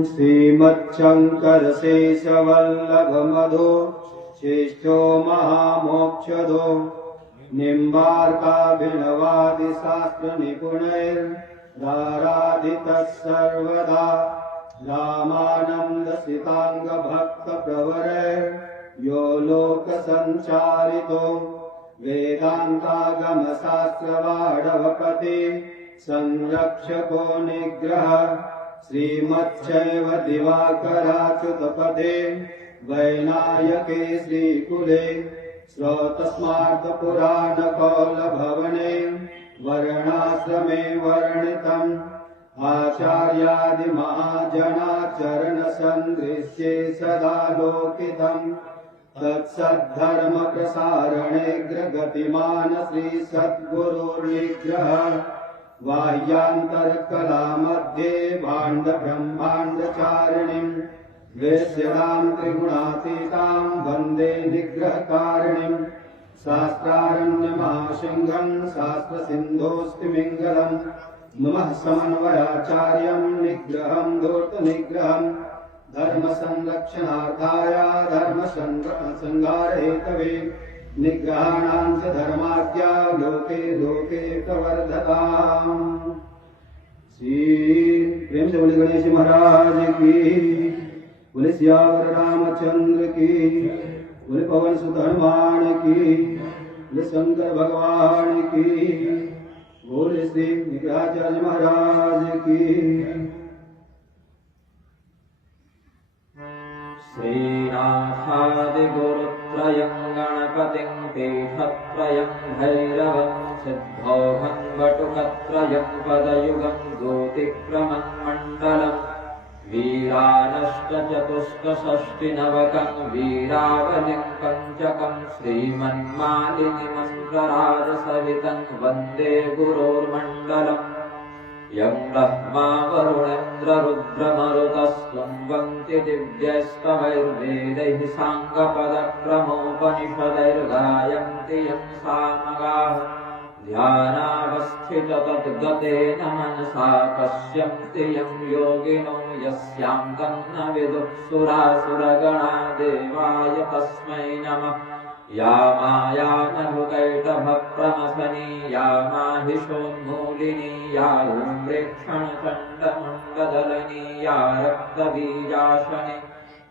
श्रीमच्छंकर शेषवल्लभ मधो श्रेष्ठो महामोक्षदो निम्बार्काभिनवादि शास्त्र निपुणैराराधितः सर्वदा रामानंद सितांग भक्त प्रवरैर्यो लोक संचारितो वेदांतागम शास्त्रवाडवपति संरक्षको निग्रह श्रीमच्छैव दिवाकराच्युतपदे वैनायके श्रीकुले श्रोतस्मार्तपुराणकौलभवने वर्णाश्रमे वर्णितम् आचार्यादिमहाजनाचरणसन्दृश्ये सदा लोकितम् तत्सद्धर्मप्रसारणेऽग्रगतिमान् श्रीसद्गुरुर्निग्रह बाह्यान्तरकलामध्ये भाण्डब्रह्माण्डचारिणीं वेश्यतां त्रिगुणातीतां वन्दे निग्रहकारिणीं शास्त्रारण्यमहासिंहं शास्त्रसिन्धोऽस्तिमिङ्गलं नमः समन्वयाचार्यं निग्रहं धूर्तनिग्रहं धर्मसंरक्षणार्थाय धर्मसंहारहेतवे निग्रहाणां च धर्माद्या लोके लोके प्रवर्धताम्। श्री प्रेम से बोले गणेश महाराज की, बोले सियावर रामचंद्र की, बोले पवन सुत हनुमान की, बोले शंकर भगवान की, बोले श्री निग्रहाचार्य महाराज की। श्रीनाथादिगुरुत्रयं गणपतिं पीठत्रयं भैरवं सिद्धौघं वटुकत्रयं पदयुगं ज्योतिक्रमन्मण्डलम् वीरानष्टचतुष्कषष्टिनवकं वीरावलिं पञ्चकं श्रीमन्मालिनीमन्त्रराजसहितं वन्दे गुरोर्मण्डलम् यं ब्रह्मा वरुणेन्द्ररुद्रमरुतस्तुवन्ति दिव्यस्तवैर्वेदैः साङ्गपदक्रमोपनिषदैर्गायन्ति यं सामगाः ध्यानावस्थिततद्गतेन मनसा पश्यन्ति यं योगिनो यस्यां तन्न विदुः सुरासुरगणा देवाय तस्मै नमः। या माया नभुकैटभप्रमथनी या माहिषोन्मूलिनी या ऊम्रेक्षणचण्डमुण्डदलनी या रक्तबीजाशनी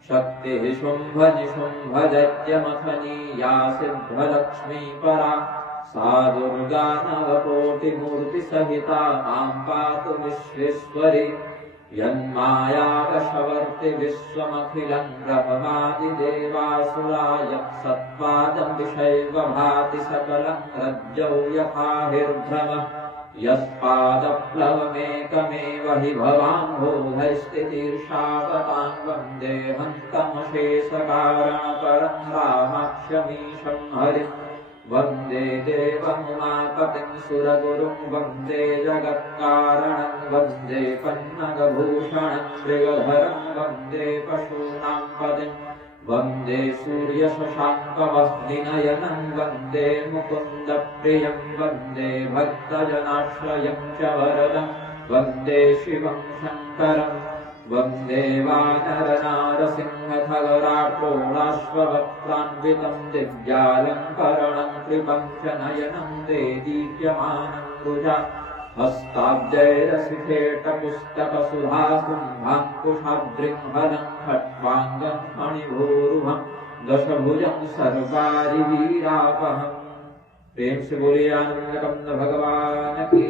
शक्तिः शुम्भनिशुम्भदैत्यमथनी या सिद्धलक्ष्मीपरा सा दुर्गा नवकोटिमूर्तिसहिता मां पातु विश्वेश्वरी। यन्मायावशवर्ति विश्वमखिलं ब्रह्मादिदेवासुरा यत्सत्पादं विषैव भाति सकलं रज्जौ यथाहिर्भ्रमः यत्पादप्लवमेकमेव हि भवाम्भोधैस्थितीर्षावतां वन्देऽहं तमशेषकारणपरं रामाक्षमीशं हरिम् वन्दे देवमुमापतिं सुरगुरुं वन्दे जगत्कारणं वन्दे पन्नगभूषणं मृगधरं वन्दे पशूनां पतिं वन्दे सूर्यशशाङ्कवह्निनयनं वन्दे मुकुन्दप्रियं वन्दे भक्तजनाश्रयं च वरदं वन्दे शिवं शङ्करम् वन्दे वानरनारसिंहथगराट्रोडाश्ववक्त्रान्वितं दिव्यालङ्करणं कृपं च नयनं देदीप्यमानं रुजा हस्ताब्जैरसिधेटपुस्तकसुधाकुम्भाङ्कुशाद्रिं खट्वाङ्गं मणिभूरुहं दशभुजं सर्वारिवीरापहम्। प्रेम से बोलिए आनंदकंद भगवान की।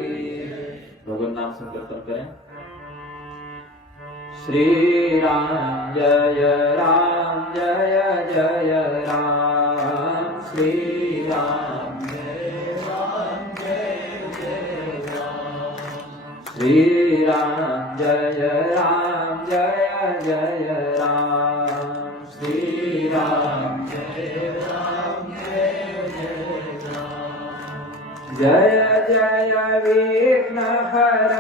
भगवान नाम संकीर्तन करें। श्री राम जय राम जय जय राम श्री राम जय राम जय जय राम श्री राम जय राम जय जय राम श्री राम जय राम जय जय राम जय जय विघ्नहरण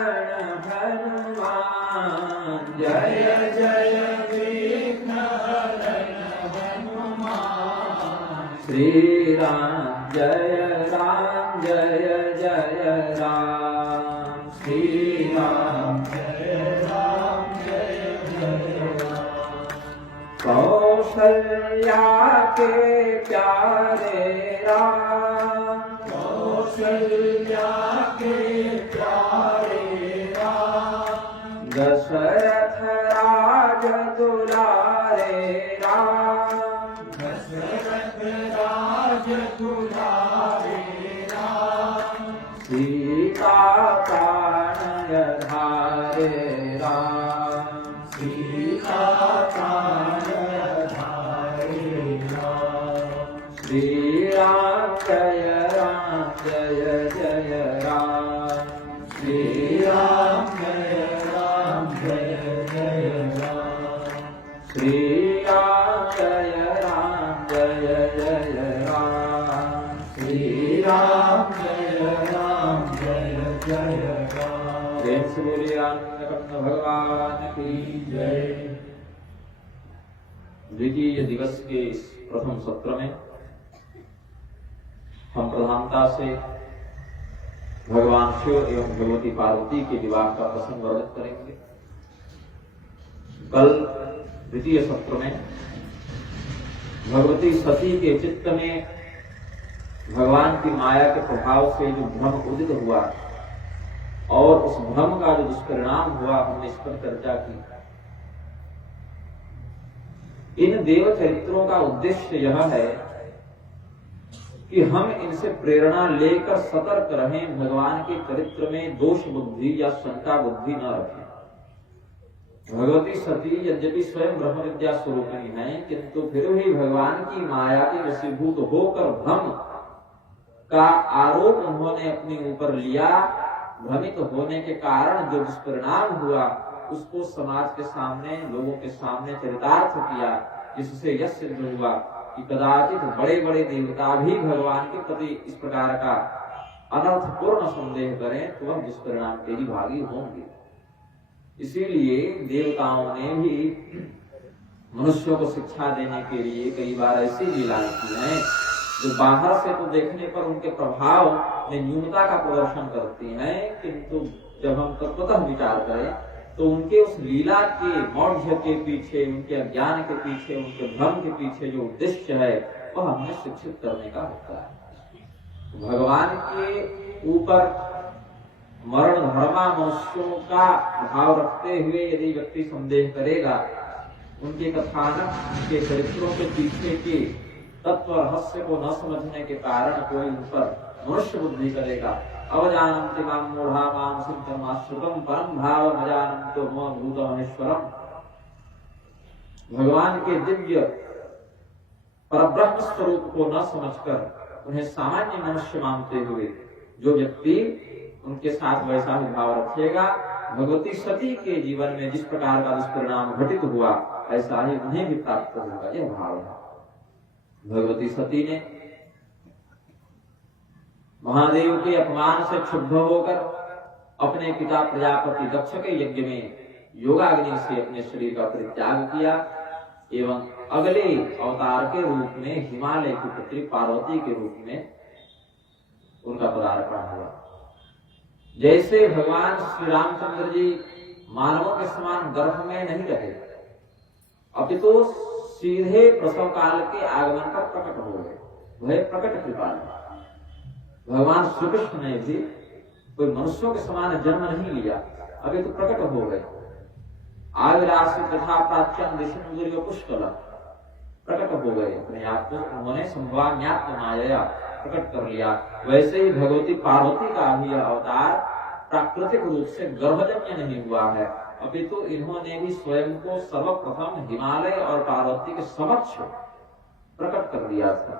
हनुमान जय जय विघ्नहरण हनुमान श्री राम जय जय राम श्री राम जय कौशल्या के प्यारे राम, कौशल्या के प्यारे राम, दशरथ राज दुलारे राम, दशरथ राज दुलारे राम, सीता प्राण धारे राम, सीता प्राण धारे राम, श्री राम जय जय राम, श्री राम जय जय राम, श्री राम जय राम, श्री राम जय जय राम। प्रेम से बोलिए आनंद भगवान की जय। द्वितीय दिवस के इस प्रथम सत्र में हम प्रधानता से भगवान शिव एवं भगवती पार्वती के विवाह का प्रसंग वर्णित करेंगे। कल द्वितीय सत्र में भगवती सती के चित्त में भगवान की माया के प्रभाव से जो भ्रम उदित हुआ और उस भ्रम का जो दुष्परिणाम हुआ, हमने इस पर चर्चा की। इन देव चरित्रों का उद्देश्य यह है कि हम इनसे प्रेरणा लेकर सतर्क रहें, भगवान के चरित्र में दोष बुद्धि या शंका बुद्धि न रखें। भगवती सती यद्यपि स्वयं ब्रह्म विद्या स्वरूपिणी है, किंतु फिर भी भगवान की माया के वशीभूत होकर भ्रम का आरोप उन्होंने अपने ऊपर लिया। भ्रमित होने के कारण जो दुष्परिणाम हुआ उसको समाज के सामने, लोगों के सामने चरितार्थ किया, जिससे यह सिद्ध हुआ कि कदाचित बड़े बड़े देवता भी भगवान के प्रति इस प्रकार का अनर्थपूर्ण संदेह करें तो वह दुष्परिणाम के ही भागी होंगे। इसीलिए देवताओं ने भी मनुष्यों को शिक्षा देने के लिए कई बार ऐसी लीलाएं की हैं जो बाहर से तो देखने पर उनके प्रभाव में न्यूनता का प्रदर्शन करती हैं, किंतु जब हम तत्वतः विचार करें तो उनके उस लीला के मौढ़्य के पीछे, उनके अज्ञान के पीछे, उनके भ्रम के पीछे जो उद्देश्य है वह हमें शिक्षित करने का होता है। भगवान के ऊपर मरण धर्मा मनुष्यों का भाव रखते हुए यदि व्यक्ति संदेह करेगा, उनके कथानक, उनके चरित्रों के पीछे के तत्व रहस्य को न समझने के कारण कोई उन पर मनुष्य बुद्धि करेगा। अवजानन्ति मां मूढ़ा मां सिद्धमाश्रितम् परम भाव अजानन्तो मम भूतमहेश्वरम्। भगवान के दिव्य परब्रह्म स्वरूप को न समझकर उन्हें सामान्य मनुष्य मानते हुए जो व्यक्ति उनके साथ वैसा ही भाव रखेगा, भगवती सती के जीवन में जिस प्रकार का दुष्परिणाम घटित हुआ ऐसा ही उन्हें भी प्राप्त होगा, यह भाव है। भगवती सती ने महादेव के अपमान से क्षुब्ध होकर अपने पिता प्रजापति दक्ष के यज्ञ में योगाग्नि से अपने शरीर का परित्याग किया एवं अगले अवतार के रूप में हिमालय की पुत्री पार्वती के रूप में उनका पदार्पण हुआ। जैसे भगवान श्री रामचंद्र जी मानवों के समान गर्भ में नहीं रहे, अपितु सीधे प्रसव काल के आगमन पर प्रकट हो गए। वह प्रकट कृपा है। भगवान श्री कृष्ण ने भी कोई मनुष्यों के समान जन्म नहीं लिया, अभी तो प्रकट हो गए। आविरासी तथा प्राच्यन दिशा पुष्कल प्रकट हो गए, अपने आप को उन्होंने संभाव्यात्म माया प्रकट कर लिया। वैसे ही भगवती पार्वती का भी अवतार प्राकृतिक रूप से गर्भजन्य नहीं हुआ है, अपितु इन्होंने भी स्वयं को सर्वप्रथम हिमालय और पार्वती के समक्ष प्रकट कर दिया था।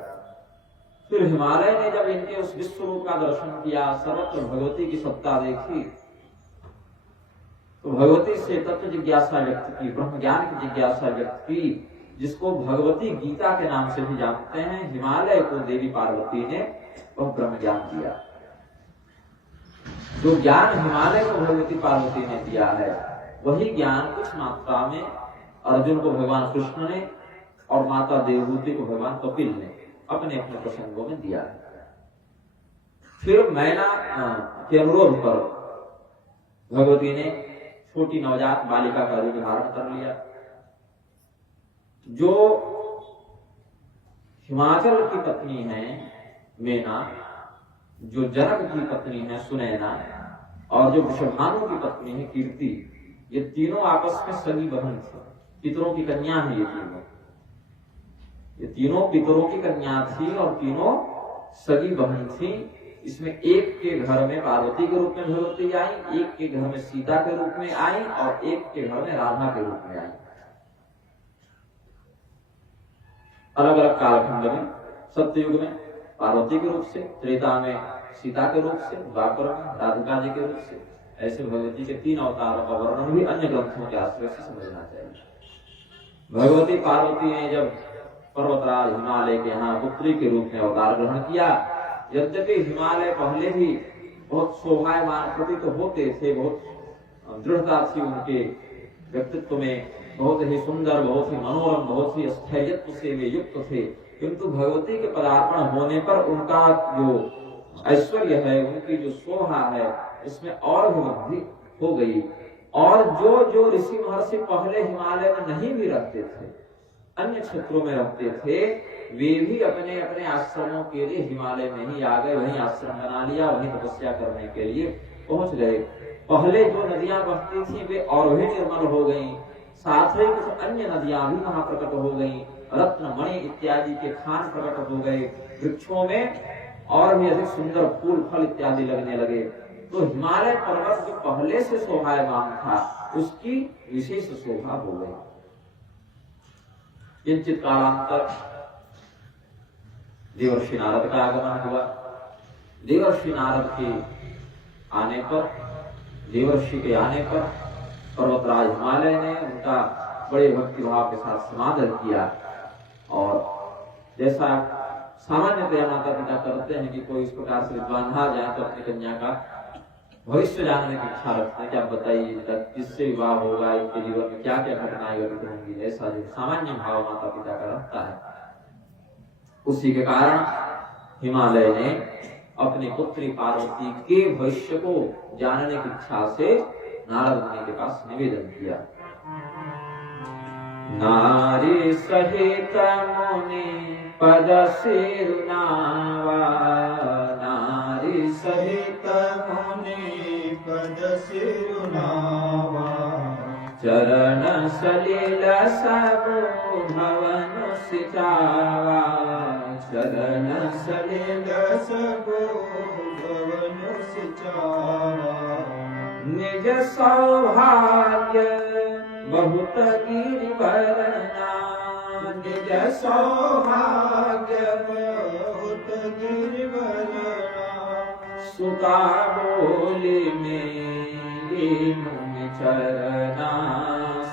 फिर हिमालय ने जब इनके उस विश्व रूप का दर्शन किया, सर्वत्र भगवती की सत्ता देखी, तो भगवती से तत्व जिज्ञासा व्यक्त की, ब्रह्म ज्ञान की जिज्ञासा व्यक्त की, जिसको भगवती गीता के नाम से भी जानते हैं। हिमालय को देवी पार्वती ने वह ब्रह्म ज्ञान दिया। जो ज्ञान हिमालय को भगवती पार्वती ने दिया है, वही ज्ञान कुछ मात्रा में अर्जुन को भगवान कृष्ण ने और माता देवहूति को भगवान कपिल ने अपने अपने प्रसंगों में दिया है। फिर मैना के अनुरोध पर भगवती ने छोटी नवजात बालिका का रूप धारण कर लिया। जो हिमाचल की पत्नी है मेना, जो जनक की पत्नी है सुनैना, और जो वृषभानु की पत्नी है कीर्ति, ये तीनों आपस में सगी बहन थी, पितरों की कन्या है। ये तीनों पितरों की कन्या थी और तीनों सगी बहन थी। इसमें एक के घर में पार्वती के रूप में भगवती आई, एक के घर में सीता के रूप में आई और एक के घर में राधा के रूप में आई। अलग अलग कालखंड में, सत्ययुग में पार्वती के रूप से, त्रेता में सीता के रूप से, द्वापर में राधिका जी के रूप से। ऐसे भगवती के 3 अवतारों का वर्णन भी अन्य ग्रंथों के आश्रय से समझना चाहिए। भगवती पार्वती ने जब पर्वतराज हिमालय के यहाँ पुत्री के रूप में अवतार ग्रहण किया, यद्यपि हिमालय पहले भी बहुत शोभायमान प्रतीत होते थे, बहुत दृढ़ता थी उनके व्यक्तित्व में, बहुत ही सुंदर, बहुत ही मनोरम, बहुत ही स्थैर्यत्व से वे युक्त थे, किंतु भगवती के पदार्पण होने पर उनका जो ऐश्वर्य है, उनकी जो शोभा है, इसमें और भी वृद्धि हो गई। और जो जो ऋषि महर्षि पहले हिमालय में नहीं भी रहते थे, अन्य क्षेत्रों में रहते थे, वे भी अपने अपने आश्रमों के लिए हिमालय में ही आ गए, वहीं आश्रम बना लिया, वहीं तपस्या करने के लिए पहुंच गए। पहले जो नदियां बहती थी वे और भी निर्मल हो गईं, साथ ही कुछ अन्य नदियां भी वहां प्रकट हो गईं, रत्न मणि इत्यादि के खान प्रकट हो गए, वृक्षों में और भी अधिक सुंदर फूल फल इत्यादि लगने लगे। तो हिमालय पर्वत जो पहले से शोभायमान था, उसकी विशेष शोभा हो गई। किंचित कालांतर देवर्षि नारद का आगमन हुआ। देवर्षि नारद के आने पर, देवर्षि के आने पर पर्वतराज हिमालय ने उनका बड़े भक्ति भाव के साथ समादर किया। और जैसा सामान्यतया माता पिता करते हैं कि कोई इस प्रकार से बांधा जाए तो अपनी कन्या का भविष्य जानने की इच्छा रखते हैं कि आप बताइए किससे विवाह होगा, इनके जीवन में क्या क्या घटनाएं घटित होंगी, ऐसा जो सामान्य भाव माता पिता का रहता है। उसी के कारण हिमालय ने अपनी पुत्री पार्वती के भविष्य को जानने की इच्छा से नारद मुनि के पास निवेदन किया। नारी सहित मुनि पद सिरुनावा, नारी सहित मुनि पद सिरुनावा, चरण सलिल सब भवन सिचावा, चरण सलिल सब भवन सिचावा, निज सौभाग्य बहुत गिरिवरना, निज सौभाग्य बहुत गिरिवरना, सुता बोली मेरी मुनि चरना,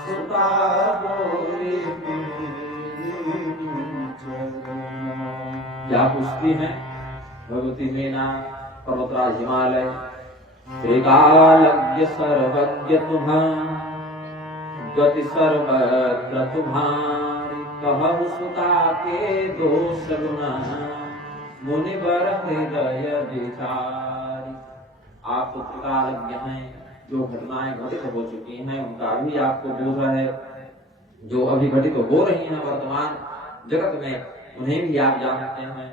सुता बोली मेरी मुनि चरना। क्या पूछती है भगवती मीना? पर्वतराज हिमालय त्रिकालज्ञ सर्वज्ञ तुम्हां, गति सर्वत्र तुम्हारी, कहु सुता के दोष गुना, मुनिवर हृदय विचारी। आप तो त्रिकालज्ञ हैं, जो घटनाएं घटित हो चुकी हैं उनका भी आपको बोध है, जो अभी घटित हो रही हैं वर्तमान जगत में उन्हें भी आप जानते हैं,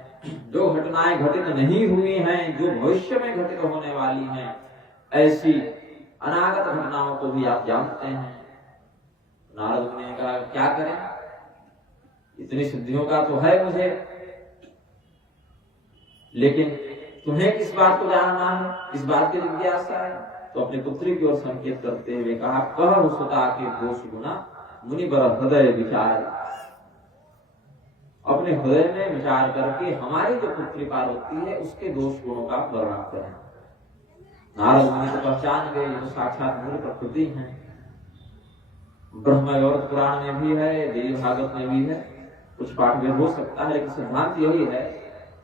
जो घटनाएं घटित नहीं हुई हैं, जो भविष्य में घटित होने वाली हैं, ऐसी अनागत घटनाओं को भी आप जानते हैं। नारद ने कहा क्या करें, इतनी सिद्धियों का तो है मुझे, लेकिन तुम्हें किस बात को जानना है, इस बात की जिज्ञासा है। तो अपनी पुत्री की ओर संकेत करते हुए कहा, कहु सुता के दोष गुना, मुनि बर हृदय विचार। अपने हृदय में विचार करके हमारी जो पुत्री पार्वती है उसके दोष गुणों का वर्णन करें। नारद मुनि तो पहचान गए, जो साक्षात मूल प्रकृति है। ब्रह्म और पुराण में भी है, देवी भागवत में भी है, कुछ पाठ में हो सकता है, लेकिन सिद्धांत यही है,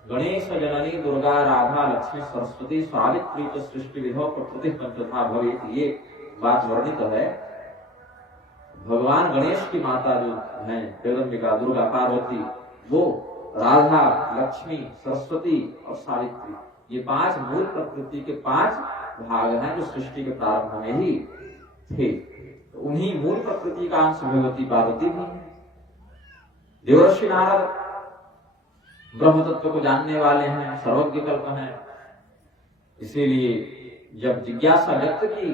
गणेश जननी दुर्गा राधा लक्ष्मी सरस्वती सावित्री तो सृष्टि विधो प्रकृति पंचधा भवेत, ये बात वर्णित है। भगवान गणेश की माता जो है जगदम्बिका दुर्गा पार्वती, वो राधा लक्ष्मी सरस्वती और सावित्री, ये 5 मूल प्रकृति के 5 भाग हैं जो सृष्टि के प्रारंभ में ही थे। तो उन्हीं मूल प्रकृति का अंश भगवती पार्वती भी है। देवर्षि नारद ब्रह्म तत्व को जानने वाले हैं, सर्वज्ञ कल्प हैं। इसीलिए जब जिज्ञासा व्यक्त की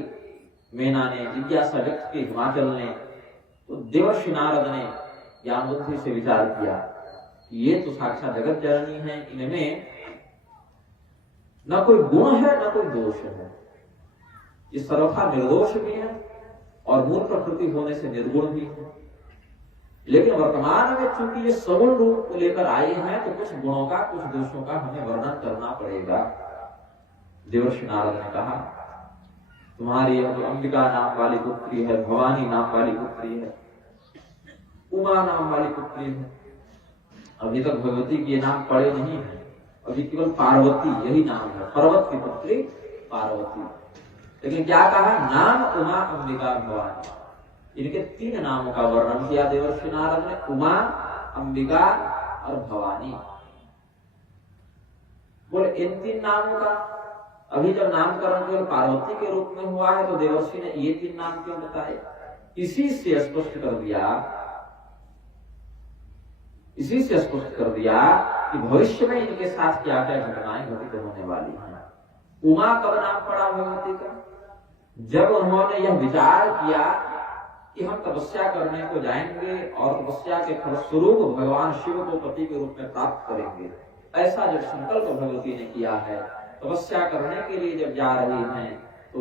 मीना ने, जिज्ञासा व्यक्त की हिमाचल ने, तो देवर्षि नारद ने ज्ञान बुद्धि से विचार किया कि ये तो साक्षात जगत जननी है, इनमें न कोई गुण है न कोई दोष है, ये सर्वथा निर्दोष भी है और मूल प्रकृति होने से निर्गुण भी है। लेकिन वर्तमान में चूंकि ये सगुण रूप को लेकर आए हैं, तो कुछ गुणों का कुछ दोषों का हमें वर्णन करना पड़ेगा। देवर्षि नारद ने कहा, तुम्हारी यह जो अंबिका नाम वाली पुत्री है, भवानी नाम वाली पुत्री है, उमा नाम वाली पुत्री है, अभी तक भगवती के नाम पड़े नहीं है, अभी केवल पार्वती यही नाम है, पर्वत की पुत्री पार्वती। लेकिन क्या कहा, नाम उमा अंबिका भवानी, इनके 3 नामों का वर्णन किया देवर्षि नारद ने, उमा, अंबिका और भवानी। बोले इन 3 नामों का अभी जब नामकरण केवल पार्वती के रूप में हुआ है, तो देवर्षि ने ये 3 नाम क्यों बताए? इसी से स्पष्ट कर दिया कि भविष्य में इनके साथ क्या क्या घटनाएं घटित होने वाली हैं। उमा कब नाम पड़ा भगवती का? जब उन्होंने यह विचार किया कि हम तपस्या करने को जाएंगे और तपस्या के फलस्वरूप भगवान शिव को पति के रूप में प्राप्त करेंगे, ऐसा जब संकल्प भगवती ने किया है, तपस्या करने के लिए जब जा रही हैं, तो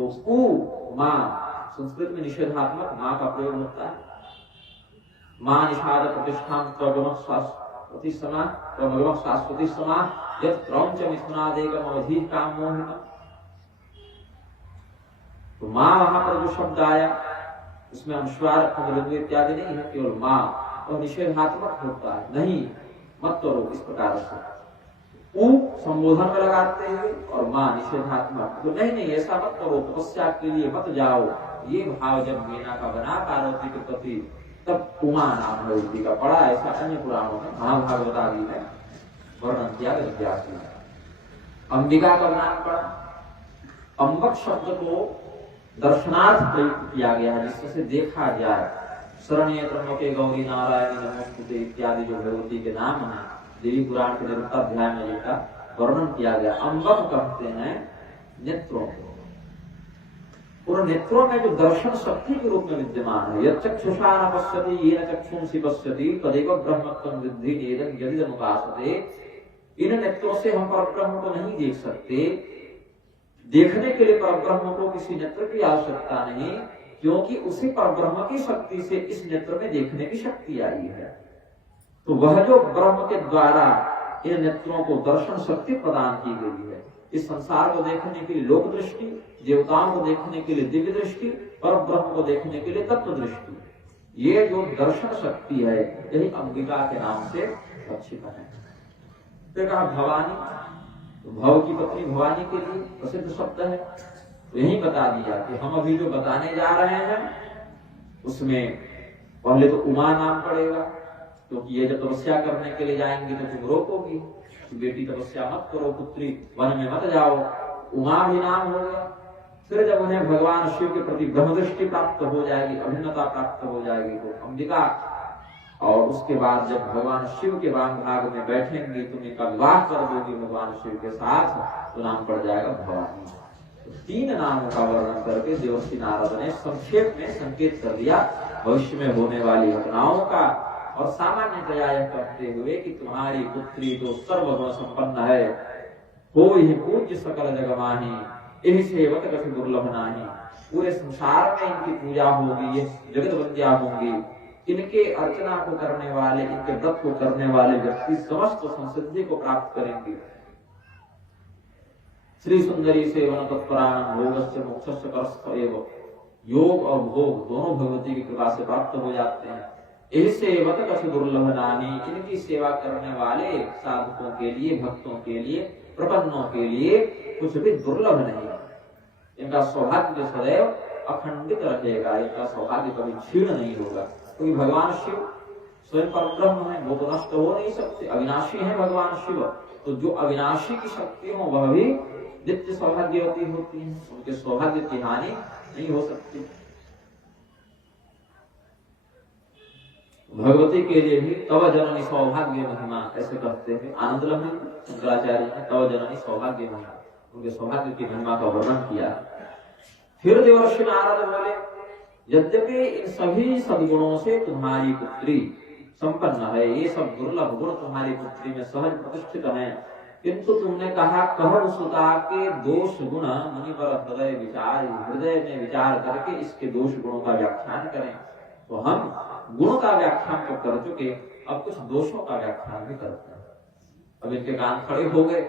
मां, संस्कृत में निषेधात्मक मां का प्रयोग होता है। मां निषाद प्रतिष्ठान प्रगम शाश्वती समा यत् क्रौंच मिथुनादेकम अवधि काम मोहितम। तो मां वहां पर जो शब्द आया, उसमें अनुस्वार पुनरुद्ध इत्यादि नहीं है, केवल मां, और निषेधात्मक होता है, नहीं मत करो, इस प्रकार से ऊ संबोधन में लगाते हैं और मां निषेधात्मक, तो नहीं ऐसा मत करो, तपस्या के लिए मत जाओ, ये भाव जब मीना का बना पार्वती के प्रति, तब उमा नाम भगवती का पड़ा। ऐसा अन्य पुराणों में, महाभागवत आदि में वर्णन किया व्यास ने। अंबिका का नाम पड़ा, अंबक शब्द को दर्शनार्थ प्रयुक्त किया गया है, जिससे देखा जाए। शरण्य त्र्यंबके गौरी नारायणी नमोस्तुते इत्यादि जो भगवती के नाम है, देवी पुराण के अध्याय में जिनका वर्णन किया गया। अंबक कहते हैं नेत्रों को, और नेत्रों में जो दर्शन शक्ति के रूप में विद्यमान है। यत् चक्षुषा न पश्यति येन चक्षुंसि पश्यति तदेव ब्रह्मत्वं विद्धि नेदं यदिदमुपासते। इन नेत्रों से हम परब्रह्म को नहीं देख सकते। देखने के लिए परब्रह्म को किसी नेत्र की आवश्यकता नहीं, क्योंकि उसी परब्रह्म की शक्ति से इस नेत्र में देखने की शक्ति आई है। तो वह जो ब्रह्म के द्वारा इन नेत्रों को दर्शन शक्ति प्रदान की गई है, इस संसार को देखने के लिए लोक दृष्टि, देवताओं को देखने के लिए दिव्य दृष्टि, पर ब्रह्म को देखने के लिए तत्व दृष्टि, ये जो दर्शन शक्ति है, यही अंबिका के नाम से लक्षित है। फिर कहा भवानी, तो भव की पत्नी भवानी के लिए प्रसिद्ध शब्द है। तो यही बता दिया कि हम अभी जो बताने जा रहे हैं, उसमें पहले तो उमा नाम पड़ेगा, क्योंकि ये जब तपस्या करने के लिए जाएंगे तो तुम रोकोगी, बेटी तपस्या मत करो, पुत्री वन में मत जाओ, उमा भी नाम हो गया। फिर जब उन्हें भगवान शिव के प्रति ब्रह्म दृष्टि प्राप्त हो जाएगी, अभिन्नता प्राप्त हो जाएगी, तो अंबिका, और उसके बाद जब भगवान शिव के वाम भाग में बैठेंगे, तुम इनका विवाह कर दोगी भगवान शिव के साथ, तो नाम पड़ जाएगा भवानी। तो 3 नामों का वर्णन करके देवर्षि नारद ने संक्षेप में संकेत कर दिया भविष्य में होने वाली घटनाओं का, और सामान्यतया यह कहते हुए कि तुम्हारी पुत्री तो सर्वगुण संपन्न है, हो ही पूज्य सकल जग माही, यही सेवक कभी दुर्लभ नाही। पूरे संसार में इनकी पूजा होगी, ये जगत वंद्या होंगी। इनके अर्चना को करने वाले, इनके व्रत को करने वाले व्यक्ति समस्त संसिद्धि को प्राप्त करेंगे। श्री सुंदरी सेवन तत्परायण भोगस्य मोक्षस्य करस्थ एव, योग और भोग दोनों भगवती की कृपा से प्राप्त हो जाते हैं। यही सेवक कछु दुर्लभ नानी, इनकी सेवा करने वाले साधकों के लिए, भक्तों के लिए, प्रपन्नों के लिए कुछ भी दुर्लभ नहीं। इनका सौभाग्य सदैव अखंडित रहेगा, इनका सौभाग्य कभी क्षीण नहीं होगा, क्योंकि भगवान शिव स्वयं परब्रह्म है, वो तो नष्ट हो नहीं सकते, अविनाशी है भगवान शिव। तो जो अविनाशी की शक्ति हो वह भी नित्य सौभाग्यवती होती है, उनके सौभाग्य की हानि नहीं हो सकती। भगवती के लिए भी तव जननी सौभाग्य महिमा ऐसे कहते हैं आनंद लहरी शंकराचार्य ने तव जननी सौभाग्य महिमा, उनके सौभाग्य की महिमा का वर्णन किया। फिर देवर्षि नारद बोले यद्यपि इन सभी सद्गुणों से तुम्हारी पुत्री संपन्न है, ये सब दुर्लभ गुण तुम्हारी पुत्री में सहज प्रतिष्ठित है, किंतु तुमने कहा कहु सुता के दोष गुण मुनि पर हृदय विचार, हृदय में विचार करके इसके दोष गुणों का व्याख्यान करें। तो हम गुणों का व्याख्यान तो कर चुके, अब कुछ दोषों का व्याख्यान भी करते हैं। अब इनके कान खड़े हो गए,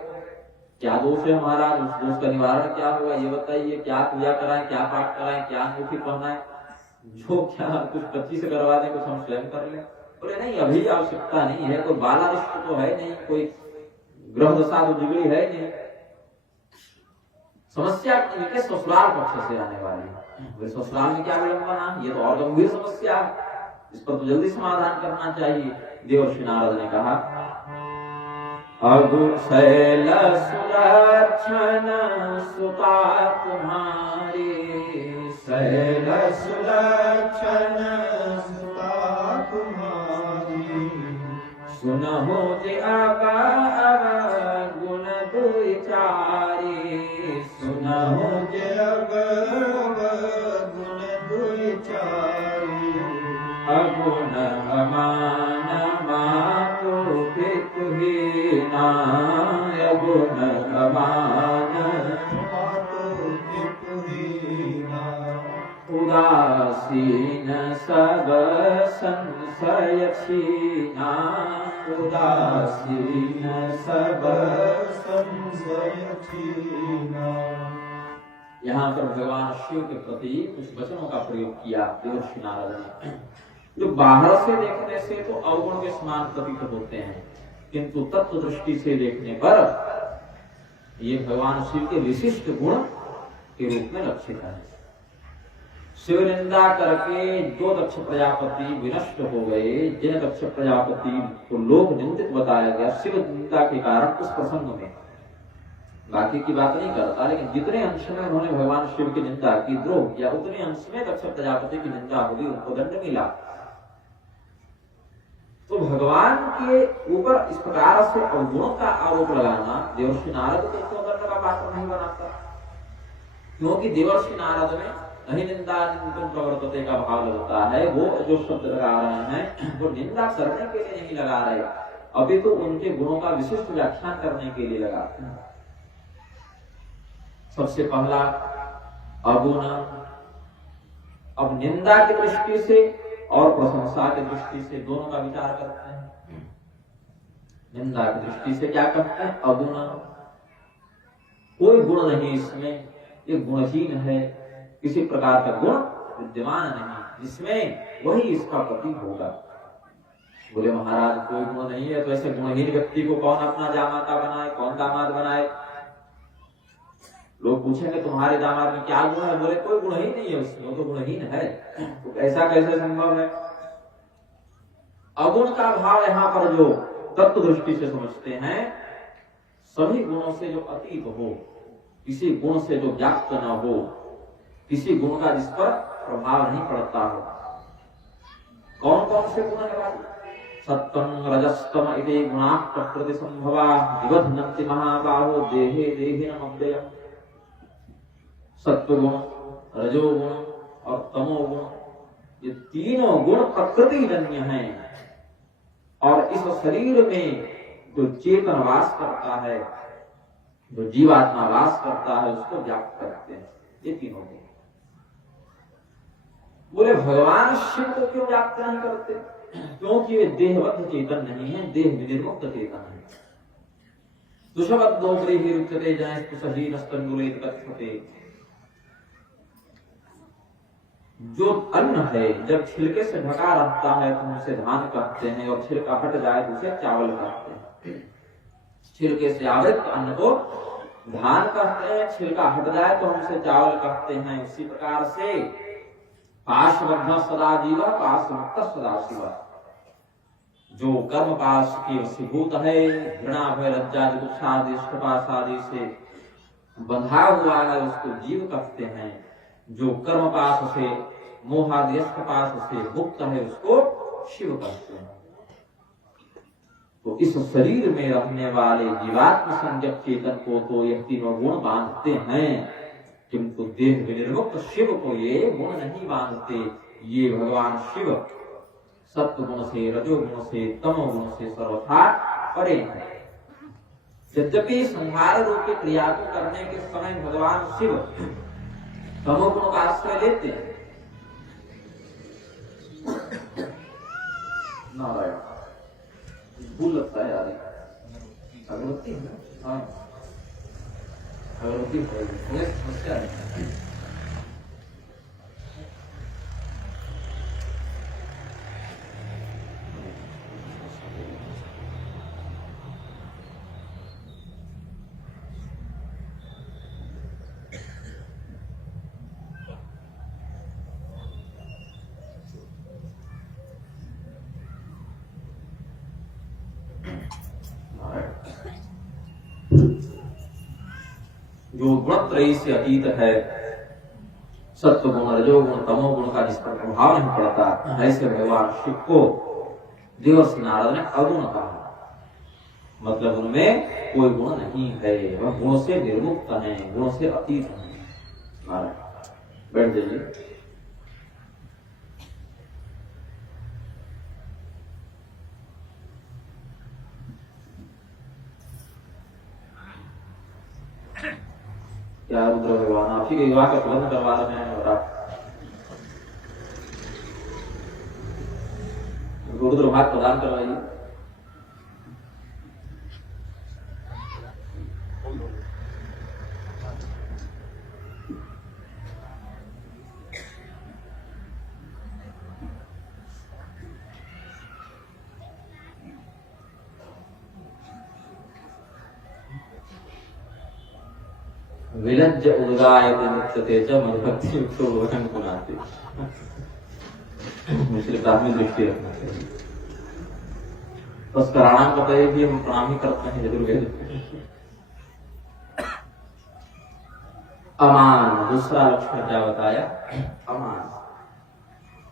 क्या दोष है हमारा, उस दोष का निवारण क्या होगा ये बताइए, क्या पूजा कराएं, क्या पाठ कराएं, क्या अंगूठी पहनाएं, जो क्या कुछ बच्ची से करवा दें, कुछ हम स्वयं कर लें। बोले नहीं अभी आवश्यकता नहीं है, कोई बाला रिश्त तो है नहीं, कोई ग्रह दशा तो बिगड़ी है नहीं, समस्या इनके ससुराल पक्ष से आने वाली है। ससुराल में क्या विलंबना, ये तो और गंभीर समस्या है, इस पर तो जल्दी समाधान करना चाहिए। देवर्षि नारद ने कहा अगु शैल सुलक्षण सुता तुम्हारी, शैल सुलक्षण सुता तुम्हारी, सुनहु जे अब गुण दुचारी, सुनहु जे अब गुण दुचारी, अगुण अमान मातु पितु हीना, अगुण अमान मातु पितु हीना, उदासीन सब संशय छीना, उदासीन सब संशय छीना। यहाँ पर भगवान शिव के प्रति कुछ वचनों का प्रयोग किया देवर्षि नारद ने, जो बाहर से देखने से तो अवगुण के समान प्रतीत होते हैं, किंतु तत्व दृष्टि से देखने पर ये भगवान शिव के विशिष्ट गुण के रूप में लक्षित है। शिव निंदा करके जो दक्ष प्रजापति विनष्ट हो गए, जिन दक्ष प्रजापति को लोक निंदित बताया गया शिव निंदा के कारण उस प्रसंग में, बाकी की बात नहीं करता, लेकिन जितने अंश में उन्होंने भगवान शिव की निंदा की, द्रोह किया, उतने अंश में दक्ष प्रजापति की निंदा होगी, उनको दंड मिला। तो भगवान के ऊपर इस प्रकार से अवगुणों का आरोप लगाना देवर्षि नारद को क्यों दंड का पात्र नहीं बनाता, क्योंकि देवर्षि नारद में नहीं निंदा निंदन प्रवर्तते का भाव लगता है। वो जो शब्द लगा रहे हैं वो निंदा करने के लिए नहीं लगा रहे, अभी तो उनके गुणों का विशिष्ट व्याख्यान करने के लिए लगाते हैं। सबसे पहला अगुण, अब निंदा की दृष्टि से और प्रशंसा की दृष्टि से दोनों का विचार करते हैं। निंदा की दृष्टि से क्या करते हैं, अगुण, कोई गुण नहीं इसमें, ये गुणहीन है, किसी प्रकार का गुण विद्यमान नहीं जिसमें वही इसका प्रतीक होगा। बोले महाराज कोई गुण नहीं है तो ऐसे गुणहीन व्यक्ति को कौन अपना जामाता बनाए, कौन दामाद बनाए। लोग पूछेंगे तुम्हारे दामाद में क्या गुण है, बोले कोई गुण ही नहीं है उसमें, वो तो गुणहीन है, तो ऐसा कैसे संभव है। अगुण का भाव यहाँ पर जो तत्व दृष्टि से समझते हैं, सभी गुणों से जो अतीत हो, किसी गुण से जो व्याप्त न हो, किसी गुण का जिस पर प्रभाव नहीं पड़ता हो। कौन कौन से गुण है भाई, सत्वं रजस्तम इति गुणाः प्रकृति संभवा निबध्नन्ति महाबाहो देहे देहिनम् अव्ययम्। सत्व गुण, रजोगुण और तमोगुण, ये तीनों गुण प्रकृति जन्य हैं और इस शरीर में जो चेतन वास करता है, जो जीवात्मा वास करता है, उसको व्याप्त करते हैं ये तीनों गुण। बोले भगवान शिव को क्यों व्याप्त नहीं करते, क्योंकि वे देहबद्ध चेतन नहीं है, देह विनिर्मुक्त चेतन है। दुष्मद्दोपरि ही रुच्यते जयस्तु सहीनस्तंडुलेत कथ्यते। जो अन्न है जब छिलके से ढका रहता है तो उसे धान कहते हैं, और छिलका हट जाए तो उसे चावल कहते हैं। छिलके से आवृत अन्न को धान कहते हैं, छिलका हट जाए तो हम उसे चावल कहते हैं। उसी प्रकार से पाशबद्ध सदा जीव, पाशमुक्त सदा शिव। जो कर्म पाश के वशीभूत है, घृणा भय लज्जा दुखादि इष्टपाश आदि से बंधा हुआ है, उसको जीव कहते हैं। जो कर्म पाश से मोहादि इष्टपाश से मुक्त है, उसको शिव कहते हैं। तो इस शरीर में रहने वाले जीवात्म संज्ञक चेतन को तो यह तीनों गुण बांधते हैं, किंतु देह विनिर्मुक्त शिव को ये गुण नहीं बांधते। ये भगवान शिव सत्व गुण से, रजोगुण से, तमोगुण से सर्वथा परे हैं। यद्यपि संहार रूपी क्रिया को करने के समय भगवान शिव तमोगुण का आश्रय लेते हैं। नारायण भूल लगता है यार, अगरबत्ती है ना? हाँ अगरबत्ती है, समस्या है। जो गुणत्रयी से अतीत है, सत्व गुण, रजोगुण, तमोगुण का जिस पर प्रभाव नहीं पड़ता, ऐसे भगवान शिव को देवर्षि नारद ने अगुण कहा। मतलब उनमें कोई गुण नहीं है, वह गुणों से निर्मुक्त हैं, गुणों से अतीत हैं। नारायण बैठ जाइए। क्या रुद्र भगवान आप ही के विवाह का प्रबंध करवा रहे हैं और आप रुद्र भाग प्रदान करवाइए। विलज्ज उद्गायते नृत्यते च मधुभक्ति युक्तो भजन पुनाते। इसलिए प्राथमिक दृष्टि रखना चाहिए। बस कराणाम बताइए भी हम प्रणाम ही करते हैं यजुर्वेद। अमान दूसरा लक्षण क्या बताया? अमान।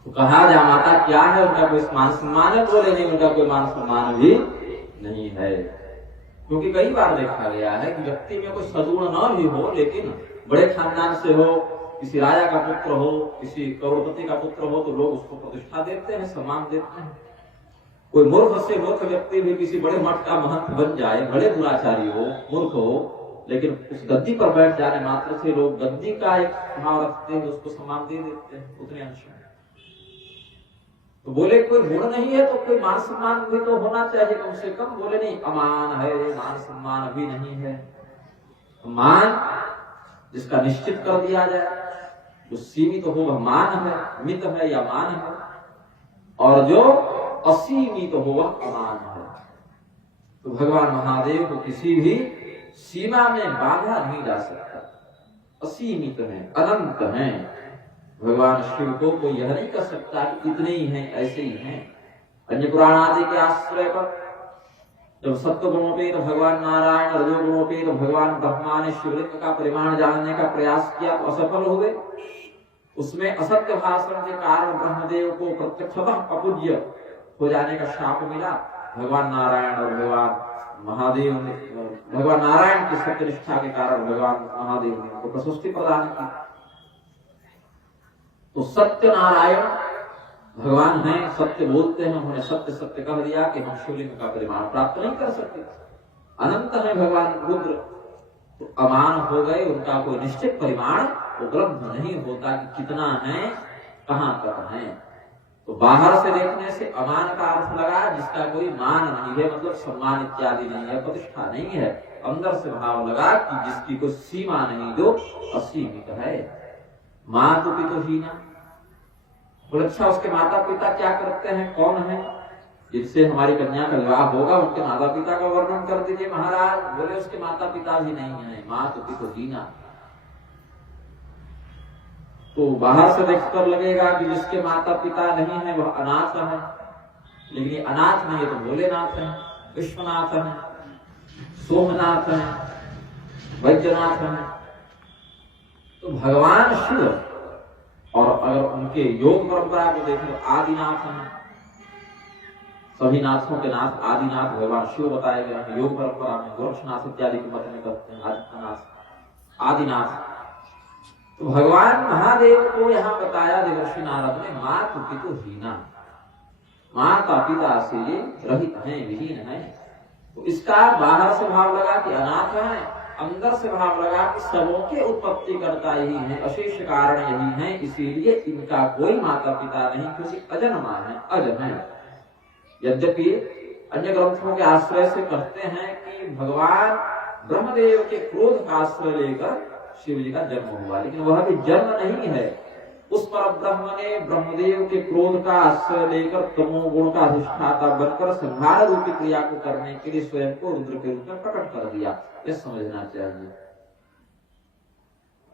तो कहा जा माता क्या है, उनका कोई मान सम्मान है? बोले नहीं, उनका कोई मान सम्मान भी नहीं है। क्योंकि कई बार देखा गया है कि व्यक्ति में कोई सदगुण न भी हो, लेकिन बड़े खानदान से हो, किसी राजा का पुत्र हो, किसी करोड़पति का पुत्र हो, तो लोग उसको प्रतिष्ठा देते हैं, सम्मान देते हैं। कोई मूर्ख से मूर्ख व्यक्ति भी किसी बड़े मठ का महंत बन जाए, बड़े दुराचारी हो, मूर्ख हो, लेकिन उस गद्दी पर बैठ जाने मात्र से लोग गद्दी का एक भाव रखते हैं, उसको सम्मान दे देते हैं उतने अंश में। तो बोले कोई गुण नहीं है तो कोई मान सम्मान भी तो होना चाहिए कम से कम। बोले नहीं, अमान है, मान सम्मान भी नहीं है। मान जिसका निश्चित कर दिया जाए, जो सीमित हो वह मान है, मित है या मान है, और जो असीमित हो वह अमान है। तो भगवान महादेव को किसी भी सीमा में बाधा नहीं जा सकता, असीमित है, अनंत है। भगवान शिव को कोई यह नहीं कर सकता कि इतने ही हैं, ऐसे ही हैं। अन्य पुराण आदि के आश्रय पर जब सत्व गुणों पे तो भगवान नारायण, रजो गुणों पे तो भगवान ब्रह्मा ने शिवलिंग का परिमाण जानने का प्रयास किया तो असफल हुए। उसमें असत्य भाषण के कारण ब्रह्मदेव को प्रत्यक्षतः अपूज्य हो जाने का शाप मिला। भगवान नारायण और भगवान महादेव ने, भगवान नारायण की सत्यनिष्ठा के कारण भगवान महादेव ने उनको प्रशस्ति प्रदान की। तो सत्य नारायण भगवान हैं, सत्य बोलते हैं, उन्होंने सत्य सत्य कह दिया कि हम शिवलिंग का परिमाण प्राप्त नहीं कर सकते। अनंत है भगवान रुद्र, तो अमान हो गए, उनका कोई निश्चित परिमाण उपलब्ध नहीं होता कि कितना है, कहां तक है। तो बाहर से देखने से अमान का अर्थ लगा जिसका कोई मान नहीं है, मतलब सम्मान इत्यादि नहीं है, प्रतिष्ठा नहीं है। अंदर से भाव लगा कि जिसकी कोई सीमा नहीं, जो असीमित है। माँ तो पितुहीना, बोले अच्छा उसके माता पिता क्या करते हैं, कौन है जिनसे हमारी कन्या का विवाह होगा, उनके माता पिता का वर्णन कर दीजिए महाराज। बोले उसके माता पिता भी नहीं है, माँ तो पितुहीना। तो बाहर से देखकर लगेगा कि जिसके माता पिता नहीं है वह अनाथ है, लेकिन ये अनाथ नहीं है तो भोलेनाथ है, विश्वनाथ है, सोमनाथ है, वैद्यनाथ है। तो भगवान शिव, और अगर उनके योग परंपरा को देखें तो आदिनाथ है, सभी नाथों के नाथ आदिनाथ भगवान शिव बताए गए हैं। योग परंपरा में गोरक्षनाथ इत्यादि के मत में कहते हैं आदित्यनाथ आदिनाथ। तो भगवान महादेव को यहाँ बताया देवर्षि नारद ने, मातु पितु हीना, माता पिता से रहित हैं, विहीन हैं। तो इसका बाहर से भाव लगा कि अनाथ है, अंदर से भाव लगा कि सबों के उत्पत्ति करता यही है, अशेष कारण यही है, इसीलिए इनका कोई माता पिता नहीं, क्योंकि अजन्मा है, अज है। यद्यपि अन्य ग्रंथों के आश्रय से कहते हैं कि भगवान ब्रह्मदेव के क्रोध का आश्रय लेकर शिव जी का जन्म हुआ, लेकिन वह भी जन्म नहीं है। उस पर ब्रह्म ने ब्रह्मदेव के क्रोध का आश्रय लेकर तमोगुण का अधिष्ठाता बनकर संहार रूपी क्रिया को करने के लिए स्वयं को रुद्र के रूप में प्रकट कर दिया। यह समझना चाहिए।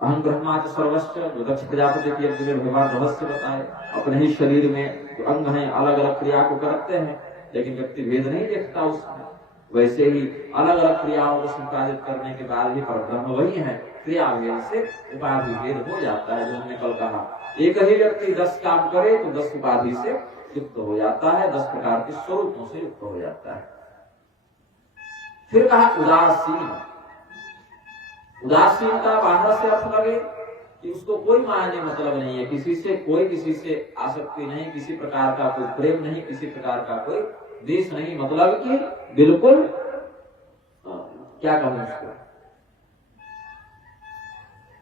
अहम ब्रह्मा च सर्वस्व, जो दक्ष प्रजापति के यज्ञ में भगवान रहस्य बताए, अपने ही शरीर में जो अंग हैं अलग अलग क्रिया को करते हैं, लेकिन व्यक्ति भेद नहीं देखता उसमें। वैसे ही अलग अलग क्रियाओं को संपादित करने के बाद ही परब्रह्म वही है। क्रिया भेद से उपाधि भेद हो जाता है। जो हमने कल कहा, एक ही व्यक्ति 10 काम करे तो 10 उपाधि से युक्त हो जाता है, 10 प्रकार के स्वरूपों से युक्त हो जाता है। फिर कहा उदासीन। उदासीनता बाहर से अर्थ लगे कि उसको कोई मायने मतलब नहीं है, किसी से कोई किसी से आसक्ति नहीं, किसी प्रकार का कोई प्रेम नहीं, किसी प्रकार का कोई देश नहीं, मतलब कि बिल्कुल क्या कहूं उसको,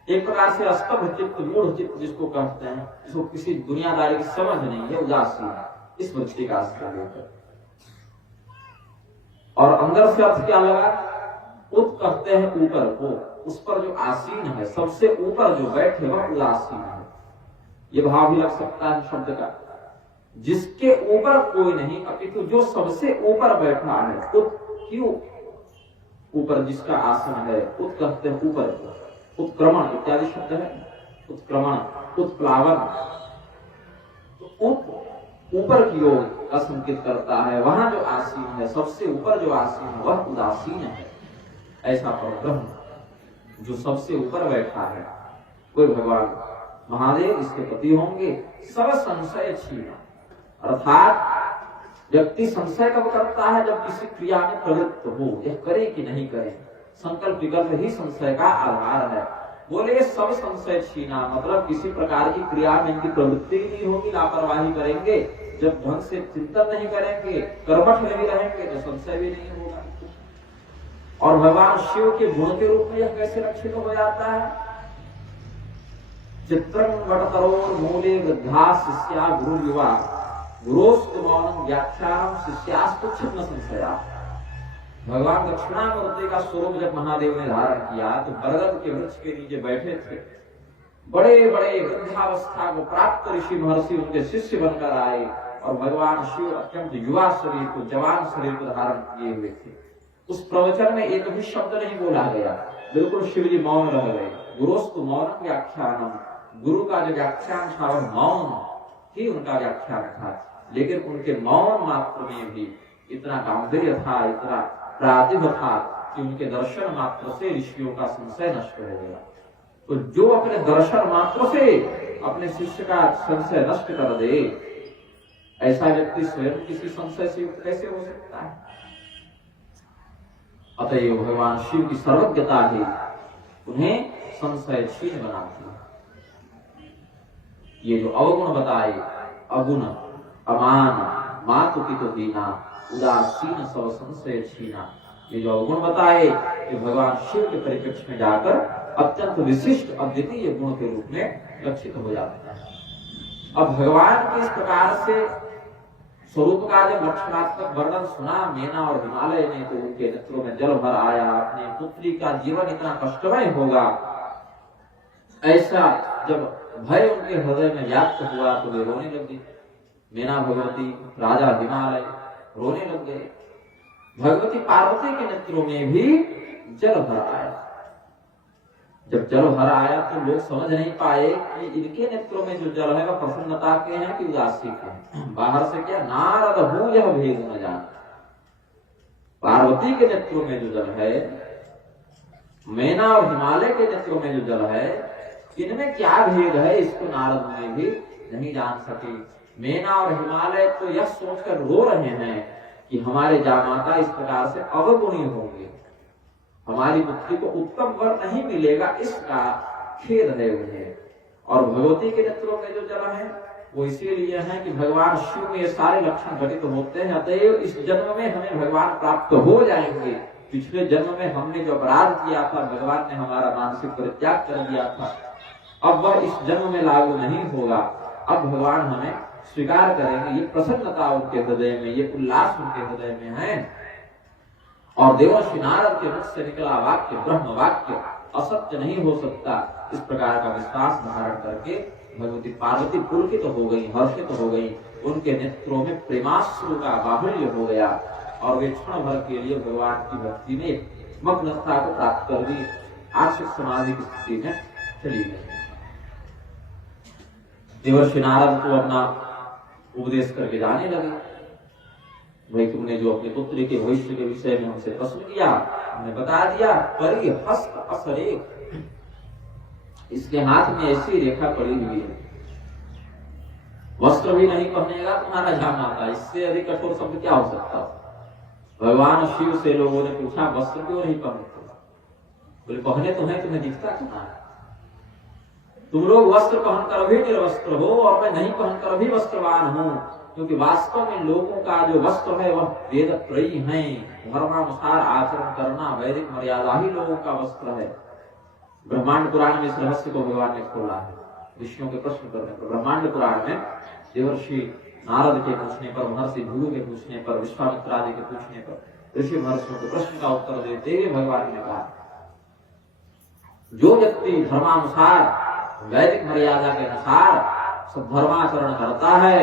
एक प्रकार से अस्तभ चित्त, मूढ़ चित्त जिसको कहते हैं, जिसको किसी दुनियादारी की समझ नहीं है, उदासीन, इस वृत्ति का आश्रय लेकर। और अंदर से अर्थ क्या लगा, उत कहते हैं ऊपर को, उस पर जो आसीन है, सबसे ऊपर जो बैठे वह उदासीन है। ये भाव भी लग सकता है शब्द का, जिसके ऊपर कोई नहीं अपितु जो सबसे ऊपर बैठा है। उत क्यों ऊपर जिसका आसन है, उत कहते हैं ऊपर को। उत्क्रमण इत्यादि शब्द है, उत्क्रमण, उत्प्लावन। तो ऊपर की ओर का संकेत करता है। वहां जो आसीन है, सबसे ऊपर जो आसीन है वह उदासीन है। ऐसा परब्रह्म जो सबसे ऊपर बैठा है कोई भगवान महादेव इसके पति होंगे। सब संशय छीना, अर्थात व्यक्ति संशय कब करता है, जब किसी क्रिया में प्रवृत्त हो, यह करे कि नहीं करे। संकल्प विकल्प ही संशय का आधार है। बोले सब संशय छीना, मतलब किसी प्रकार की क्रिया में इनकी प्रवृत्ति नहीं होगी, लापरवाही करेंगे, जब ढंग से चिंतन नहीं करेंगे, कर्मठ नहीं रहेंगे तो संशय भी नहीं होगा। और भगवान शिव के गुण के रूप में यह कैसे रक्षित हो जाता है। चित्रं वटतरोर मूले वृद्धा शिष्या गुरु युवा, गुरोस्तु मौनं व्याख्यानं शिष्यास्तु छिन्न संशया। भगवान दक्षिणामूर्ति का स्वरूप जब महादेव ने धारण किया तो बरगद के वृक्ष के नीचे बैठे थे। बड़े बड़े वृद्धावस्था को प्राप्त ऋषि महर्षि उनके शिष्य बनकर आए, और भगवान शिव अत्यंत युवा शरीर को, जवान शरीर को धारण किए हुए थे। उस प्रवचन में एक भी शब्द नहीं बोला गया, बिल्कुल शिव जी मौन रह गए। गुरोस्तु मौनम व्याख्यानम, गुरु का जो व्याख्यान था वह मौन ही उनका व्याख्यान था, लेकिन उनके मौन मात्र में भी इतना गांधीर्य था, इतना प्रातिभ था कि उनके दर्शन मात्र से ऋषियों का संशय नष्ट हो गया। तो जो अपने दर्शन मात्र से अपने शिष्य का संशय नष्ट कर दे, ऐसा व्यक्ति स्वयं किसी संशय से युक्त कैसे हो सकता है। अतएव भगवान शिव की सर्वज्ञता ही उन्हें संशय छीन बनाती है। ये जो अवगुण बताए, अगुण, अमान, मातु पितु दीना, उदासीन, सब संशय छीना, ये जो अवगुण बताए ये भगवान शिव के परिप्रेक्ष्य में जाकर अत्यंत विशिष्ट अद्वितीय गुण के रूप में लक्षित हो जाता है। अब भगवान के इस प्रकार से स्वरूप का जब लक्षणात्मक वर्णन सुना मेना और हिमालय ने, तो उनके नेत्रों में जल भर आया। अपनी पुत्री का जीवन इतना कष्टमय होगा, ऐसा जब भय उनके हृदय में व्याप्त हुआ तो वे रोने लगी। मेना भगवती, राजा हिमालय रोने लग गए। भगवती पार्वती के नेत्रों में भी जल भर आया। जब जल भर आया तो लोग समझ नहीं पाए कि इनके नेत्रों में जो जल है वह प्रसन्नता के हैं कि उदासी के हैं। बाहर से क्या, नारद हूं यह भेद न जान। पार्वती के नेत्रों में जो जल है, मेना और हिमालय के नेत्रों में जो जल है, इनमें क्या भेद है इसको नारद मुनि भी नहीं जान सके। मेना और हिमालय तो यह सोचकर रो रहे हैं कि हमारे जामाता इस प्रकार से अवगुणी होंगे, हमारी पुत्री को उत्तम वर नहीं मिलेगा, इसका खेद है उन्हें। और भगवती के नेत्रों में जो जल है वो इसीलिए है कि भगवान शिव में ये सारे लक्षण घटित होते हैं, अतएव इस जन्म में हमें भगवान प्राप्त हो जाएंगे। पिछले जन्म में हमने जो अपराध किया था, भगवान ने हमारा मानसिक परित्याग कर दिया था, अब वह इस जन्म में लागू नहीं होगा। अब भगवान हमें स्वीकार करेंगे। ये प्रसन्नता उनके हृदय में, ये उल्लास उनके हृदय में है। और देवर्षि नारद के मुख से निकला वाक्य ब्रह्म वाक्य असत्य नहीं हो सकता, इस प्रकार का विश्वास धारण करके भगवती पार्वती पुलकित हो गई, हर्षित हो गई। उनके नेत्रों में प्रेमाश्रु का बाहुल्य हो गया और वे क्षण भर के लिए भगवान की भक्ति में मग्नता को प्राप्त कर दी, आश्रित समाधि की स्थिति में चली गई। देवर्षि नारद को अपना उपदेश करके जाने लगे, भाई तुमने जो अपने पुत्र के भविष्य के विषय में हमसे प्रश्न किया, हमने बता दिया। परिहस्त असरेख, इसके हाथ में ऐसी रेखा पड़ी हुई है, वस्त्र भी नहीं पहनेगा तुम्हारा जामाता, इससे अधिक कठोर शब्द क्या हो सकता। भगवान शिव से लोगों ने पूछा वस्त्र क्यों नहीं पहनते, बोले पहने तो है, तुम्हें दिखता कहां है, तुम लोग वस्त्र पहनकर भी निर्वस्त्र हो और मैं नहीं पहनकर भी वस्त्रवान हूं, क्योंकि वास्तव में लोगों का जो वस्त्र है वह वेद त्रयी है, धर्मानुसार आचरण करना, वैदिक मर्यादा ही लोगों का वस्त्र है। ब्रह्मांड पुराण में इस रहस्य को भगवान ने खोला है, ऋषियों के प्रश्न करने पर। ब्रह्मांड पुराण में देवर्षि नारद के पूछने पर, महर्षि भृगु के पूछने पर, विश्वामित्र आदि के पूछने पर ऋषि महर्षियों के प्रश्न का उत्तर देते हुए भगवान ने कहा, जो व्यक्ति धर्मानुसार वैदिक मर्यादा के अनुसार सब धर्माचरण करता है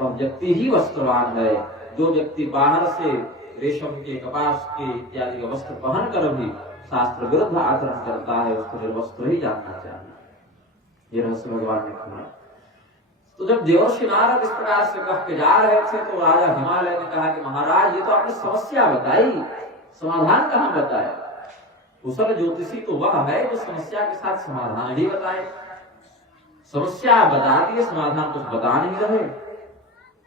वह व्यक्ति ही वस्त्रवान है। जो व्यक्ति बाहर से रेशम के, कपास के इत्यादि का वस्त्र पहन कर भी शास्त्र विरुद्ध आचरण करता है उसको निर्वस्त्र ही जानना चाहिए। ये रहस्य भगवान ने कहा। तो जब देवर्षि नारद इस प्रकार से कह के जा रहे थे तो राजा हिमालय ने कहा कि महाराज ये तो आपने समस्या बताई, समाधान कहाँ बताया। कुशल ज्योतिषी तो वह है जो समस्या के साथ समाधान ही बताए, समस्या बता दी समाधान कुछ बता नहीं रहे।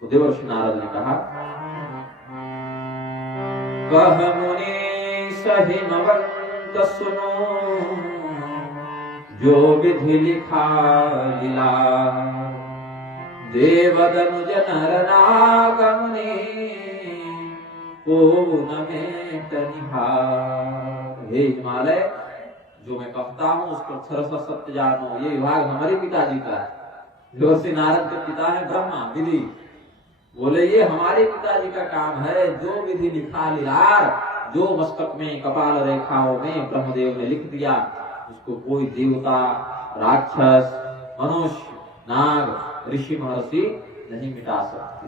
तो देवर्षि नारद ने कहा, कह मुनि सहिमवंत सुनो, जो विधि लिखा लीला, देवदनुज नर नागमुनि, को न में तनिहार। हे हिमालय, जो मैं कहता हूँ उसको अक्षरशः सत्य जानो, ये विभाग हमारे पिताजी का है। देवर्षि नारद के पिता है ब्रह्मा विधि, बोले ये हमारे पिताजी का काम है। जो विधि लिखा लीलार, जो मस्तक में कपाल रेखाओं में ब्रह्मदेव ने लिख दिया, उसको कोई देवता, राक्षस, मनुष्य, नाग, ऋषि, महर्षि नहीं मिटा सकते।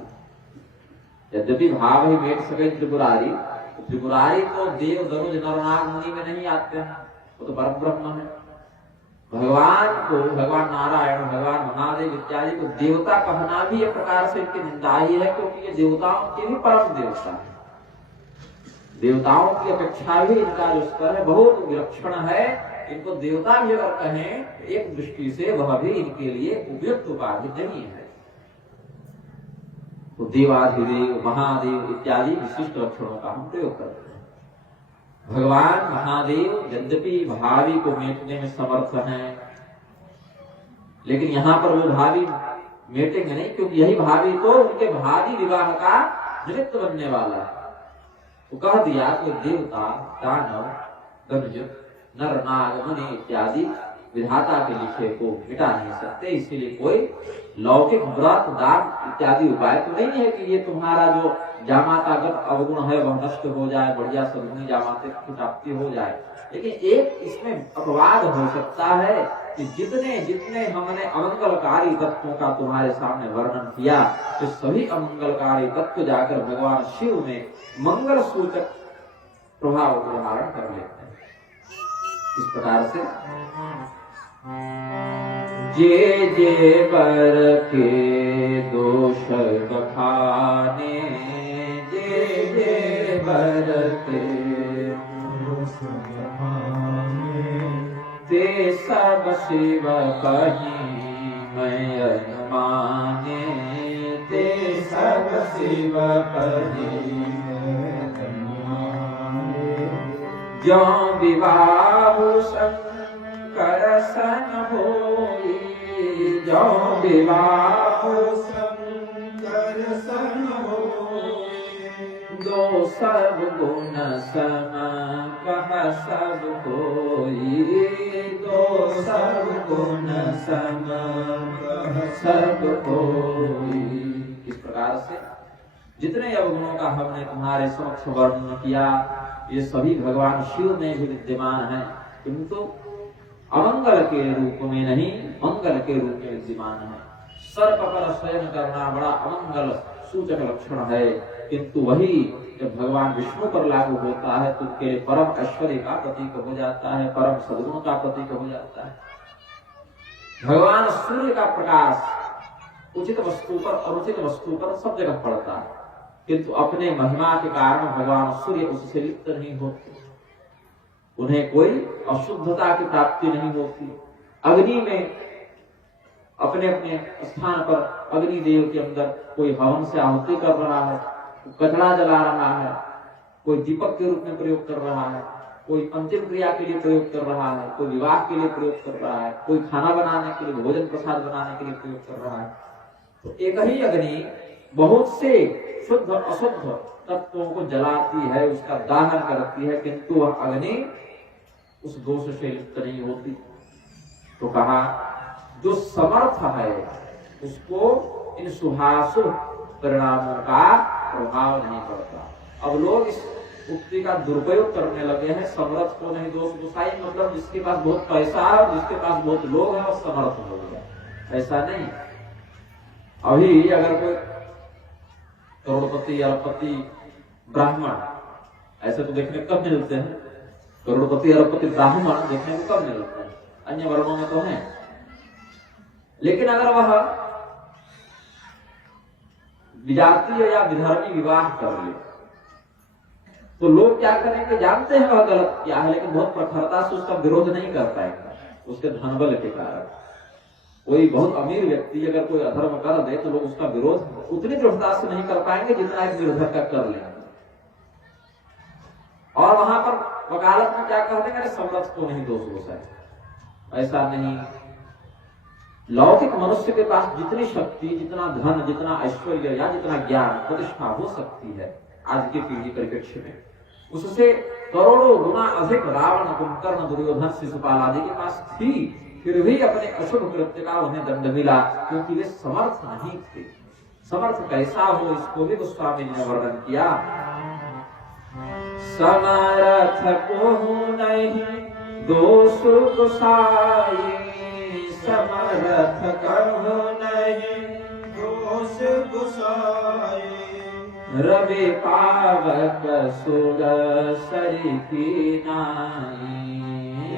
यद्यपि भाव ही मेट सके त्रिपुरारी, त्रिपुरारी तो देव दनुज नर नाग मुनि में नहीं आते हैं, वो तो परम ब्रह्म है। भगवान को, भगवान नारायण, भगवान महादेव इत्यादि को देवता कहना भी एक प्रकार से इनकी निंदा ही है, क्योंकि ये देवताओं के भी परम देवता है। देवताओं की अपेक्षा भी इनका जो स्तर है बहुत विलक्षण है। इनको देवता भी अगर कहें एक दृष्टि से वह भी इनके लिए उपयुक्त उपाधि नहीं है। तो देवाधिदेव, महादेव इत्यादि विशिष्ट लक्षणों का हम प्रयोग करते हैं। भगवान महादेव यद्यपि भावी को मेटने में समर्थ हैं, लेकिन यहाँ पर वो भावी मेटेंगे नहीं, क्योंकि यही भावी तो उनके भावी विवाह का निमित्त बनने वाला है। तो कह दिया कि देवता, दानव, दनुज, नर नाग मुनि इत्यादि विधाता के लिखे को मिटा नहीं सकते, इसीलिए कोई लौकिक व्रत दान इत्यादि उपाय तो नहीं है कि ये तुम्हारा जो जामातागत अवगुण है वह नष्ट हो जाए, बढ़िया सद्गुणी जामाते की प्राप्ति हो जाए। लेकिन एक इसमें अपवाद हो सकता है कि जितने जितने हमने अमंगलकारी तत्वों का तुम्हारे सामने वर्णन किया, तो सभी अमंगलकारी तत्व जाकर भगवान शिव में मंगल सूचक प्रभाव को धारण कर लेते हैं। इस प्रकार से जे जे बर के दोष बखाने, जे जे बर के दोष बखाने, ते सब शिव कहीं मैं अनुमाने, सब शिव परी जो विवाहु शंकर सन होई, जो विवाहु शंकर सन होई। दो सब गुण सम कह सब होई, दो सब गुण सम कह सब होई। इस प्रकार से जितने अवगुणों का हमने तुम्हारे समक्ष वर्णन किया, ये सभी भगवान शिव में भी विद्यमान है, किंतु अमंगल के रूप में नहीं, मंगल के रूप में विद्यमान है। सर्प पर शयन करना बड़ा अमंगल सूचक लक्षण है, किंतु वही जब भगवान विष्णु पर लागू होता है तो उसके परम ऐश्वर्य का प्रतीक हो जाता है, परम सद्गुण का प्रतीक हो जाता है। भगवान सूर्य का प्रकाश उचित वस्तु पर, अनुचित वस्तु पर सब जगह पड़ता है, किंतु अपने महिमा के कारण भगवान सूर्य उससे लिप्त नहीं होते, उन्हें कोई अशुद्धता की प्राप्ति नहीं होती। अग्नि में अपने अपने स्थान पर अग्निदेव के अंदर कोई हवन से आहुति कर रहा है, कचरा जला रहा है, कोई दीपक के रूप में प्रयोग कर रहा है, कोई अंतिम क्रिया के लिए प्रयोग कर रहा है, कोई विवाह के लिए प्रयोग कर रहा है, कोई खाना बनाने के लिए, भोजन प्रसाद बनाने के लिए प्रयोग कर रहा है। तो एक ही अग्नि बहुत से शुद्ध अशुद्ध तत्वों को जलाती है, उसका दहन करती है, किंतु वह अग्नि उस दोष से लिप्त नहीं होती। तो कहा जो समर्थ है उसको इन शुभाशुभ परिणामों का प्रभाव नहीं पड़ता। अब लोग इस उक्ति का दुरुपयोग करने लगे हैं, समर्थ को नहीं दोष गोसाई, मतलब जिसके पास बहुत पैसा है और जिसके पास बहुत लोग हैं और समर्थ हो गया, ऐसा नहीं। अभी अगर कोई करोड़पति, अरबपति, ब्राह्मण, ऐसे तो देखने कब मिलते हैं, करोड़पति, अरबपति, ब्राह्मण देखने को कब मिलते हैं, अन्य वर्णों में तो है। लेकिन अगर वह विजातीय या विधर्मी विवाह कर ले तो लोग क्या करेंगे, जानते हैं वह गलत क्या है, लेकिन बहुत प्रखरता से उसका विरोध नहीं कर पाएगा, उसके धनबल के कारण। कोई बहुत अमीर व्यक्ति अगर कोई अधर्म कर दे तो लोग उसका विरोध उतनी दृढ़ता से नहीं कर पाएंगे जितना एक निर्धर का कर लेंगे, और वहां पर वकालत में क्या कर देंगे, समर्थ को नहीं दोष गोसाई। ऐसा नहीं। लौकिक मनुष्य के पास जितनी शक्ति, जितना धन, जितना ऐश्वर्य या जितना ज्ञान, प्रतिष्ठा हो सकती है आज के पीढ़ी परिप्रेक्ष्य में, उससे करोड़ों गुना अधिक रावण, कुंभकर्ण, दुर्योधन, शिशुपाल आदि के पास थी, फिर भी अपने अशुभ कृत्य का उन्हें दंड मिला, क्योंकि वे समर्थ नहीं थे। समर्थ कैसा हो इसको भी गोस्वामी ने वर्णन किया। समर्थ को नहीं दोष गोसाई, समर्थ कहो नहीं दोष गोसाई। रवि पावक सुर सरी की नाई,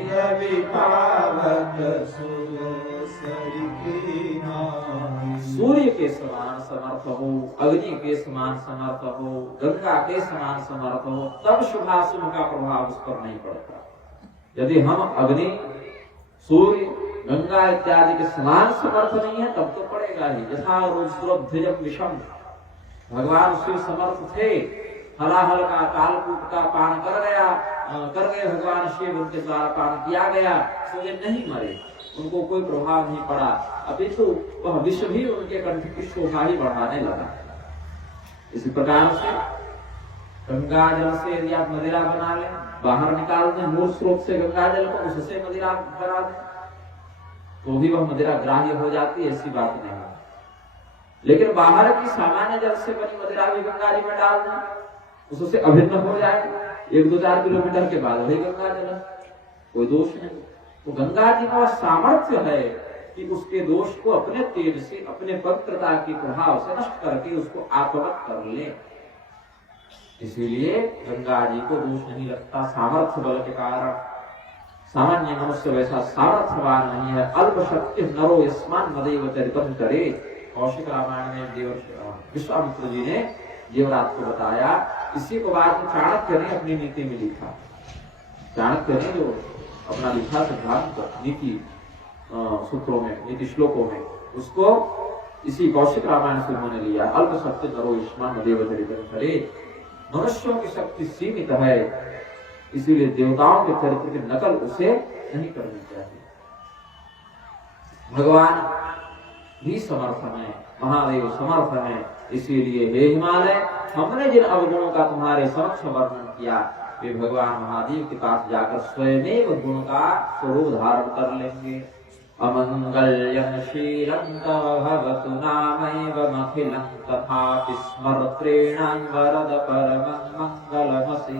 रवि पावक सुर सरी की नाई। सूर्य के समान समर्थ हो, अग्नि के समान समर्थ हो, गंगा के समान समर्थ हो, तब शुभाशुभ का प्रभाव उस पर नहीं पड़ता। यदि हम अग्नि, सूर्य, गंगा इत्यादि के समान समर्थ नहीं है तब तो पड़ेगा ही। यथा रुद्रोध्वजम विषम, भगवान शिव समर्थ थे, हलाहल का, कालकूट का पान कर गए भगवान शिव, उनके द्वारा पान किया गया, तो वे नहीं मरे, उनको कोई प्रभाव नहीं पड़ा, अपितु वह विष भी उनके कंठ की शोभा ही बढ़ाने लगा। इसी प्रकार से गंगा जल से यदि आप मदिरा बना लें, बाहर निकाल दें मूल स्रोत से गंगा जल को, उससे मदिरा बना दें तो भी वह मदिरा ग्राह्य हो जाती है, ऐसी बात नहीं। लेकिन बाहर की सामान्य जल से बनी मदिरा भी गंगा जी में डाल दें, उससे अभिन्न हो जाएगा, 1-2-4 किलोमीटर के बाद वही गंगा जल, कोई दोष नहीं। तो गंगा जी का सामर्थ्य है कि उसके दोष को अपने तेज से, अपने पवित्रता के प्रभाव से नष्ट करके उसको आत्मवत कर ले। इसीलिए गंगा जी को दोष नहीं लगता सामर्थ्य बल के कारण। सामान्य मनुष्य वैसा सामर्थ्यवान नहीं है। अल्प शक्ति नरो यस्मान मदेव चरितम करे। कौशिक रामायण में विश्वामित्र जी ने देवराज को बताया। इसी को बाद में चाणक्य ने अपनी नीति में लिखा। चाणक्य ने जो अपना लिखा सिद्धांत नीति सूत्रों में, नीति श्लोकों में, उसको इसी कौशिक रामायण से उन्होंने लिया। अल्प शक्ति नरो युष्मान देवचरित्र करे, मनुष्यों की शक्ति सीमित है, इसीलिए देवताओं के चरित्र की नकल उसे नहीं करनी चाहिए। भगवान भी समर्थ है, महादेव समर्थ है, इसीलिए हे हिमालय, हमने जिन अवगुणों का तुम्हारे समक्ष वर्णन किया वे भगवान महादेव के पास जाकर स्वयं गुण का स्वरूप धारण कर लेंगे। अमंगल्यं शीलं तव भवतु नामैवमखिलं तथापि स्मर्त्रेणां वरद परमं मंगलमसि।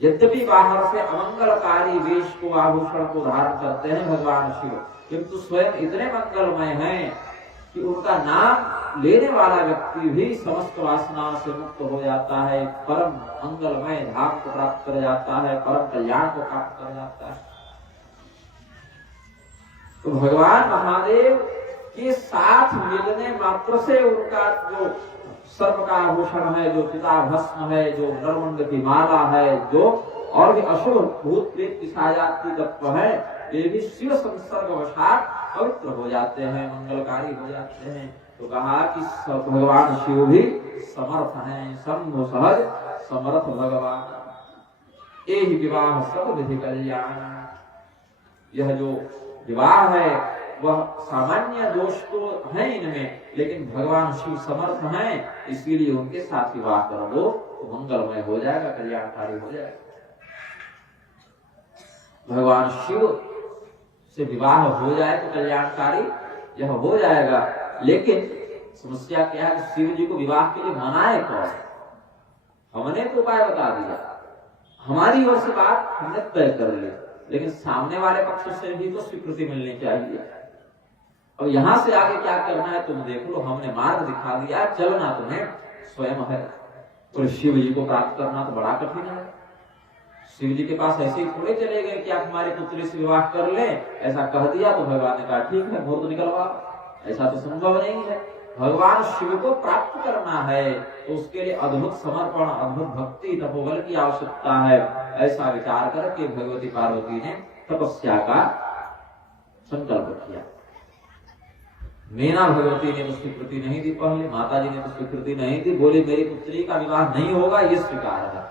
यद्यपि बाहर से अमंगलकारी वेश को, आभूषण को धारण करते हैं भगवान शिव, किंतु स्वयं इतने मंगलमय हैं कि उनका नाम लेने वाला व्यक्ति भी समस्त वासनाओं से मुक्त हो जाता है, परम मंगलमय धाम को प्राप्त कर जाता है, परम कल्याण को प्राप्त कर जाता है। तो भगवान महादेव के साथ मिलने मात्र से उनका जो सर्प का आभूषण है, जो चिताभस्म है, जो नरमुंड की माला है, जो और भी अशुभ भूत प्रेत पिशाचादि तत्व है, ये भी शिव संसर्ग वशात पवित्र हो जाते हैं, मंगलकारी हो जाते हैं। तो कहा कि भगवान शिव भी समर्थ हैं, शंभु सहज समर्थ भगवान। एहि विवाह सब विधि कल्याण। यह जो विवाह है वह सामान्य दोष तो है इनमें, लेकिन भगवान शिव समर्थ हैं, इसीलिए उनके साथ विवाह कर लो तो मंगलमय हो जाएगा, कल्याणकारी हो जाएगा। भगवान शिव से विवाह हो जाए तो कल्याणकारी यह हो जाएगा। लेकिन समस्या क्या है, शिव जी को विवाह के लिए मनाए कौन? हमने तो उपाय बता दिया, हमारी ओर से बात हमने तय कर ली, लेकिन सामने वाले पक्ष से भी तो स्वीकृति मिलनी चाहिए। और यहां से आगे क्या करना है तुम देख लो, हमने मार्ग दिखा दिया, चलना तुम्हें स्वयं है। तो शिव जी को प्राप्त करना तो बड़ा कठिन है। शिव जी के पास ऐसे ही थोड़े चले गए कि आप हमारे पुत्री से विवाह कर ले, ऐसा कह दिया तो भगवान ने कहा ठीक है मुहूर्त निकलवा। ऐसा तो संभव नहीं है। भगवान शिव को प्राप्त करना है तो उसके लिए अद्भुत समर्पण, अद्भुत भक्ति, तपोबल की आवश्यकता है। ऐसा विचार करके भगवती पार्वती ने तपस्या का संकल्प किया। मीना भगवती ने तो स्वीकृति नहीं दी, पहले माता जी ने तो स्वीकृति नहीं दी, बोली मेरी पुत्री का विवाह नहीं होगा, ये स्वीकार है,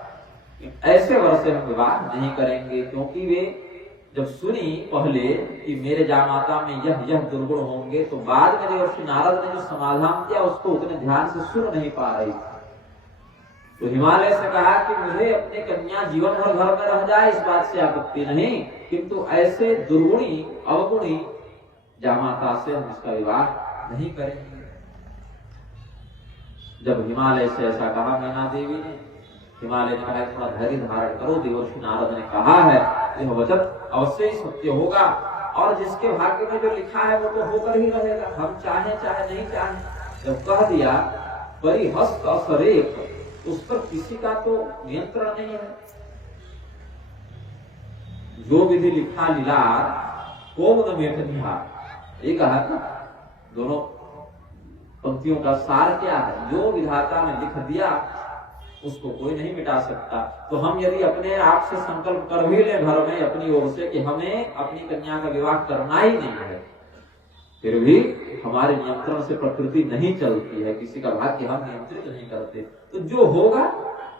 ऐसे वर्ष से हम विवाह नहीं करेंगे। क्योंकि वे जब सुनी पहले कि मेरे जामाता में यह दुर्गुण होंगे, तो बाद में देवर्षि नारद ने जो समाधान दिया उसको उतने ध्यान से सुन नहीं पा रही। तो हिमालय से कहा कि मुझे अपनी कन्या जीवन भर घर में रह जाए, इस बात से आपत्ति नहीं, किंतु ऐसे दुर्गुणी अवगुणी जामाता से हम इसका विवाह नहीं करेंगे। जब हिमालय से ऐसा कहा मीना देवी ने, हिमालय ने कहा थोड़ा धैर्य धारण करो, देवर्षि नारद ने कहा है यह वचन अवश्य ही सत्य होगा, और जिसके भाग्य में जो लिखा है वो तो होकर ही रहेगा, हम चाहे चाहे नहीं चाहे। जब कह दिया परिहस्त असरेख, उस पर किसी का तो नियंत्रण नहीं है। जो विधि लिखा लीलार कोम न मेघनिहार, ये कहा था। दोनों पंक्तियों का सार क्या है? जो विधाता ने लिख दिया उसको कोई नहीं मिटा सकता। तो हम यदि अपने आप से संकल्प कर भी ले घर में अपनी ओर से कि हमें अपनी कन्या का विवाह करना ही नहीं है, फिर भी हमारे नियंत्रण से प्रकृति नहीं चलती है, किसी का भाग्य हम नियंत्रित नहीं करते। तो जो होगा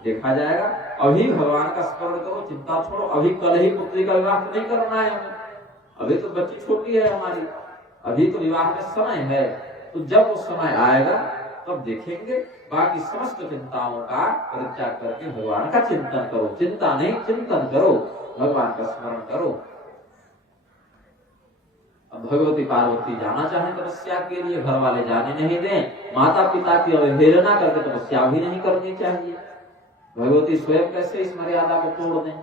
देखा जाएगा। अभी भगवान का स्मरण करो, चिंता छोड़ो। अभी कल ही पुत्री का विवाह नहीं करना है हमें, अभी तो बच्ची छोटी है हमारी, अभी तो विवाह में समय है। तो जब वो समय आएगा तब देखेंगे। बाकी समस्त चिंताओं का परित्याग करके भगवान का चिंतन करो, चिंता नहीं चिंतन करो, भगवान का स्मरण करो। अब भगवती पार्वती जाना चाहे तपस्या के लिए, घर वाले जाने नहीं दें, माता पिता की अवहेलना करके तपस्या भी नहीं करनी चाहिए। भगवती स्वयं कैसे इस मर्यादा को तोड़ दें?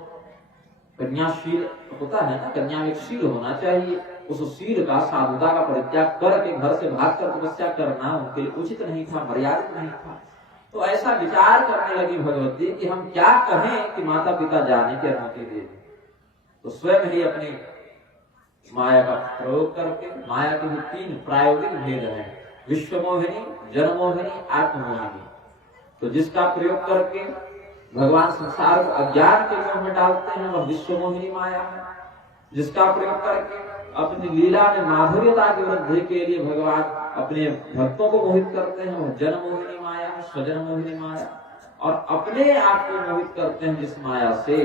कन्याशील होता है ना, कन्या में शील होना चाहिए। उस शील का, साधुता का परित्याग करके घर से भागकर तपस्या करना उनके लिए उचित नहीं था, मर्यादित नहीं था। तो ऐसा विचार करने लगी भगवती कि हम क्या कहें कि माता पिता जाने की अनुमति दे दें। तो स्वयं ही अपनी माया का प्रयोग करके, माया के भी 3 प्रायोगिक भेद हैं, विश्वमोहिनी, जनमोहिनी, आत्ममोहिनी। तो जिसका प्रयोग करके भगवान संसार को अज्ञान के मोह में डालते हैं वह विश्वमोहिनी माया है। जिसका प्रयोग करके अपनी लीला में माधुर्यता की वृद्धि के लिए भगवान अपने भक्तों को मोहित करते हैं, वह जन मोहिनी माया है, स्वजन मोहिनी माया। और अपने आप को मोहित करते हैं जिस माया से,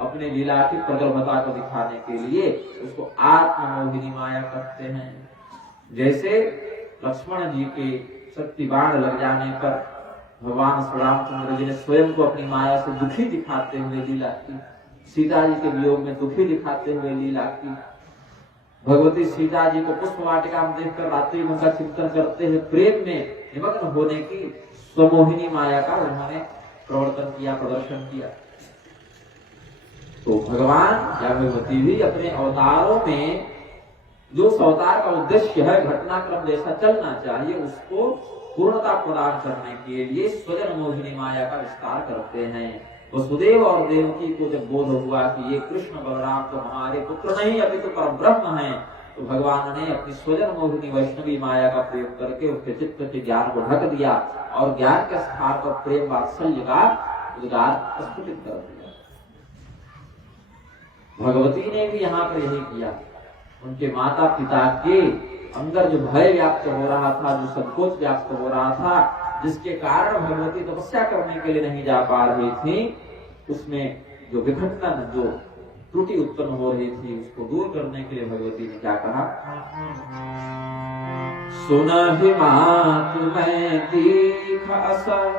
अपने लीला की प्रगल्भता को दिखाने के लिए, उसको आत्म मोहिनी माया करते हैं। जैसे लक्ष्मण जी के शक्ति बाण लग जाने पर भगवान श्री रामचंद्र जी ने स्वयं को अपनी माया से दुखी दिखाते हुए लीला की, सीता जी के वियोग में दुखी दिखाते हुए लीला की। भगवती सीता जी को पुष्प वाटिका में देखकर रात्रि में उनका चिंतन करते हुए प्रेम में निमग्न होने की स्वमोहिनी माया का उन्होंने प्रवर्तन किया, प्रदर्शन किया। तो भगवान या भगवती भी अपने अवतारों में जो अवतार का उद्देश्य है, घटनाक्रम जैसा चलना चाहिए, उसको पूर्णता प्रदान करने के लिए स्वजन मोहिनी माया का विस्तार करते हैं। वसुदेव और देवकी को जब बोध हुआ कि ये कृष्ण बलराम तो हमारे पुत्र नहीं अपितु परब्रह्म हैं, तो भगवान ने अपनी स्वजन मोहिनी वैष्णवी माया का प्रयोग करके उसके चित्त के ज्ञान को ढक दिया और ज्ञान के स्थान पर प्रेम वात्सल्य का उद्गार स्फुटित कर दिया। भगवती ने भी यहाँ पर यही किया। उनके माता पिता के अंदर जो भय व्याप्त हो रहा था, जो संकोच व्याप्त हो रहा था, जिसके कारण भगवती तपस्या करने के लिए नहीं जा पा रही थी, उसमें जो विघटन, जो त्रुटि उत्पन्न हो रही थी, उसको दूर करने के लिए भगवती ने क्या कहा? सुनहि मातु मैं दीख असन,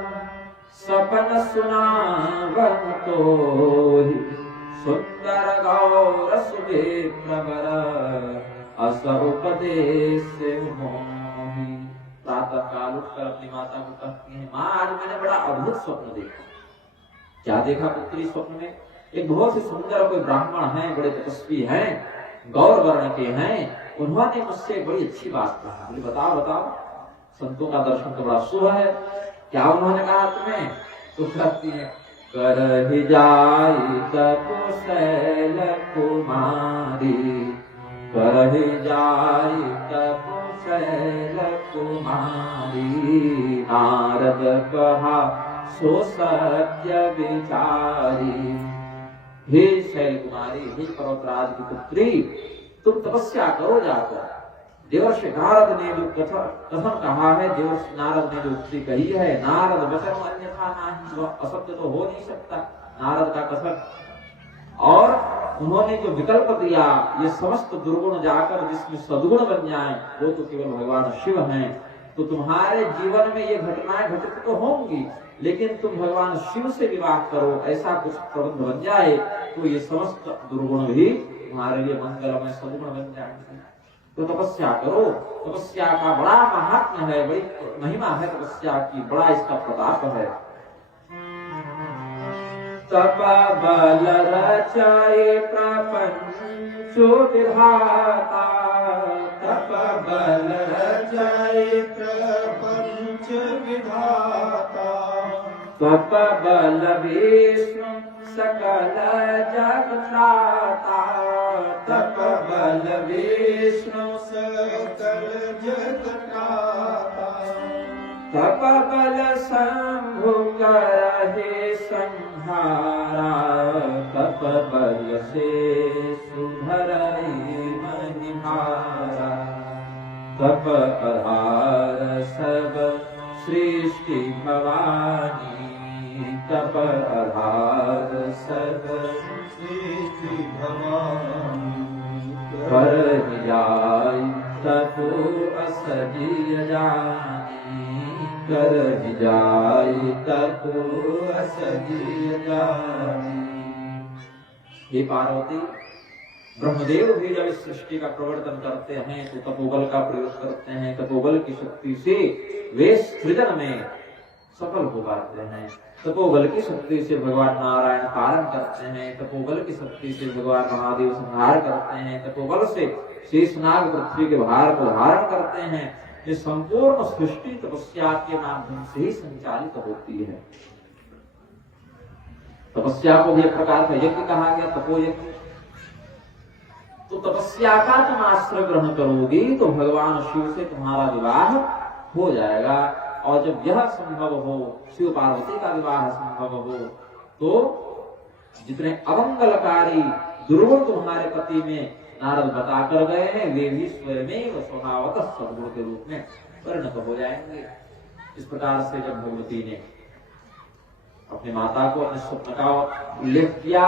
सपन सुनावन तोहि, सुंदर गौर सुबे प्रवर, अस उपदेश मोहि। प्रातः काल उठकर अपनी माता को कहती है, माँ आज मैंने बड़ा अद्भुत स्वप्न देखा। क्या देखा पुत्री स्वप्न में? एक बहुत ही सुंदर कोई ब्राह्मण है, बड़े तपस्वी हैं, गौर वर्ण के हैं, उन्होंने मुझसे बड़ी अच्छी बात कहा। बोले बताओ बताओ, संतों का दर्शन तो बड़ा शुभ है, क्या उन्होंने कहा तुम्हें? तो कहती है, करहि जाई तपशैल कुमारी, करहि जाई तपशैल कुमारी, नारद कहा सो सत्य विचारी। हे शैल कुमारी, हे पर्वतराज की पुत्री, तुम तपस्या करो जाकर। देवर्षि नारद ने जो कथन कहा है, देवर्षि नारद ने जो उक्ति कही है, नारद वचन अन्यथा नहीं, वह असत्य तो हो नहीं सकता नारद का कथन। और उन्होंने जो विकल्प दिया, ये समस्त दुर्गुण जाकर जिसमें सद्गुण बन जाए, वो तो केवल भगवान शिव हैं। तो तुम्हारे जीवन में ये घटनाएं घटित तो होंगी, लेकिन तुम भगवान शिव से विवाह करो, ऐसा कुछ प्रबंध बन जाए तो ये समस्त दुर्गुण भी तुम्हारे लिए मंगलमय सद्गुण बन जाएंगे। तो तपस्या करो। तपस्या का बड़ा महात्म्य है, बड़ी महिमा है तपस्या की, बड़ा इसका प्रताप है। तप बल रचाए प्रपंच विधाता, तप बल रचाए प्रपंच विधाता, तप बल विष्णु सकल जग त्राता, तप बल विष्णु सकल जग त्राता, तप बल शंभु करहि संहारा, तप बल से सुधरहि मनिहारा, तप आधार सब सृष्टि भवानी, तप आधार सब सृष्टि भवानी, करहि जाय तपो असजिय जानी, करहि जाय तपो असजिय जानी। हे पार्वती, ब्रह्मदेव भी जब इस सृष्टि का प्रवर्तन करते हैं तो तपोबल का प्रयोग करते हैं। तपोबल की शक्ति से वे सृजन में सफल हो पाते हैं। तपोबल की शक्ति से भगवान नारायण पालन करते हैं। तपोबल की शक्ति से भगवान महादेव संहार करते हैं। तपोबल से शेषनाग पृथ्वी के भार को धारण करते हैं। ये संपूर्ण सृष्टि तपस्या के माध्यम से ही संचालित होती है। तपस्या को भी एक प्रकार का यज्ञ कहा गया, तपोयज्ञ। तो तपस्या का तुम आश्रय ग्रहण करोगी तो भगवान शिव से तुम्हारा विवाह हो जाएगा। और जब यह संभव हो, शिव पार्वती का विवाह संभव हो, तो जितने अमंगलकारी दुर्गुण तुम्हारे पति में नारद बता कर गए हैं, वे भी स्वयं स्वभावतः सद्गुरु के रूप में परिणत हो जाएंगे। इस प्रकार से जब भगवती ने अपनी माता को अपने स्वप्न का उल्लेख किया,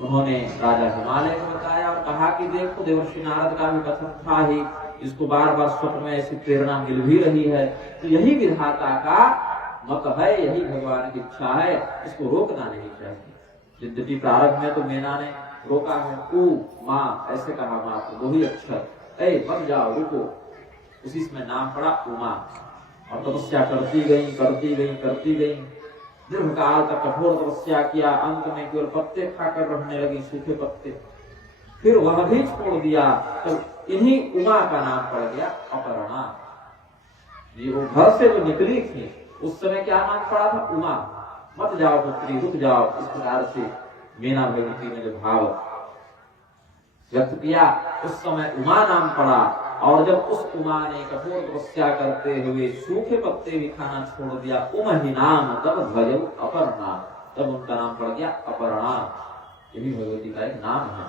उन्होंने राजा हिमालय को बताया और कहा कि देखो देवर्षि नारद का भी कथन था ही, इसको बार बार स्वप्न में ऐसी प्रेरणा मिल भी रही है, तो यही विधाता का मत है, यही भगवान की इच्छा है, इसको रोकना नहीं चाहिए। यद्यपि प्रारंभ में तो मीना ने रोका है, ऊ माँ ऐसे कहा, माँ तो वही अक्षर, ए बन जाओ रुको, उसी में नाम पड़ा उमा। और तपस्या करती गई करती गई करती गई, दीर्घकाल तक कठोर तपस्या किया, अंत में केवल पत्ते खाकर रहने लगी, सूखे पत्ते। फिर वह भी छोड़ दिया, तो इन्हीं उमा का नाम पड़ गया अपर्णा। ये वो घर से जो निकली थी उस समय क्या नाम पड़ा था? उमा। मत जाओ पुत्री, रुक जाओ। इस प्रकार से मीना भगवती ने जो भाव व्यक्त किया, उस समय उमा नाम पड़ा। और जब उस उमा ने कठोर तपस्या करते हुए सूखे पत्ते भी खाना छोड़ दिया, उमहि नाम तब भजौ अपर्णा, तब उनका नाम पड़ गया अपर्णा। यही भगवती का एक नाम है।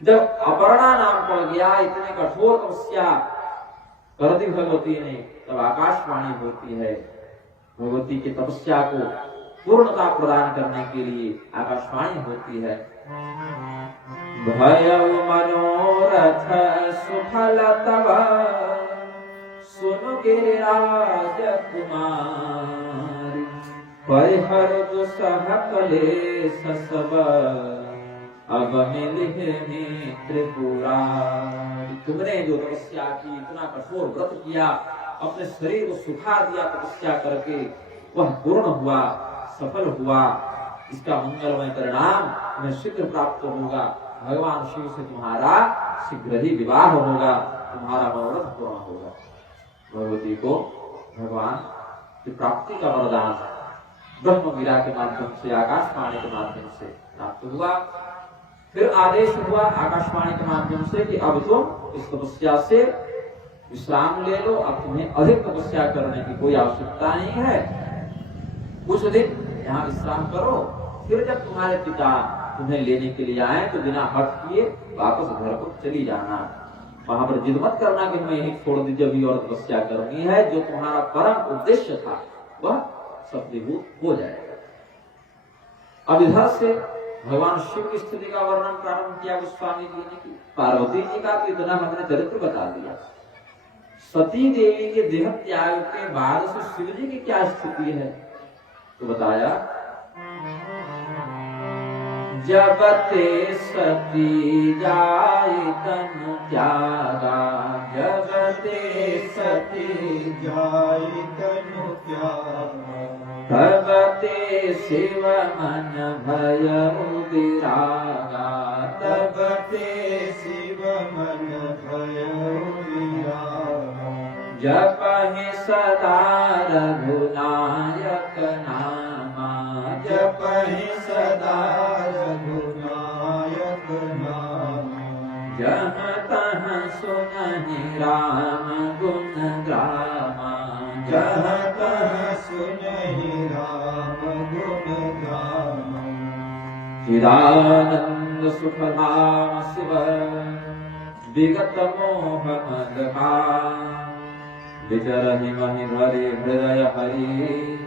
जब अपर्णा नाम पड़ गया, इतने कठोर तपस्या कर दी भगवती ने, तब आकाशवाणी होती है। भगवती की तपस्या को पूर्णता प्रदान करने के लिए आकाशवाणी होती है। भयउ मनोरथ सुफल तव, सुन गिरिराज कुमारी, परिहर दुसह कलेश सब, अब मिलिहे त्रिपुरारी। तुमने जो तपस्या की, इतना कठोर व्रत किया, अपने शरीर को सुखा दिया तपस्या करके, वह पूर्ण हुआ, सफल हुआ। इसका मंगलमय परिणाम तुम्हें शीघ्र प्राप्त होगा। भगवान शिव से तुम्हारा शीघ्र ही विवाह होगा, तुम्हारा मनोरथ पूर्ण होगा। भगवती को भगवान की प्राप्ति का वरदान ब्रह्मवीरा के माध्यम से, आकाशवाणी के माध्यम से प्राप्त हुआ। फिर आदेश हुआ आकाशवाणी के माध्यम से कि अब तुम इस तपस्या से विश्राम ले लो, अब तुम्हें अधिक तपस्या करने की कोई आवश्यकता नहीं है। कुछ दिन यहाँ विश्राम करो, फिर जब तुम्हारे पिता तुम्हें लेने के लिए आए तो बिना हट किए वापस घर को चली जाना। वहां पर जिद मत करना कि मैं यही छोड़ दी, जब और तपस्या करनी है। जो तुम्हारा परम उद्देश्य था वह सफलीभूत हो जाएगा। अब इधर से भगवान शिव की स्थिति का वर्णन प्रारंभ किया गोस्वामी जी ने। पार्वती जी का तो इतना हमने चरित्र बता दिया। सती देवी के देह त्याग के बाद से शिव जी की क्या स्थिति है तो बताया, जब ते सती जाय तनु त्यागा, जब ते सती जाय तनु त्यागा, तब ते शिव मन भयउ विरागा, तब ते शिव मन भयउ विरागा। जपहि सदा रघुनायक नामा, जपहि सदा रघुनायक नामा, जहाँ तहाँ सुनहि राम गुण गामा, जहाँ तहाँ सुनहि राम गुण गामा। चिदानंद सुखधाम शिव, विगत मोह मदहा, विचरहि महि भरे हृदय हरि,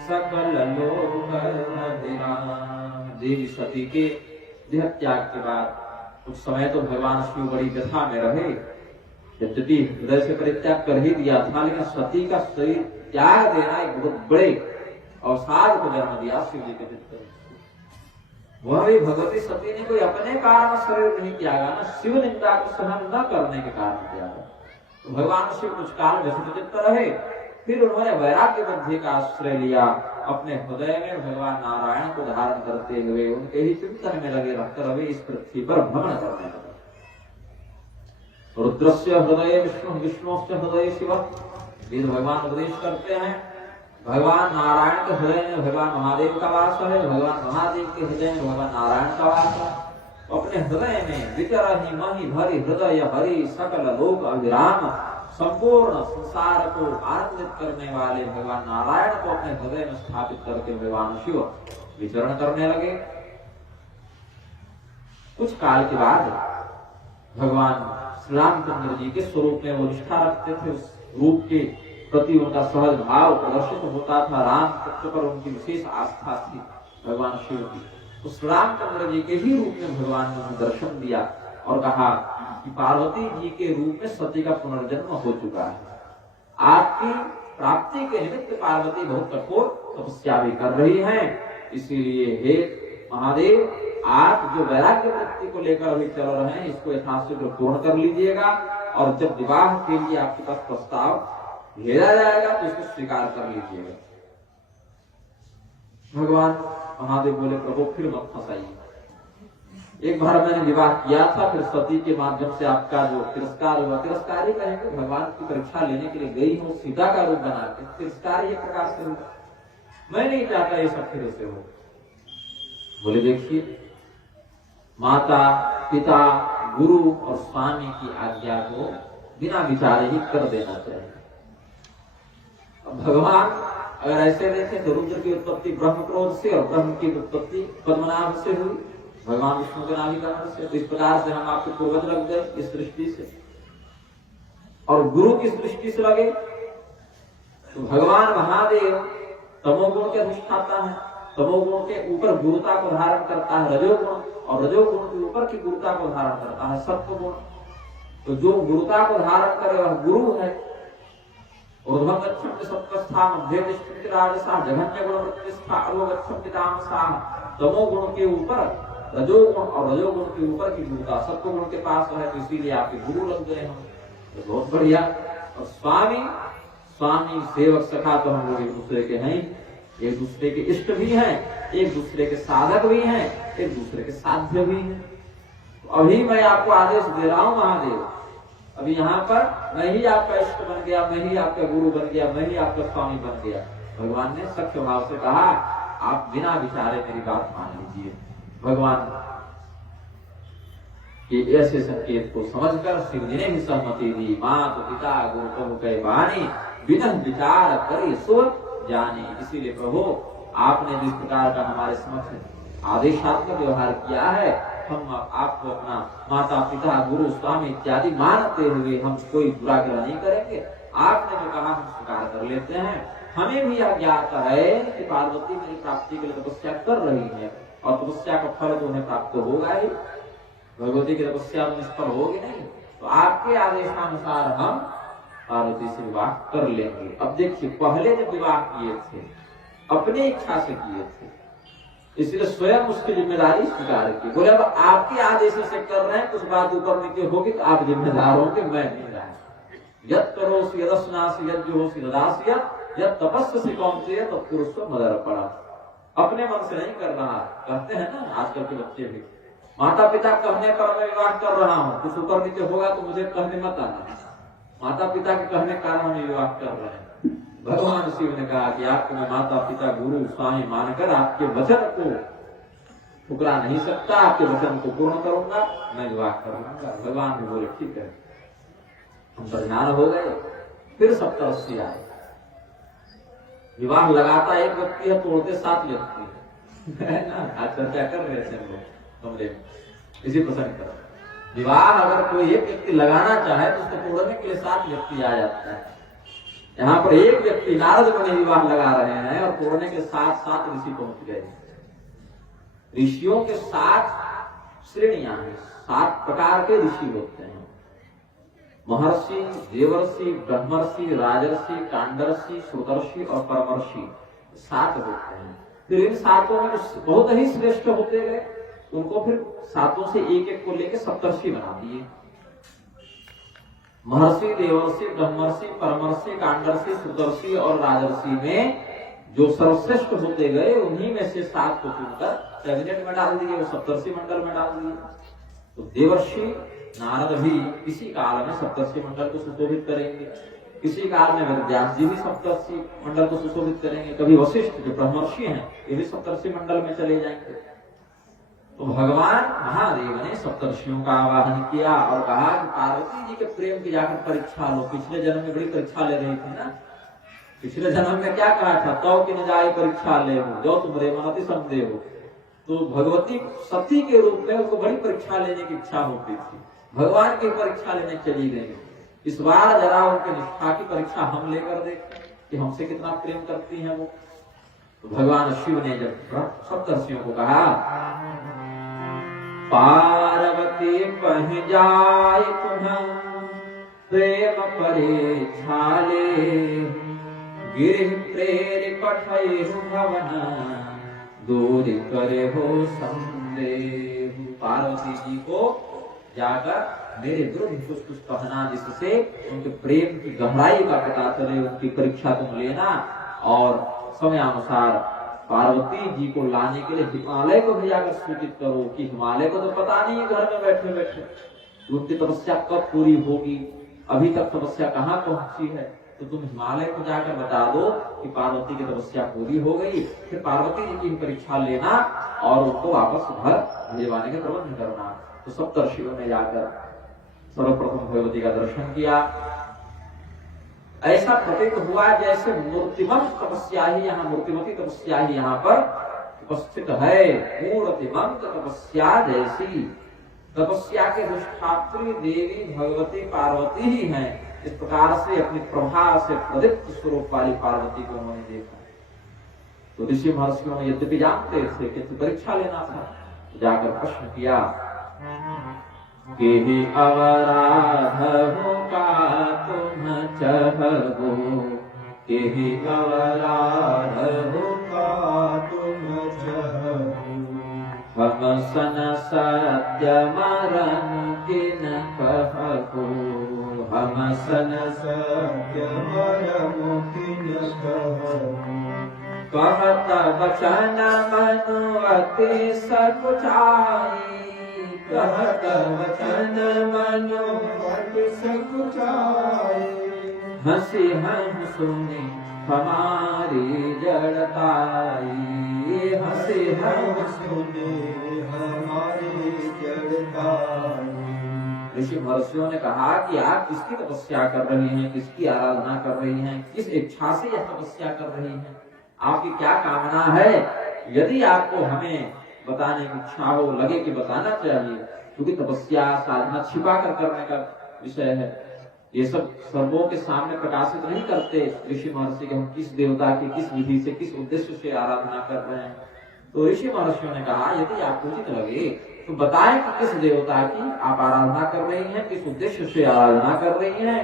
सकल लोक अभिराम। देवी सती के देह त्याग के बाद कुछ समय तो भगवान शिव बड़ी व्यथा में रहे। यद्यपि हृदय से परित्याग कर ही दिया था, लेकिन सती का शरीर त्याग देना एक बहुत बड़े अवसाद को जन्म दिया शिव जी के चित्त। वह भी भगवती सती ने कोई अपने कारण शरीर नहीं त्यागा ना, शिव निंदा को सहन न करने के कारण त्यागा। तो भगवान शिव कुछ काल व्यथित चित्त रहे, फिर उन्होंने वैराग्य बुद्धि का आश्रय लिया। अपने हृदय में भगवान नारायण को धारण करते हुए उनके ही चिंतन में लगे रहकर वे इस पृथ्वी पर भ्रमण करने लगे। रुद्रस्य हृदय विष्णु, विष्णुस्य हृदय शिव, वेद भगवान उपदेश करते हैं। भगवान नारायण के हृदय में भगवान महादेव का वास है, भगवान महादेव के हृदय में भगवान नारायण का वास है। अपने हृदय में विचरहि महि भरि हृदय हरि, सकल लोक अभिराम। संपूर्ण संसार को आनंदित करने वाले भगवान नारायण को अपने हृदय में स्थापित करके भगवान शिव विचरण करने लगे। कुछ काल के बाद भगवान श्री रामचंद्र जी के स्वरूप में वो निष्ठा रखते थे, उस रूप के प्रति उनका सहज भाव प्रदर्शित होता था। राम तत्व पर उनकी विशेष आस्था थी भगवान शिव की। तो श्री रामचंद्र जी के ही रूप में भगवान ने दर्शन दिया और कहा कि पार्वती जी के रूप में सती का पुनर्जन्म हो चुका है। आपकी प्राप्ति के निमित्त पार्वती बहुत कठोर तपस्या भी कर रही हैं, इसीलिए हे महादेव, आप जो वैराग्य वृत्ति को लेकर अभी चल रहे हैं इसको यथाशीघ्र पूर्ण कर लीजिएगा, और जब विवाह के लिए आपके पास प्रस्ताव भेजा जाएगा तो उसको स्वीकार कर लीजिएगा। भगवान महादेव बोले, प्रभु फिर मत फंसाइए। एक बार मैंने विवाह किया था, फिर सती के माध्यम से आपका जो तिरस्कार हुआ, तिरस्कार ही कहेंगे, भगवान की परीक्षा लेने के लिए गई हूँ सीता का रूप बना के, तिरस्कार ये प्रकार से हुआ। मैं नहीं चाहता ये सब फिर से हो। बोले देखिए, माता पिता गुरु और स्वामी की आज्ञा को बिना विचारे ही कर देना चाहिए। अब भगवान अगर ऐसे देखे तो रुद्र की उत्पत्ति ब्रह्म क्रोध से और ब्रह्म की उत्पत्ति पद्मनाभ से हुई, भगवान विष्णु के नाभि कमल से। तो इस प्रकार से हम आपके पूर्वज लग गए इस दृष्टि से, और गुरु किस दृष्टि से लगे तो भगवान महादेव तमोगुण के अधिष्ठाता है, तमोगुण के ऊपर गुरुता को धारण करता है रजोगुण, और रजोगुण के ऊपर की गुरुता को धारण करता है सत्वगुण। तो जो गुरुता को धारण करे वह गुरु है। ऊर्ध्वं गच्छन्ति सत्वस्था, मध्ये तिष्ठन्ति राजसा, जघन्य गुण प्रतिष्ठा, अधो गच्छन्ति तामसाः। तमोगुण के ऊपर रजोगुण और रजोगुण के ऊपर की गुरुता सत्वगुण के पास है, तो इसीलिए आपके गुरु लग गए हम। तो बहुत बढ़िया। और स्वामी स्वामी सेवक सखा तो हम लोग एक दूसरे के हैं, एक दूसरे के इष्ट भी हैं, एक दूसरे के साधक भी हैं, एक दूसरे के साध्य भी हैं। तो अभी मैं आपको आदेश दे रहा हूं महादेव, अभी यहाँ पर मैं ही आपका इष्ट बन गया, मैं ही आपका गुरु बन गया, मैं ही आपका स्वामी बन गया। भगवान ने सख्य भाव से कहा, आप बिना विचारे मेरी बात मान लीजिए। भगवान के ऐसे संकेत को समझकर शिव जी ने भी सहमति दी। मात पिता गुरु प्रभु कह बानी, बिना विचार करे सो जाने। इसीलिए प्रभु आपने जिस प्रकार का हमारे समक्ष आदेशात्मक व्यवहार किया है, हम आपको अपना माता पिता गुरु स्वामी इत्यादि मानते हुए हम कोई बुरा ग्रह नहीं करेंगे। आपने जो कहा हम स्वीकार कर लेते हैं। हमें भी यह ज्ञात है कि पार्वती मेरी प्राप्ति के लिए तपस्या कर रही है, और तपस्या का फल तो उन्हें प्राप्त होगा ही, भगवती की तपस्या तो निष्फल होगी नहीं। तो आपके आदेशानुसार हम पार्वती से विवाह कर लेंगे। अब देखिए, पहले जब विवाह किए थे अपनी इच्छा से किए थे, इसलिए स्वयं उसकी जिम्मेदारी स्वीकार की। बोले अब आपके आदेश से कर रहे हैं, कुछ बात ऊपर नीचे होगी तो आप जिम्मेदार होंगे, मैं नहीं रहा। यद करोसि यदस्नासि यज्ञोसि ददासि यद तपस्यसि कौन्तेय तत्पुरुषो मदर्पणः। अपने मन से नहीं कर रहा। कहते हैं ना आजकल के बच्चे भी, माता पिता कहने पर मैं विवाह कर रहा हूँ, कुछ ऊपर नीचे होगा तो मुझे कहने मत आना। माता पिता के कहने के कारण हम विवाह कर रहे हैं। भगवान शिव ने कहा कि आपको मैं माता पिता गुरु स्वामी मानकर आपके वचन को ठुकरा नहीं सकता, आपके वचन को पूर्ण करूंगा, मैं विवाह कर लूंगा। भगवान भी बोले ठीक है। हम परिणाम हो गए। फिर सप्तऋषि आए। विवाह लगाता एक व्यक्ति है, तोड़ते 7 व्यक्ति है ना। आज चर्चा कर रहे थे हम लोग कमरे में इसी प्रसंग पर। विवाह अगर कोई एक व्यक्ति लगाना चाहे तो उसको तोड़ने के लिए 7 व्यक्ति आ जाता है। यहाँ पर एक व्यक्ति नारद मुनि विवाह लगा रहे हैं और तोड़ने के 7 ऋषि पहुंच गए। ऋषियों के 7 श्रेणियां हैं, 7 प्रकार के ऋषि होते हैं। महर्षि, देवर्षि, ब्रह्मर्षि, राजर्षि, कांडर्षि, श्रुतर्षि और परमर्षि, 7 होते हैं। फिर इन 7 में बहुत ही श्रेष्ठ होते गए, उनको फिर 7 से एक को लेकर सप्तर्षि बना दिए। महर्षि, देवर्षि, ब्रह्मर्षि, परमर्षि, कांडर्षि, श्रुतर्षि और राजर्षि में जो सर्वश्रेष्ठ होते गए, उन्हीं में से 7 को चुनकर कैबिनेट में डाल दिए, वो सप्तर्षि मंडल में डाल दिए। तो देवर्षि नारद भी इसी काल में सप्तर्षि मंडल को सुशोभित करेंगे, इसी काल में व्यास जी भी सप्तर्षि मंडल को सुशोभित करेंगे। कभी वशिष्ठ जो ब्रह्मर्षि हैं ये भी सप्तर्षि मंडल में चले जाएंगे। तो भगवान महादेव ने सप्तर्षियों का आवाहन किया और कहा कि पार्वती जी के प्रेम की जाकर परीक्षा लो। पिछले जन्म में बड़ी परीक्षा ले रही थी ना। पिछले जन्म में क्या कहा था, तो कि न जाए परीक्षा ले हो, जो तुम रे मनति संदेह हो। तो भगवती सती के रूप में उनको बड़ी परीक्षा लेने की इच्छा होती थी, भगवान की परीक्षा लेने चली गई। इस बार जरा उनके निष्ठा की परीक्षा हम लेकर देखें कि हमसे कितना प्रेम करती हैं वो। तो भगवान शिव ने जब सप्तर्षियों को कहा, पार्वती पह जाय तुम्हें प्रेम परीक्षा ले, गिर प्रेर पठय भवन दूर करे हो संदेह। पार्वती जी को जाकर मेरे विरुद्ध कुछ कहना, जिससे उनके प्रेम की गहराई का पता चले, उनकी परीक्षा तुम लेना और समयानुसार पार्वती जी को लाने के लिए हिमालय को भेजाकर सूचित करो कि हिमालय को तो पता नहीं है घर में बैठे बैठे उनकी तपस्या कब पूरी होगी, अभी तक तपस्या कहाँ पहुंची है, तो तुम हिमालय को जाकर बता दो कि पार्वती की तपस्या पूरी हो गई। फिर पार्वती जी की परीक्षा लेना और उनको वापस घर भेजवाने का प्रबंध करना। तो सप्तर्षियों ने जाकर सर्वप्रथम भगवती का दर्शन किया। ऐसा प्रतीत हुआ जैसे मूर्तिमंत तपस्या ही यहाँ, मूर्तिमती तपस्या ही यहाँ पर उपस्थित है। मूर्तिमंत तपस्या जैसी तपस्या के अधिष्ठात्री देवी भगवती पार्वती ही हैं। इस प्रकार से अपनी प्रभा से प्रदीप्त स्वरूप वाली पार्वती को उन्होंने देखा। तो ऋषि महर्षियों ने यद्यपि जानते थे कि परीक्षा लेना था, जाकर प्रश्न किया कि अवराध हो का तुम चहबो, केहि अवराध हो का तुम चहबो, हम सन सत्य मरण किन कहबो, हम सन सत्य मरम किन कहबो, कहत वचन मनु अति सकुचाई, कहत वचन मनु अति सकुचाई, हंसी हम सुने हमारी जड़ताई, हंसी हम सुने हमारी जड़ताई। ऋषि महर्षियों ने कहा कि आप किसकी तपस्या कर रही हैं, किसकी आराधना कर रही हैं, किस इच्छा से यह तपस्या कर रही हैं, आपकी क्या कामना है। यदि आपको हमें बताने की इच्छा हो, लगे कि बताना चाहिए, क्योंकि तपस्या साधना छिपा कर करने का विषय है, ये सब सर्वों के सामने प्रकाशित नहीं करते ऋषि महर्षि कि हम किस देवता की किस विधि से किस उद्देश्य से आराधना कर रहे हैं। तो ऋषि महर्षियों ने कहा यदि आपको उचित लगे तो बताएं कि किस देवता की आप आराधना कर रही हैं, किस उद्देश्य से आराधना कर रही हैं।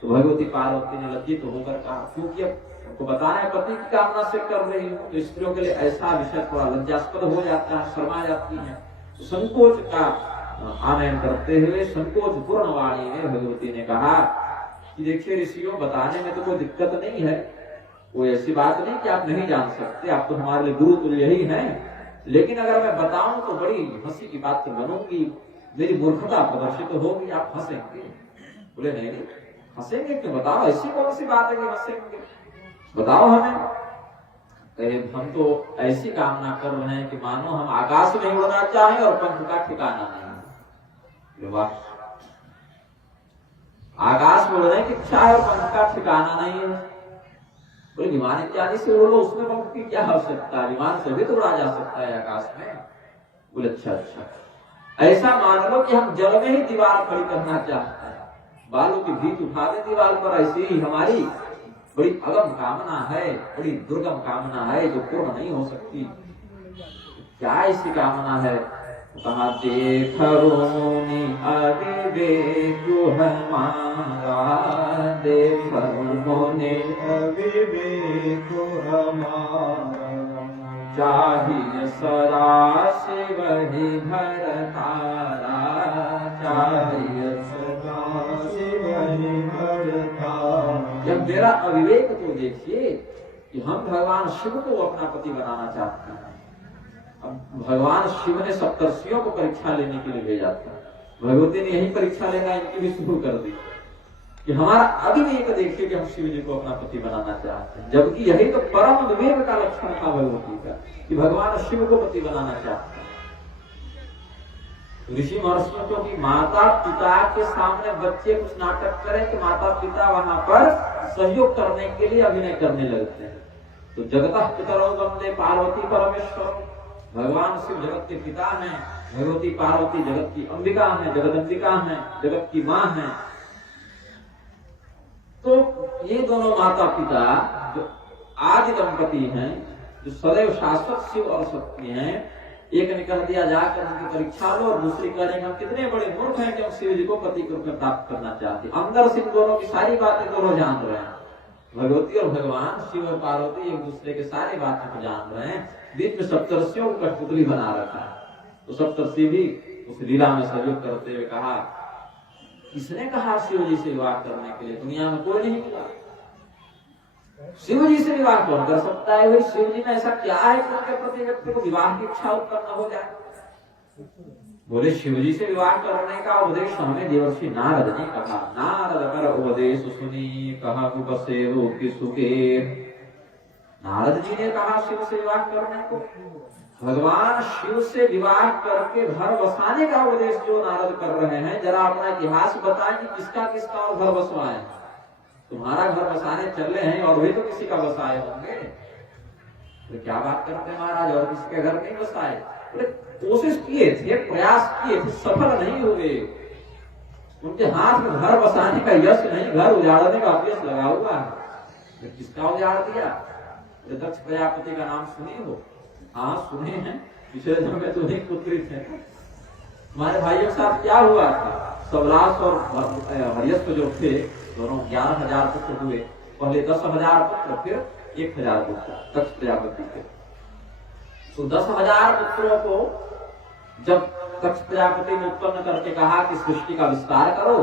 तो भगवती पार्वती ने लज्जित होकर कहा, क्योंकि अब उनको बताना है पति की कामना से कर रही हूँ, तो स्त्रियों के लिए ऐसा विषय थोड़ा लज्जास्पद हो जाता है, शर्मा जाती है। तो संकोच का आनयन करते हुए संकोच पूर्ण वाणी में भगवती ने कहा कि देखिए ऋषियों, बताने में तो कोई दिक्कत नहीं है, कोई ऐसी बात नहीं कि आप नहीं जान सकते, आप तो हमारे लिए गुरु तुल्य ही हैं, लेकिन अगर मैं बताऊं तो बड़ी हंसी की बात तो बनूंगी, मेरी मूर्खता प्रदर्शित होगी, आप हंसेंगे। बोले नहीं नहीं, हंसेंगे क्यों, बताओ ऐसी कौन सी बात है कि हंसेंगे, बताओ हमें। कहे हम तो ऐसी कामना कर रहे हैं कि मानो हम आकाश में उड़ना चाहें और पंख का ठिकाना नहीं। वाह, आकाश में उड़ने की इच्छा है और पंख का ठिकाना नहीं है। बोले विमान इत्यादि से उड़ लो, उसमें पंख की क्या आवश्यकता है, विमान से भी तो उड़ा जा सकता है आकाश में। बोले अच्छा अच्छा, ऐसा मान लो कि हम जल में ही दीवार खड़ी करना चाहते हैं, बालू की भीत उठा दे दीवार पर, ऐसी ही हमारी बड़ी अगम कामना है, बड़ी दुर्गम कामना है जो पूर्ण नहीं हो सकती। क्या ऐसी कामना है? कहा देख रोनी अविवेकु हमारा, देख रोने अविवेकु हमारा, चाहिए सदा शिव ही भर तारा, चाहिए सदा शिव ही भर तारा। जब मेरा अविवेक तो देखिए कि हम भगवान शिव को अपना पति बनाना चाहते हैं। अब भगवान शिव ने सप्तर्षियों को परीक्षा लेने के लिए भेजा था, भगवती ने यही परीक्षा लेना इनकी भी शुरू कर दी कि हमारा अविवेक देखिए कि हम शिव जी को अपना पति बनाना चाहते हैं, जबकि यही तो परम विवेक का लक्षण था भगवती का कि भगवान शिव को पति बनाना चाहते हैं। ऋषि महर्षियों की माता पिता के सामने बच्चे कुछ नाटक करें तो माता पिता वहां पर सहयोग करने के लिए अभिनय करने लगते हैं। तो जगतः पितरो वंदे पार्वती परमेश्वर, भगवान शिव जगत के पिता हैं, भगवती पार्वती जगत की अंबिका हैं, जगदंबिका हैं, जगत की मां हैं। तो ये दोनों माता पिता जो आदि दंपति हैं, जो सदैव शाश्वत शिव और शक्ति हैं, एक ने कह दिया जाकर उनकी परीक्षा लो और दूसरी कह रही हम कितने बड़े मूर्ख हैं कि हम शिव जी को पति के रूप में प्राप्त करना चाहते। अंदर से इन दोनों की सारी बातें दोनों जान रहे हैं। भगवती और भगवान शिव और पार्वती एक दूसरे के सारी बातें को जान रहे हैं। बीच में सप्तर्षियों को कठपुतली बना रखा है। तो सप्तर्षि भी उस लीला में सहयोग करते हुए कहा, किसने कहा शिव जी से विवाह करने के लिए? दुनिया में कोई नहीं मिला। शिव जी से विवाह कौन कर सकता है? भाई शिव जी में ऐसा क्या है कि उनके प्रति व्यक्ति को विवाह की इच्छा उत्पन्न हो जाए? बोले शिव जी से विवाह करने का उपदेश हमें देवर्षि नारद ने कहा। नारद कर उपदेश सुनी कहा उपसेवो की सुखे। नारद जी ने कहा शिव से विवाह करने को। भगवान शिव से विवाह करके घर बसाने का उपदेश जो नारद कर रहे हैं, जरा अपना इतिहास बताएं कि किसका किसका और घर बसवाए हैं। तुम्हारा घर बसाने चले हैं और भी तो किसी का बसाए होंगे। तो क्या बात करते हैं महाराज, और किसी के घर नहीं बसाए? कोशिश किए थे, प्रयास किए थे, सफल नहीं हुए। उनके हाथ में घर बसाने का यश नहीं, घर उजाड़ने का यश लगा हुआ है। किसका उजाड़ दिया? दक्ष प्रजापति का नाम सुने हो? हाँ सुने हैं, पिछले जन्म में तो नहीं पुत्री थे। हमारे भाइयों के साथ क्या हुआ था? सबलास और हरियस्व जो थे दोनों 11,000 पुत्र हुए। पहले 10,000 पुत्र, फिर 1,000 पुत्र दक्ष प्रजापति के। तो 10,000 पुत्रों को जब दक्ष प्रजापति ने उत्पन्न करके कहा कि सृष्टि का विस्तार करो,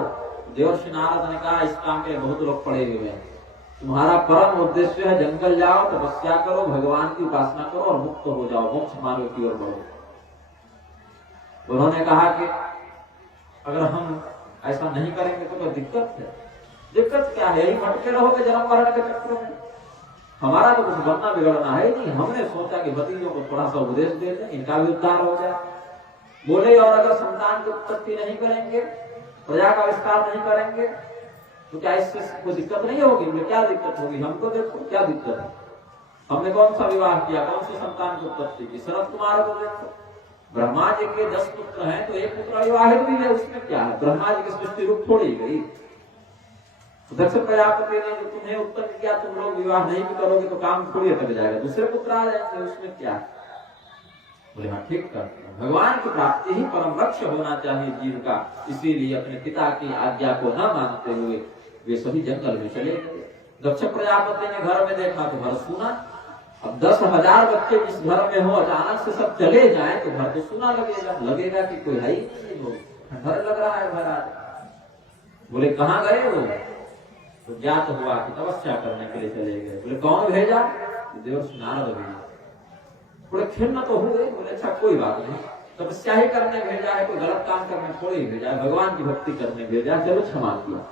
देवर्षि नारद ने कहा इस काम के बहुत लोग पड़े हुए हैं। तुम्हारा परम उद्देश्य है जंगल जाओ, तपस्या करो, भगवान की उपासना करो और मुक्त हो जाओ, मोक्ष मार्ग की ओर बढ़ो। उन्होंने कहा कि अगर हम ऐसा नहीं करेंगे तो कोई दिक्कत है। दिक्कत क्या है? यही भटके रहोगे जन्म मरण के चक्र में। हमारा तो कुछ बनना बिगड़ना है नहीं। हमने सोचा कि भतीजों को थोड़ा सा उपदेश दे दें, इनका भी उद्धार हो जाए। बोले और अगर संतान की उत्पत्ति नहीं करेंगे, प्रजा का विस्तार नहीं करेंगे, तो क्या इससे कोई दिक्कत नहीं होगी? क्या दिक्कत होगी? हमको देखो क्या दिक्कत है। हमने कौन सा विवाह किया, कौन सी संतान की उत्पत्ति की? शरद कुमार को देखो, ब्रह्मा जी के 10 पुत्र हैं तो एक पुत्र विवाहित भी है, उसमें क्या है? ब्रह्मा जी की सृष्टि रूप थोड़ी गई। दक्ष प्रजापति ने जो तुम्हें उत्पन्न किया, तुम लोग विवाह नहीं भी करोगे तो काम थोड़ी अटक जाएगा, दूसरे पुत्र आ जाएंगे, उसमें क्या है? बोले हाँ ठीक करते हैं। भगवान की प्राप्ति ही परम लक्ष्य होना चाहिए जीव का। इसीलिए अपने पिता की आज्ञा को न मानते हुए वे सभी जंगल में चले गए। दक्ष प्रजापति ने घर में देखा तो घर सुना। अब 10,000 बच्चे जिस घर में हो, अचानक से सब चले जाएं तो घर तो सुना लगेगा कि कोई है ही नहीं, डर लग रहा है घर आज। बोले कहाँ गए वो? तो ज्ञात हुआ कि तपस्या करने के लिए चले गए। बोले कौन भेजा? देवर्षि नारद भेजा। थोड़े खिन्न तो हो गए। बोले अच्छा कोई बात नहीं, तपस्या ही करने भेजा है, कोई गलत काम करने थोड़ी भेजा है, भगवान की भक्ति करने भेजा, चलो क्षमा किया।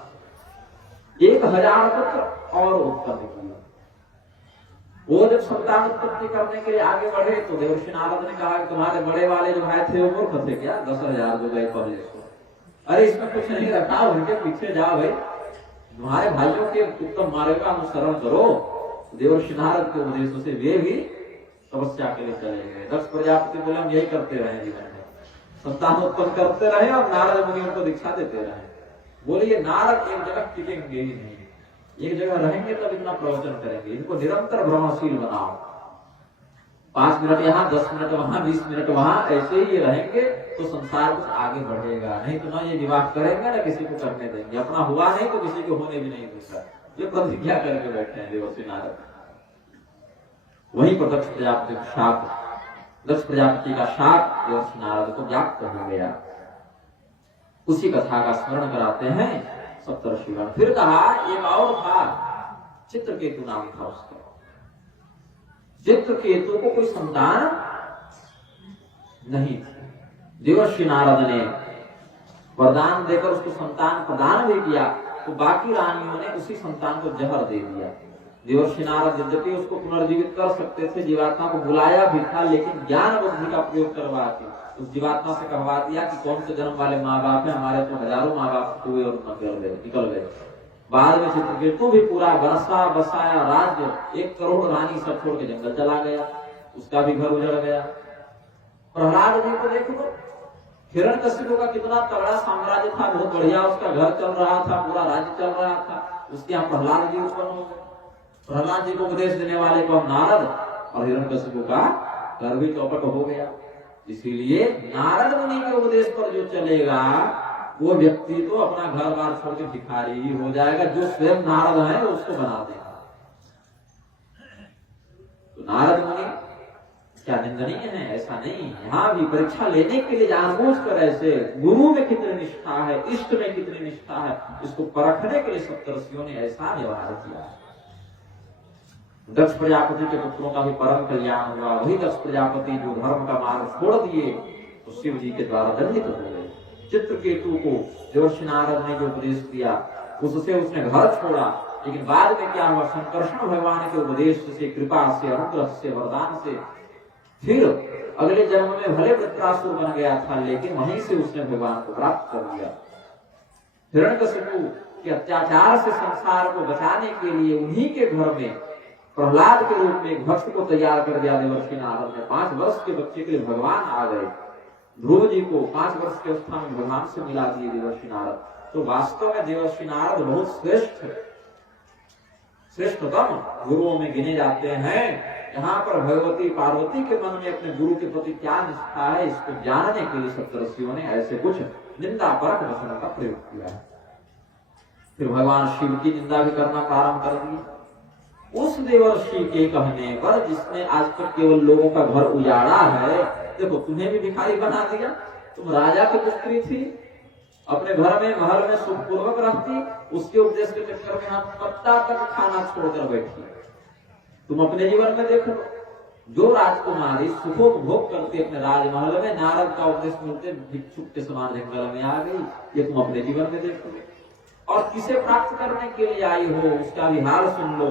1,000 पुत्र और उत्पन्न किया। वो जब संतान उत्पत्ति करने के लिए आगे बढ़े तो देवर्षि नारद ने कहा कि तुम्हारे बड़े वाले जो भाई थे वो मूर्ख थे क्या? 10,000 जो गए पहले से। अरे इसमें कुछ नहीं रखा, उनके पीछे जाओ भाई, तुम्हारे भाइयों के उत्तम मार्ग का अनुसरण करो। देवर्षि नारद के उपदेशों से वे भी तपस्या के लिए चले गए। दक्ष प्रजापति बोले हम यही करते रहे जीवन में, संतान उत्पन्न करते रहे और नारद मुनि उनको दीक्षा देते रहे। बोले ये नारद एक जगह टिकेंगे ही नहीं, एक जगह रहेंगे तब इतना प्रवचन करेंगे। इनको निरंतर भ्रमणशील बनाओ, 5 मिनट यहाँ, 10 मिनट वहां, 20 मिनट वहां, ऐसे ही रहेंगे तो संसार कुछ आगे बढ़ेगा। नहीं तो ना ये विवाह करेंगे ना किसी को करने देंगे, अपना हुआ नहीं तो किसी को होने भी नहीं देगा। ये प्रतिज्ञा करके बैठे हैं देवर्षि नारद। वहीं पर दक्ष प्रजापति का शाप देवर्षि नारद को व्याप्त हो गया। उसी कथा का स्मरण कराते हैं सप्तर्षिगण। फिर कहा एक और था, चित्रकेतु नाम था उसका। चित्रकेतु को कोई संतान नहीं थी। देवर्षि नारद ने वरदान देकर उसको संतान प्रदान भी किया, तो बाकी रानियों ने उसी संतान को जहर दे दिया। देवर्षि नारद यद्यपि उसको पुनर्जीवित कर सकते थे, जीवात्मा को बुलाया भी था, लेकिन ज्ञान बुद्धि का प्रयोग करवा के उस जीवात्मा से कहवा दिया कि कौन से जन्म वाले माँ बाप है, हमारे तो हजारों माँ बाप हुए और निकल गए। बाद में चित्रकेतु भी पूरा बरसा बसाया राज्य 1 करोड़ रानी सब छोड़ के जंगल चला गया, उसका भी घर उजड़ गया। प्रहलाद जी को देखो, हिरण्यकशिपु का कितना तगड़ा साम्राज्य था, बहुत बढ़िया उसका घर चल रहा था, पूरा राज्य चल रहा था, उसके यहाँ प्रहलाद जी उत्पन्न हो गए। प्रहलाद जी को उपदेश देने वाले को नारद, और हिरण्यकशिपु का घर भी चौपट हो गया। इसीलिए नारद मुनि के उपदेश पर जो चलेगा वो व्यक्ति तो अपना घर बार छोड़ के भिखारी ही हो जाएगा, जो स्वयं नारद है उसको बना देगा। तो नारद मुनि क्या निंदनीय है? ऐसा नहीं। यहाँ भी परीक्षा लेने के लिए जानबूझकर ऐसे गुरु में कितनी निष्ठा है, इष्ट में कितनी निष्ठा है, इसको परखने के लिए सप्तर्षियों ने ऐसा व्यवहार किया। दक्ष प्रजापति के पुत्रों का भी परम कल्याण हुआ। वही दक्ष प्रजापति जो धर्म का मार्ग छोड़ दिए तो शिव जी के द्वारा दंडित हो गए। चित्रकेतु को देवर्षि नारद ने जो उपदेश दिया उससे उसने घर छोड़ा, लेकिन बाद में क्या हुआ? संकर्षण भगवान के उपदेश से, कृपा से, अनुग्रह से, वरदान से फिर अगले जन्म में भले वृत्रासुर बन गया था, लेकिन वहीं से उसने भगवान को प्राप्त कर लिया। हिरण्यकशिपु के अत्याचार से संसार को बचाने के लिए उन्हीं के घर में प्रहलाद के रूप में एक भक्त को तैयार कर दिया देवर्षि नारद ने। 5 वर्ष के बच्चे के लिए भगवान आ गए। ध्रुव जी को 5 वर्ष के अवस्था में भगवान से मिला दिए देवर्षि नारद। तो वास्तव में देवर्षि नारद बहुत श्रेष्ठतम गुरुओं में गिने जाते हैं। यहाँ पर भगवती पार्वती के मन में अपने गुरु के प्रति क्या निष्ठा है, इसको जानने के लिए सप्तर्षियों ने ऐसे कुछ निंदा परक वचन का प्रयोग किया है। फिर भगवान शिव की निंदा भी करना प्रारंभ कर दी। उस देवर्षि के कहने पर, जिसने आज तक केवल लोगों का घर उजाड़ा है, देखो तुम्हें भी भिखारी बना दिया। तुम राजा की पुत्री थी, अपने घर में महल में सुखपूर्वक रहती, उसके उपदेश के चक्कर में हम पत्ता तक खाना छोड़कर बैठी। तुम अपने जीवन में देखो, जो राजकुमारी सुखोपभोग करती अपने राजमहल में, नारद का उपदेश मिलते भिक्षुक के समान जंगल में आ गई। ये तुम अपने जीवन में देखो। और किसे प्राप्त करने के लिए आई हो उसका भी हाल सुन लो।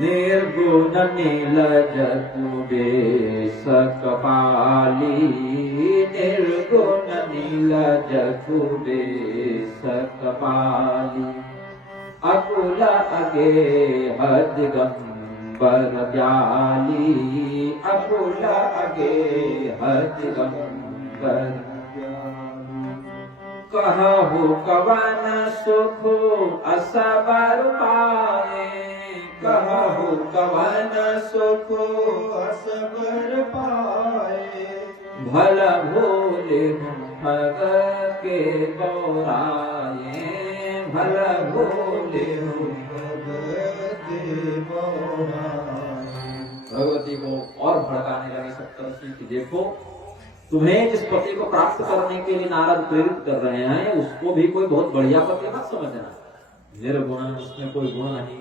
निर्गुण नीलज कुबेश कपाली, निर्गुण नीलज कुबेश कपाली, अकुल अगे हदिगंबर ब्याली, अकुल अगे हदिगंबर। कहु कवन सुख असबर पाए, कहु कवन सुख असबर पाए, भल भोले ठग के गौराए, भल भोले भगवती को और भड़काने लगे सप्तर्षि कि देखो, तुम्हें जिस पति को प्राप्त करने के लिए नारद प्रेरित कर रहे हैं, उसको भी कोई बहुत बढ़िया पति मत समझना। निर्गुण, उसमें कोई गुण नहीं,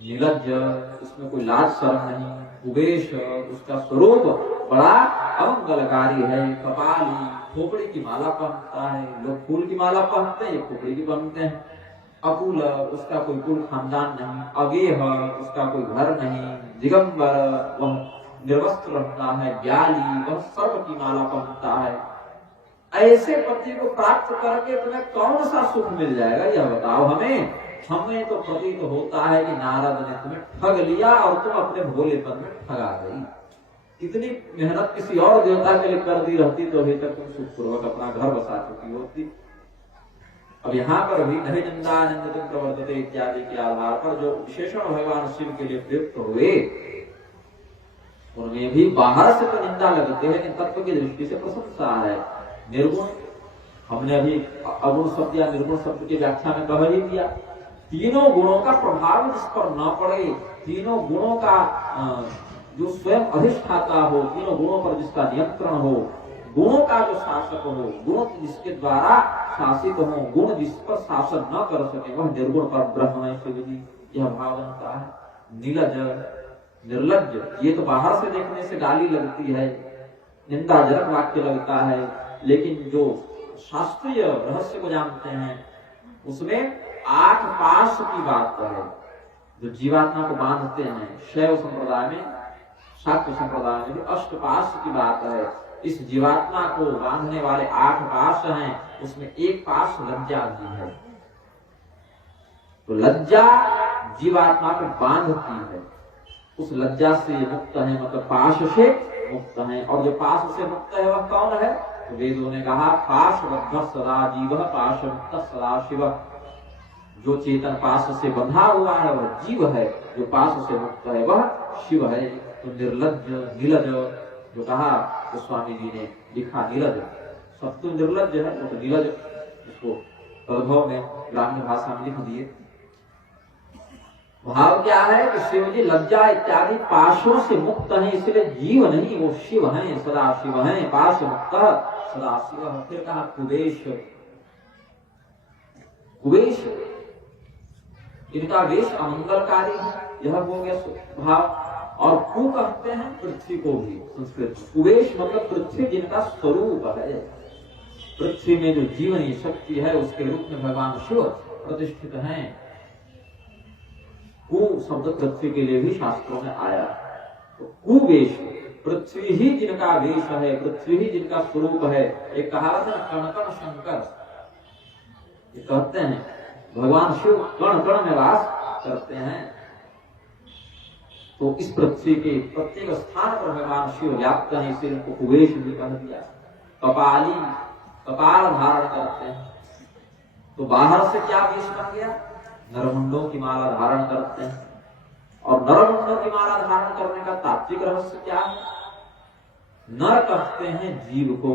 निर्लज्ज, उसमें कोई लाज शर्म नहीं, उबेश, उसका स्वरूप बड़ा अमंगलकारी है, कपाली, खोपड़ी की माला पहनता है, लोग फूल की माला पहनते हैं, ये खोपड़ी की पहनते हैं। अकुल, उसका कोई कुल खानदान नहीं, अगेह, उसका कोई घर नहीं, दिगंबर, वह निर्वस्त्र रहता है, ज्ञाली, वह सर्प की माला पहनता है। ऐसे पति को प्राप्त करके तुम्हें कौन सा सुख मिल जाएगा, यह बताओ हमें। हमें तो प्रतीत होता है कि नारद ने तुम्हें ठग लिया और तुम अपने भोलेपन में ठगा गई। इतनी मेहनत किसी और देवता के लिए कर दी रहती तो अभी तक तुम सुखपूर्वक अपना घर बसा चुकी होती। अब यहाँ पर भी नहीं निंदा निंदितुम प्रवर्तते इत्यादि के आधार पर जो विशेषण भगवान शिव के लिए प्रयुक्त हुए, उनमें भी बाहर से तो निंदा लगती है, लेकिन तत्व की दृष्टि से प्रशंसा है। निर्गुण, हमने अभी अगुण शब्द या निर्गुण शब्द की व्याख्या में कह ही दिया। तीनों गुणों का प्रभाव जिस पर न पड़े, तीनों गुणों का जो स्वयं अधिष्ठाता हो, तीनों गुणों पर जिसका नियंत्रण हो, गुणों का जो शासक हो, गुण जिसके द्वारा शासित हो, गुण जिस पर शासन न कर सके, वह निर्गुण पर ब्रह्म है शिव जी, यह भाव बनता है। नीलज, निर्लज्ज, ये तो बाहर से देखने से गाली लगती है, निंदाजनक वाक्य लगता है, लेकिन जो शास्त्रीय रहस्य को जानते हैं उसमें 8 पाश की बात है, जो जीवात्मा को बांधते हैं। शैव संप्रदाय में, शाक्त संप्रदाय में भी अष्टपाश की बात है। इस जीवात्मा को बांधने वाले 8 पाश हैं, उसमें एक पाश लज्जा भी है। तो लज्जा जीवात्मा को बांधती है, उस लज्जा से मुक्त है, मतलब पाश से मुक्त हैं। और जो पाश से मुक्त है वह कौन है? तो वेदों ने कहा पाशबद्ध सदा जीव पाश मुक्त सदा शिव। जो चेतन पाश से बंधा हुआ है वह जीव है, जो पाश से मुक्त है वह शिव है। तो निर्लज्ज नीलज जो कहा तो स्वामी जी ने लिखा नीलज, सब तो निर्लज्ज है वो तो नीलज, उसको प्रभव में ग्रामीण भाषा में लिख दिए। भाव क्या है कि शिव जी लज्जा इत्यादि पाशों से मुक्त हैं, इसलिए जीव नहीं वो शिव हैं, सदा शिव हैं, पाश मुक्त सदा शिव। फिर कहा कुबेश, कुबेश इनका वेश अमंगलकारी है, यह हो गया भाव। और कु कहते हैं पृथ्वी को भी संस्कृत। कुबेश मतलब पृथ्वी जिनका स्वरूप है, पृथ्वी में जो जीवनी शक्ति है उसके रूप में भगवान शिव प्रतिष्ठित हैं। कु शब्द पृथ्वी के लिए भी शास्त्रों में आया। तो कुवेश पृथ्वी ही जिनका वेश है, पृथ्वी ही जिनका स्वरूप है। एक कहावत है कण कण शंकर, ये कहते हैं भगवान शिव कण कण में वास करते हैं। तो इस पृथ्वी के प्रत्येक स्थान पर भगवान शिव व्याप्त हैं, इसे इनको कुवेश भी कह दिया। कपाली कपाल धारण करते हैं। तो बाहर से क्या वेश बन गया? नरमुंडों की माला धारण करते हैं। और नरमुंडों की माला धारण करने का तात्विक रहस्य क्या है? नर कहते हैं जीव को,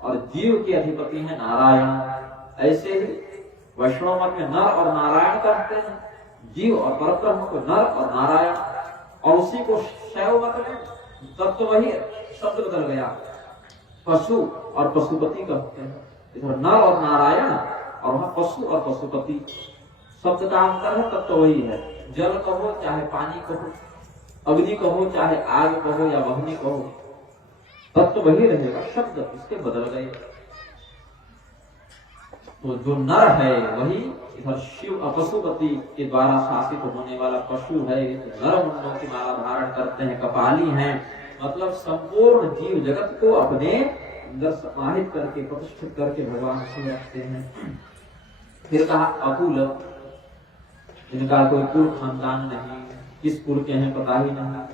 और जीव के अधिपति है नारायण। ऐसे ही वैष्णव मत में नर और नारायण कहते हैं, जीव और परब्रह्म को नर और नारायण। और उसी को शैव मत में तत्व वही शब्द बदल गया, पशु और पशुपति कहते हैं। इधर नर और नारायण और वहां पशु और पशुपति, शब्द का अंतर है, तत्व वही है। जल कहो चाहे पानी कहो, अग्नि कहो चाहे आग कहो या वहनी कहो, तत्व वही रहेगा, शब्द इसके बदल गए। तो जो नर है वही इधर शिव पशुपति के द्वारा शासित होने वाला पशु है। नर मुंडों की माला धारण करते हैं, कपाली हैं, मतलब संपूर्ण जीव जगत को अपने अंदर समाहित करके प्रतिष्ठित करके भगवान शिव रखते हैं। फिर कहा अकुल, इनका कोई कुल खानदान नहीं, किस कुल के हैं पता ही नहीं।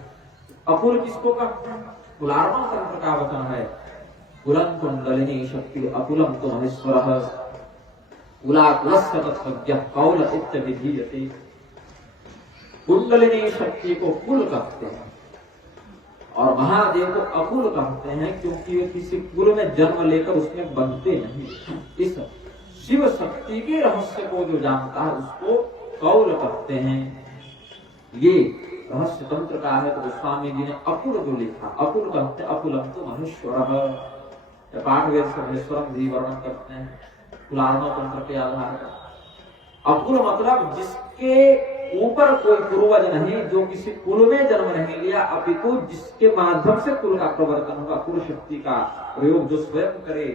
अकुल किसको कहते हैं? कुलार्णव तंत्र का वचन है, कुलम कुंडलिनी शक्ति अकुलम तो महेश्वर, कुलाकुलस्य तत्सज्ञः कौल इत्य विधीयते। कुंडलिनी शक्ति को कुल कहते हैं और महादेव को अकुल कहते हैं, क्योंकि वे किसी कुल में जन्म लेकर उसमें बनते नहीं। इस शिव शक्ति के रहस्य को जो जानता है उसको कौल कहते हैं। ये रहस्य तंत्र का है। तो स्वामी जी ने अकुल जो लिखा, अकुल कहते हैं अकुलम तो महेश्वर, पाठ वेद से महेश्वरम भी वर्णन करते हैं कुलार्णव तंत्र के आधार पर। अकुल मतलब जिसके ऊपर कोई पूर्वज नहीं, जो किसी कुल में जन्म नहीं लिया, अपितु जिसके माध्यम से कुल का प्रवर्तन होगा, कुल शक्ति का प्रयोग जो स्वयं करे,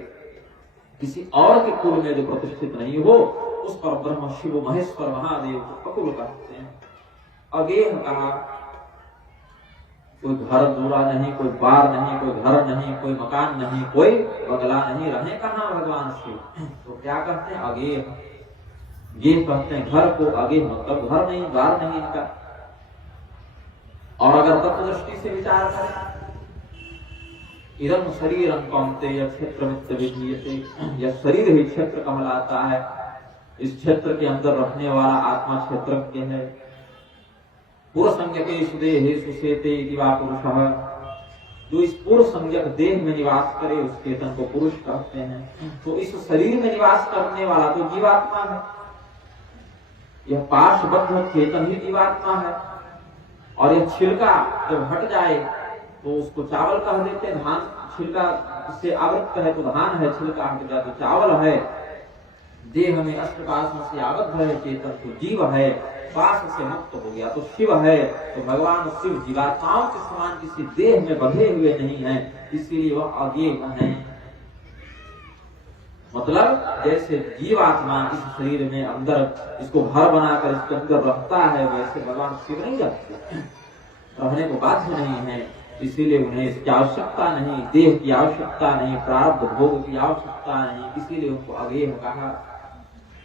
किसी और के कुल में जो प्रतिष्ठित नहीं हो, उस पर ब्रह्म शिव महेश्वर महादेव को अकुल कहते हैं। अगेह कहा, कोई घर दूरा नहीं, कोई बार नहीं, कोई घर नहीं, कोई मकान नहीं, कोई बंगला नहीं, रहे कहाँ भगवान शिव? तो क्या कहते हैं? अगेह। गेह कहते हैं घर को, अगेह मतलब घर नहीं, द्वार नहीं इनका। और अगर तत्व दृष्टि से विचार करें, इदं शरीरं कौन्तेय क्षेत्रमित्य विधीयते, यह शरीर ही क्षेत्र कहलाता है। इस क्षेत्र के अंदर रखने वाला आत्मा क्षेत्रज्ञ है। पूर्व संज्ञकेषु देहेषु सेते इति वा पुरुषः, जो इस पूर्व संज्ञक देह में निवास करे उस चेतन को पुरुष कहते हैं। तो इस शरीर में निवास करने वाला तो जीवात्मा है, यह पाशबद्ध चेतन ही जीवात्मा है। और यह छिलका जब हट जाए तो उसको चावल कह देते हैं। धान छिलका से आवृत है तो धान है, छिलका हट गया तो चावल है। देह में अष्टपाश से आबद्ध है चेतन तो जीव है, पाश से मुक्त हो गया तो शिव है। तो भगवान शिव जीवात्माओं के समान किसी देह में बंधे हुए नहीं है, इसीलिए वह अगेय है। मतलब जैसे जीवात्मा इस शरीर में अंदर इसको घर बनाकर इसके अंदर रहता है, वैसे भगवान शिव नहीं रहते, रहने को बाध्य नहीं है। इसीलिए उन्हें इसकी आवश्यकता नहीं, देह की आवश्यकता नहीं, प्रारब्ध भोग की आवश्यकता नहीं, इसीलिए उनको अगेय कहा।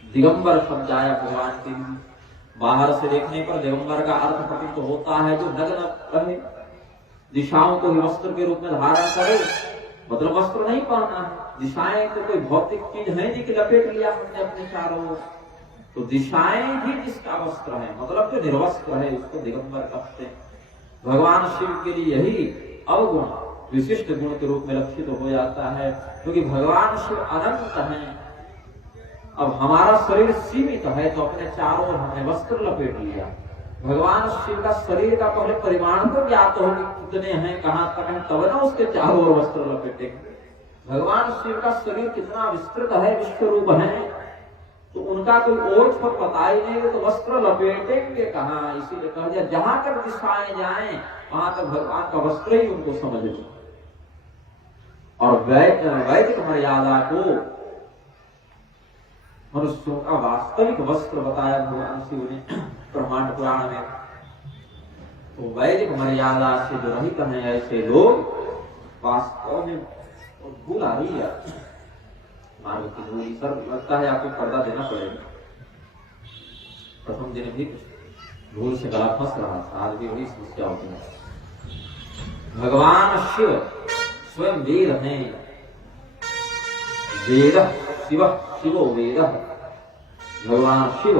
दिगंबर शब्द आया भगवान के लिए। बाहर से देखने पर दिगंबर का अर्थ प्रतीत होता है जो नग्न रहे, दिशाओं को ही वस्त्र के रूप में धारण करे, मतलब वस्त्र नहीं पहना है। दिशाएं तो कोई भौतिक चीज है नहीं कि लपेट लिया हमने अपने चारों ओर, तो दिशाएं ही जिसका वस्त्र है, मतलब जो निर्वस्त्र है उसको दिगंबर कहते हैं। भगवान शिव के लिए यही अवगुण विशिष्ट गुण के रूप में लक्षित हो जाता है, क्योंकि भगवान शिव अनंत हैं। अब हमारा शरीर सीमित है तो अपने चारों ओर हमने वस्त्र लपेट लिया। भगवान शिव का शरीर का पहले परिमाण तो ज्ञात हो कि कितने हैं, कहां तक हैं, तब ना उसके चारों ओर वस्त्र लपेटेंगे। भगवान शिव का शरीर कितना विस्तृत है, विश्व रूप है, तो उनका कोई ओर पर पता ही नहीं, तो वस्त्र लपेटेंगे कहाँ। इसीलिए कहा दिया जहां तक दिशाएं जाएं वहां तक भगवान का वस्त्र ही उनको समझ लो। और वैदिक मर्यादा को मनुष्यों का वास्तविक वस्त्र बताया भगवान शिव ने ब्रह्मांड पुराण में। तो वैदिक मर्यादा से जो रहित हैं ऐसे लोग वास्तव में भूल आ रही है मार्ग की दूरी। सर लगता है आपको पर्दा देना पड़ेगा। प्रथम दिन भी भूल से गला फंस रहा था, आज भी वही समस्या होती है। भगवान शिव स्वयं वेद हैं, वेद शिव शिवो वेद। भगवान शिव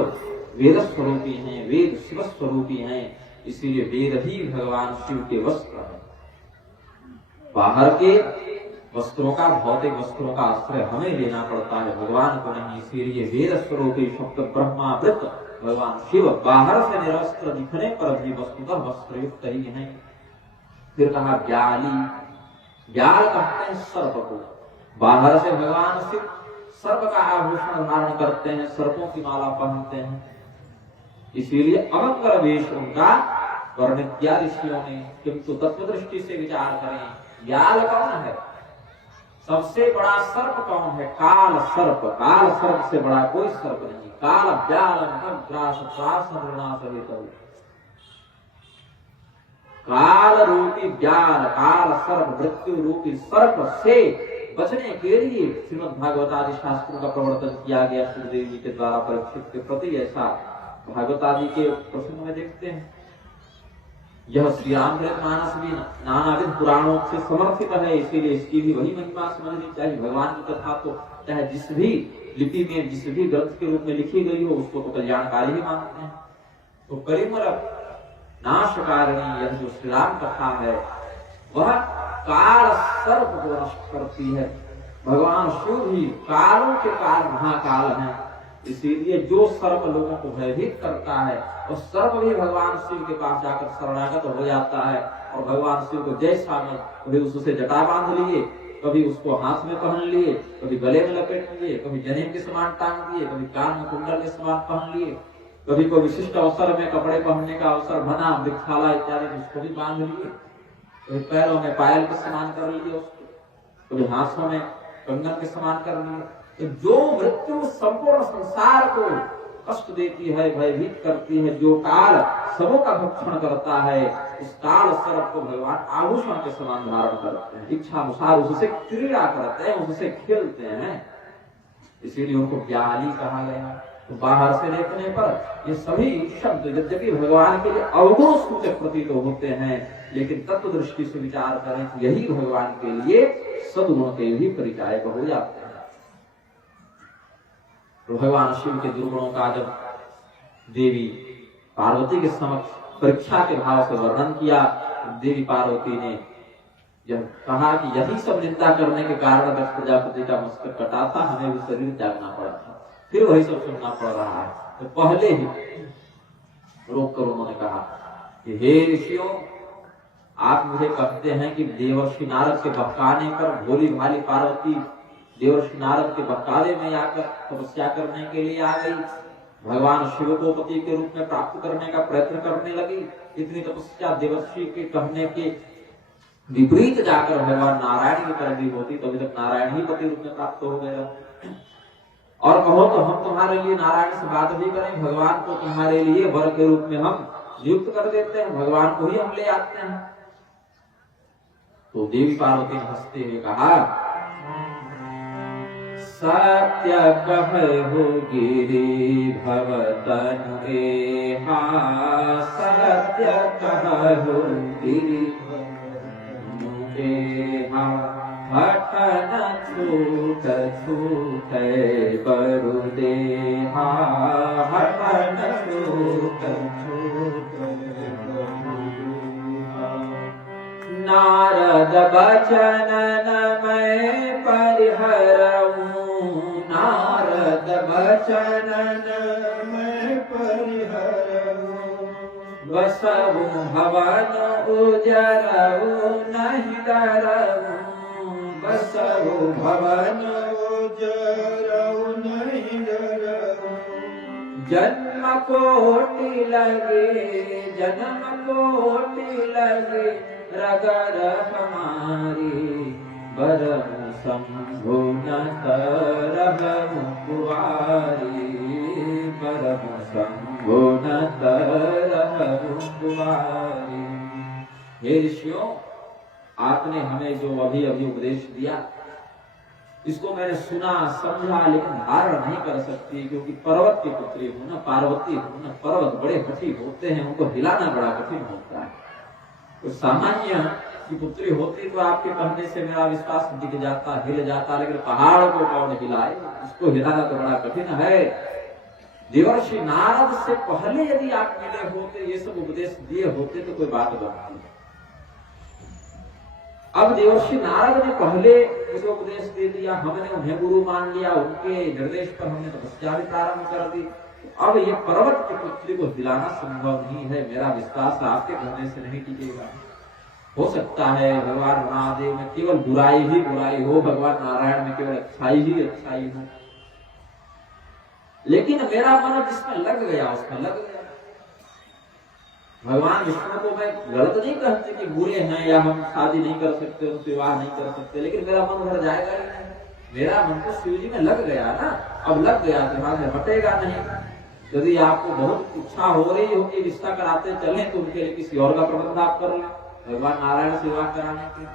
वेद स्वरूपी हैं, वेद शिव स्वरूपी हैं, इसीलिए वेद ही भगवान शिव के वस्त्र हैं। बाहर के वस्त्रों का, भौतिक वस्त्रों का आश्रय हमें लेना पड़ता है, भगवान को नहीं। इसीलिए वेद स्वरूपी शब्द ब्रह्मावृत भगवान शिव बाहर से निरस्त्र दिखने पर भी वस्तुतः वस्त्रयुक्त ही हैं। फिर कहा व्याली, व्याल कहते हैं सर्प को। बाहर से भगवान शिव सर्प का आभूषण धारण करते हैं, सर्पों की माला पहनते हैं, इसीलिए अमंगल वेश उनका वर्णित किया ऋषियों ने। किंतु तत्व दृष्टि से विचार करें, व्याल कौन है? सबसे बड़ा सर्प कौन है? काल सर्प। काल सर्प से बड़ा कोई सर्प नहीं। काल व्याल काल रूपी व्याल, काल सर्प, मृत्यु रूपी सर्प से बचने के लिए श्रीमद् भागवत आदि शास्त्रों का प्रवर्तन किया गया सुखदेव जी के द्वारा परीक्षित के प्रति। ऐसा भागवत आदि के प्रसंग में देखते हैं। यह श्री रामचरितमानस भी नानाविध पुराणों से समर्थित है, इसीलिए इसकी भी वही महिमा समझनी चाहिए। भगवान की कथा तो चाहे जिस भी लिपि में, जिस भी ग्रंथ के रूप में लिखी गई हो, उसको तो कल्याणकारी ही मानते हैं। तो कलिमल नाशकारिणी यह जो श्री राम कथा है वह काल सर्प को नष्ट करती है। भगवान शिव भी कालों के काल महाकाल हैं, इसीलिए जो सर्प लोगों को भयभीत करता है और सर्प भी भगवान शिव के पास जाकर शरणागत हो जाता है। और भगवान शिव को जैसा में कभी उससे जटा बांध लिए, कभी उसको हाथ में पहन लिए, कभी गले में लपेट लिए, कभी जनेऊ के समान टांग दिए, कभी कान में कुंडल के समान पहन लिए, कभी कोई विशिष्ट अवसर में कपड़े पहनने का अवसर बना, वृक्षाला इत्यादि उसको भी बांध लिए, कभी पैरों में पायल के समान कर लिए उसको, कभी हाथों में कंगन के समान कर लिए। तो जो मृत्यु संपूर्ण संसार को कष्ट देती है, भयभीत करती है, जो काल सबों का भक्षण करता है, उस काल सर्प को भगवान आभूषण के समान धारण करते हैं, इच्छा अनुसार उससे क्रीड़ा करते हैं, उससे खेलते हैं, इसीलिए उनको व्याली कहा गया। तो बाहर से देखने पर ये सभी शब्द यद्यपि भगवान के लिए अवगुण सूचक प्रतीत होते हैं, लेकिन तत्व दृष्टि से विचार करें तो यही भगवान के लिए सद्गुण के भी परिचायक हो जाते हैं। तो भगवान शिव के दुर्गुणों का जब देवी पार्वती के समक्ष परीक्षा के भाव से वर्णन किया, देवी पार्वती ने जब कहा कि यही सब निंदा करने के कारण दक्ष प्रजापति का मस्तक कटा था, हमें भी शरीर त्यागना पड़ा था, फिर वही सब सुनना पड़ रहा है। तो पहले ही रोक कर उन्होंने कहा कि हे ऋषियों, आप मुझे कहते हैं कि देवर्षि नारद के बहकाने पर भोली भाली पार्वती देवर्षि नारद के बहकावे में आकर तपस्या करने के लिए आ गई, भगवान शिव को पति के रूप में प्राप्त करने का प्रयत्न करने लगी। इतनी तपस्या देवर्षि के कहने के विपरीत जाकर भगवान नारायण की कर दी होती तो अभी तक नारायण ही पति रूप में प्राप्त हो गया। और कहो तो हम तुम्हारे लिए नारायण से बात भी करें, भगवान को तुम्हारे लिए वर के रूप में हम नियुक्त कर देते हैं, भगवान को ही हम ले आते हैं। तो देवी पार्वती ने हंसते हुए कहा, सत्य कहु गिरि भवतनु एहा, सत्य कहु गिरि छूट छूटे बरु देहा मन छूट नारद बचनन मैं परिहरऊं नारद बचनन मैं परिहरऊं बसऊ भवन उजरऊ नहीं डरऊं बसऊ भवन उजरऊ नहीं डरऊं जन्म कोटि लगे रगर हमारी बरहु शंभु न तरहु कुवारी बरहु शंभु न तरहु कुवारी। हे ऋषियों, आपने हमें जो अभी उपदेश दिया इसको मैंने सुना समझा, लेकिन धारण नहीं कर सकती, क्योंकि पर्वत की पुत्री हूं ना, पार्वती हूं ना। पर्वत बड़े कठिन होते हैं, उनको हिलाना बड़ा कठिन होता है। तो सामान्य की पुत्री होती तो आपके कहने से मेरा विश्वास टिक जाता, हिल जाता, लेकिन पहाड़ को कौन हिलाए, उसको हिलाना तो बड़ा कठिन है। देवर्षि नारद से पहले यदि आप मिले होते, ये सब उपदेश दिए होते तो कोई बात बनती। अब देवर्षि नारद ने पहले मुझे उपदेश दे दिया, हमने उन्हें गुरु मान लिया, उनके निर्देश पर हमने तपस्या भी प्रारंभ कर दी। अब ये पर्वत की पुत्री को हिलाना संभव नहीं है, मेरा विश्वास आपके कहने से नहीं टिकेगा। हो सकता है भगवान महादेव में केवल बुराई ही बुराई हो, भगवान नारायण में केवल अच्छाई ही अच्छाई हो, लेकिन मेरा मन जिसमें लग गया उसमें लग गया। भगवान विष्णु को मैं गलत नहीं कहती कि बुरे हैं या हम शादी नहीं कर सकते, उनसे विवाह नहीं कर सकते, लेकिन मेरा मन भर जाएगा ही नहीं। मेरा मन तो शिव जी में लग गया ना, अब लग गया दिमाग में हटेगा नहीं। यदि आपको बहुत इच्छा हो रही हो कि रिश्ता कराते चले तो उनके लिए किसी और का प्रबंध आप कर लें, भगवान नारायण से विवाह कराने के लिए।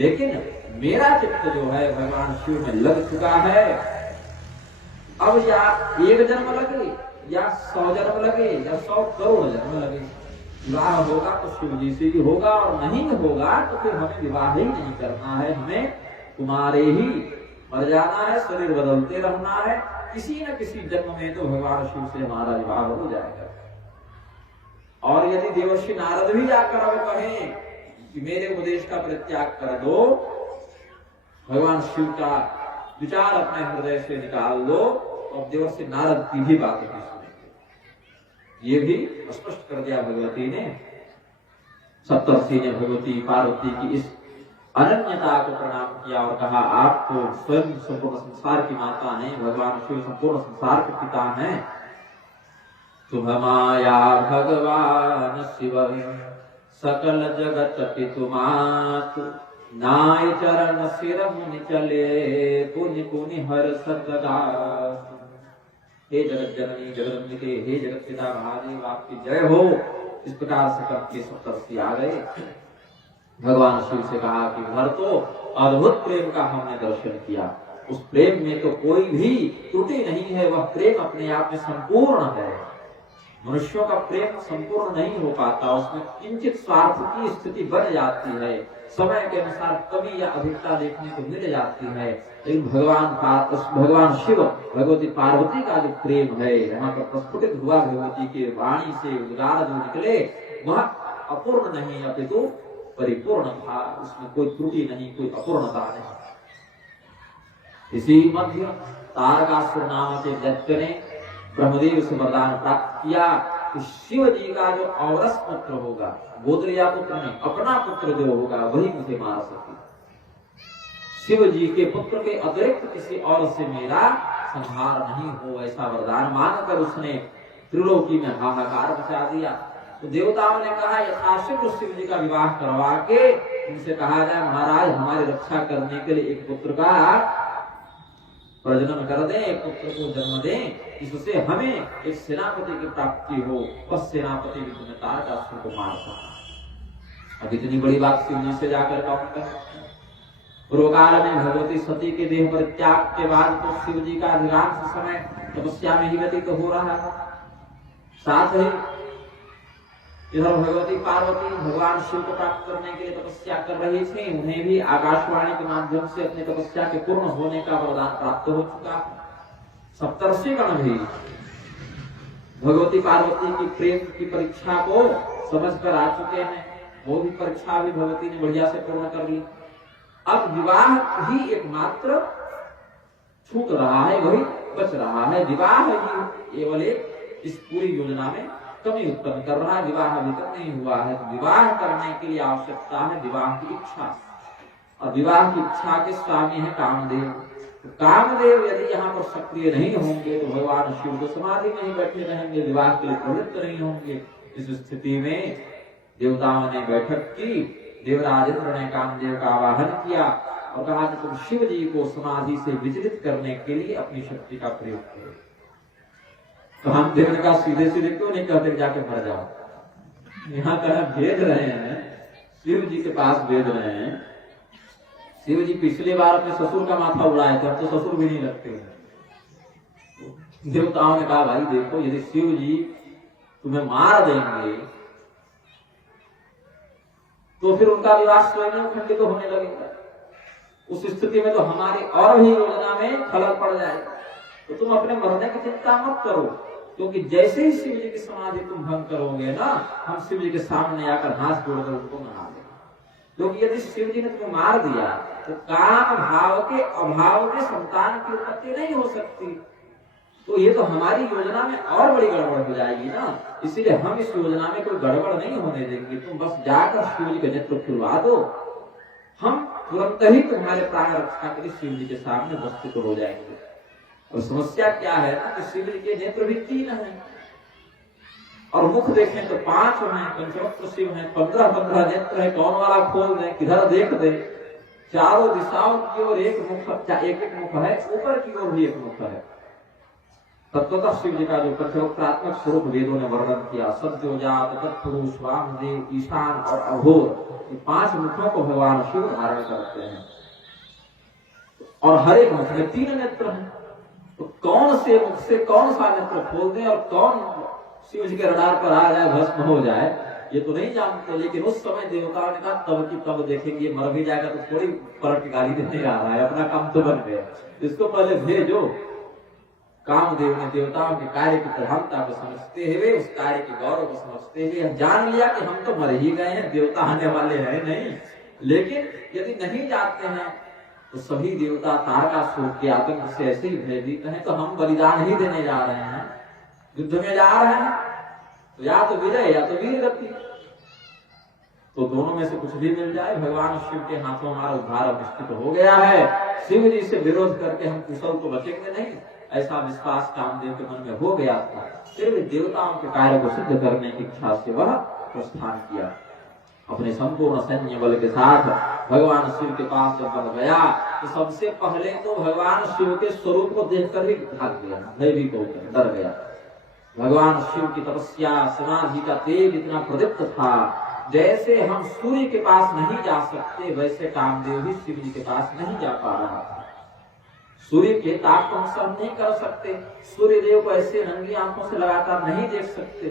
लेकिन मेरा चित्त जो है भगवान शिव में लग चुका है। अब या एक जन्म लगे या 100 जन्म लगे या 100 करोड़ जन्म लगे, विवाह होगा तो शिव जी से ही होगा, और नहीं होगा तो फिर हमें विवाह ही नहीं करना है, हमें तुम्हारे ही मर जाना है, शरीर बदलते रहना है। किसी न किसी जन्म में तो भगवान शिव से हमारा विवाह हो जाएगा। और यदि देवर्षि नारद भी जाकर अब कहें कि मेरे उपदेश का परित्याग कर दो, भगवान शिव का विचार अपने हृदय से निकाल दो, और देवर्षि नारद की भी बात नहीं सुनेंगे। ये भी स्पष्ट कर दिया भगवती ने। सप्तर्षि ने भगवती पार्वती की इस अनन्यता को प्रणाम किया और कहा, आप तो स्वयं संपूर्ण संसार की माता हैं, भगवान शिव संपूर्ण संसार के पिता हैं। तुम माया भगवान शिव सकल जगत पितु मातु, नाय चरण सिर मुनि चले पुनि पुनि हर सतगात। हे जगत जननी जगदम्बिके, हे जगत पिता महादेव, आपकी जय हो। इस प्रकार से करके सप्तर्षि आ गए। भगवान शिव से कहा कि भर तो अद्भुत प्रेम का हमने दर्शन किया, उस प्रेम में तो कोई भी त्रुटि नहीं है, वह प्रेम अपने आप में संपूर्ण है। मनुष्यों का प्रेम संपूर्ण नहीं हो पाता, उसमें किंचित स्वार्थ की स्थिति बन जाती है, समय के अनुसार कमी या अधिकता देखने को मिल जाती है। लेकिन भगवान शिव भगवती पार्वती का जो प्रेम है, वहां पर प्रस्फुटित हुआ भगवती की वाणी से उद्गार जो निकले, वह अपूर्ण नहीं अपितु परिपूर्ण था, उसमें कोई त्रुटि नहीं, कोई अपूर्णता नहीं। इसी मध्य तारकासुर नाम के दैत्य ने ब्रह्मदेव से वरदान प्राप्त किया कि शिव जी का जो औरस पुत्र होगा, गोत्रीय पुत्र नहीं, अपना पुत्र जो होगा वही मुझे मार सके। शिव जी के पुत्र के अतिरिक्त किसी और से मेरा संहार नहीं हो, ऐसा वरदान मानकर उसने त्रिलोकी में हाहाकार मचा दिया। तो देवताओं ने कहा यथाशीघ्र शिव जी का विवाह करवा के उनसे कहा जाए, महाराज हमारी रक्षा करने के लिए एक पुत्र का प्रजनन कर दें, एक पुत्र को जन्म दें, इससे हमें एक सेनापति की प्राप्ति हो, बस सेनापति भी तुम्हें तारकासुर को मार सकता। अब इतनी बड़ी बात शिव जी से जाकर कौन कहे। पूर्वकाल में भगवती सती के देह पर त्याग के बाद तो शिव जी का अधिकांश समय तपस्या में ही व्यतीत हो रहा है। साथ ही इधर भगवती पार्वती भगवान शिव को प्राप्त करने के लिए तपस्या कर रही थी, उन्हें भी आकाशवाणी के माध्यम से अपनी तपस्या के पूर्ण होने का वरदान प्राप्त हो चुका। सप्तर्षिगण भी भगवती पार्वती की प्रेम की परीक्षा को समझ कर आ चुके हैं, वो भी परीक्षा भी भगवती ने बढ़िया से पूर्ण कर ली। अब विवाह ही एकमात्र छूट रहा है, वही बच रहा है। विवाह ही केवल इस पूरी योजना में कमी उत्पन्न कर रहा है। विवाह अभी तक नहीं हुआ है, तो विवाह करने के लिए आवश्यकता है विवाह की इच्छा, और विवाह की इच्छा के स्वामी है कामदेव। तो कामदेव यदि यहाँ पर सक्रिय नहीं होंगे तो भगवान शिव तो समाधि में ही बैठे रहेंगे, विवाह के लिए प्रवृत्त नहीं होंगे। इस स्थिति में देवताओं ने बैठक की, देवराज इंद्र ने कामदेव का आवाहन किया और कहा कि तुम शिव जी को समाधि से विचलित करने के लिए अपनी शक्ति का प्रयोग करो। तो हम देव ने कहा सीधे सीधे क्यों नहीं कहते जाके मर जाओ, यहाँ कहा भेज रहे हैं, शिव जी के पास भेज रहे हैं। शिव जी पिछली बार अपने ससुर का माथा उड़ाए थे, अब तो ससुर भी नहीं लगते हैं। देवताओं ने कहा भाई देखो, यदि शिव जी तुम्हें मार देंगे तो फिर उनका विवाह स्वयं खंडित तो होने लगेगा। उस स्थिति में तो हमारी और भी योजना में खलल पड़ जाएगा। तो तुम अपने मरने की चिंता मत करो, क्योंकि जैसे ही शिव जी की समाधि तुम भंग करोगे ना, हम शिव जी के सामने आकर हाथ जोड़कर उनको मना देंगे। क्योंकि यदि शिव जी ने तुम्हें मार दिया तो काम भाव के अभाव में संतान की उत्पत्ति नहीं हो सकती, तो ये तो हमारी योजना में और बड़ी गड़बड़ हो जाएगी ना। इसीलिए हम इस योजना में कोई गड़बड़ नहीं होने देंगे। तुम बस जाकर शिव जी का नेत्र खुलवा दो, हम तुरंत ही तुम्हारे प्राण रक्षा के लिए शिव जी के सामने वस्तु हो जाएंगे। और समस्या क्या है ना कि शिव जी के नेत्र भी 3 हैं और मुख देखें तो 5 हैं, पंचवक्त्र शिव हैं, 15-15 नेत्र है। कौन वाला खोल दें, किधर देख दे, चारों दिशाओं की ओर एक मुख, एक मुख है, ऊपर की ओर भी एक मुख है। तत्वतः शिव जी का जो पंचवक्त्रात्मक स्वरूप वेदों ने वर्णन किया, सद्योजात, तत्पुरुष, वामदेव, ईशान और अघोर, इन 5 मुखों को भगवान शिव धारण करते हैं और हर एक मुख में 3 नेत्र हैं। तो कौन से मुख से कौन सा नेत्र खोल दें और कौन शिव जी के रडार पर आ जाए, भस्म हो जाए, ये तो नहीं जानते। लेकिन उस समय देवताओं ने कहा तब की तब देखेंगे, मर भी जाएगा तो थोड़ी पलट के गाली देने आ रहा है, अपना काम तो बन गया, इसको पहले भेजो। कामदेव ने देवताओं के कार्य की प्रधानता को समझते हुए, उस कार्य के गौरव को समझते हुए जान लिया कि हम तो मर ही गए हैं, देवता आने वाले हैं नहीं। लेकिन यदि नहीं जाते हैं तो सभी देवता तारकासुर के आतंक से ऐसे ही भयभीत हैं, तो हम बलिदान ही देने जा रहे हैं, युद्ध में जा रहे हैं, तो या तो विजय या तो वीर गति, तो दोनों में से कुछ भी मिल जाए। भगवान शिव के हाथों हमारा उद्धार निश्चित हो गया है। शिव जी से विरोध करके हम कुशल को बचेंगे नहीं, ऐसा विश्वास कामदेव के मन में हो गया था। फिर भी देवताओं के कार्य को सिद्ध करने की इच्छा से वह प्रस्थान किया। अपने संपूर्ण सैन्य बल के साथ भगवान शिव के पास जब बढ़ गया तो सबसे पहले तो भगवान शिव के स्वरूप को देखकर ही भाग गया, भयभीत होकर डर गया। भगवान शिव की तपस्या, समाधि का तेज इतना प्रदीप्त था, जैसे हम सूर्य के पास नहीं जा सकते वैसे कामदेव भी शिव जी के पास नहीं जा पा रहा था। सूर्य के ताप को हम सहन नहीं कर सकते, सूर्य देव को ऐसे रंगी आंखों से लगातार नहीं देख सकते,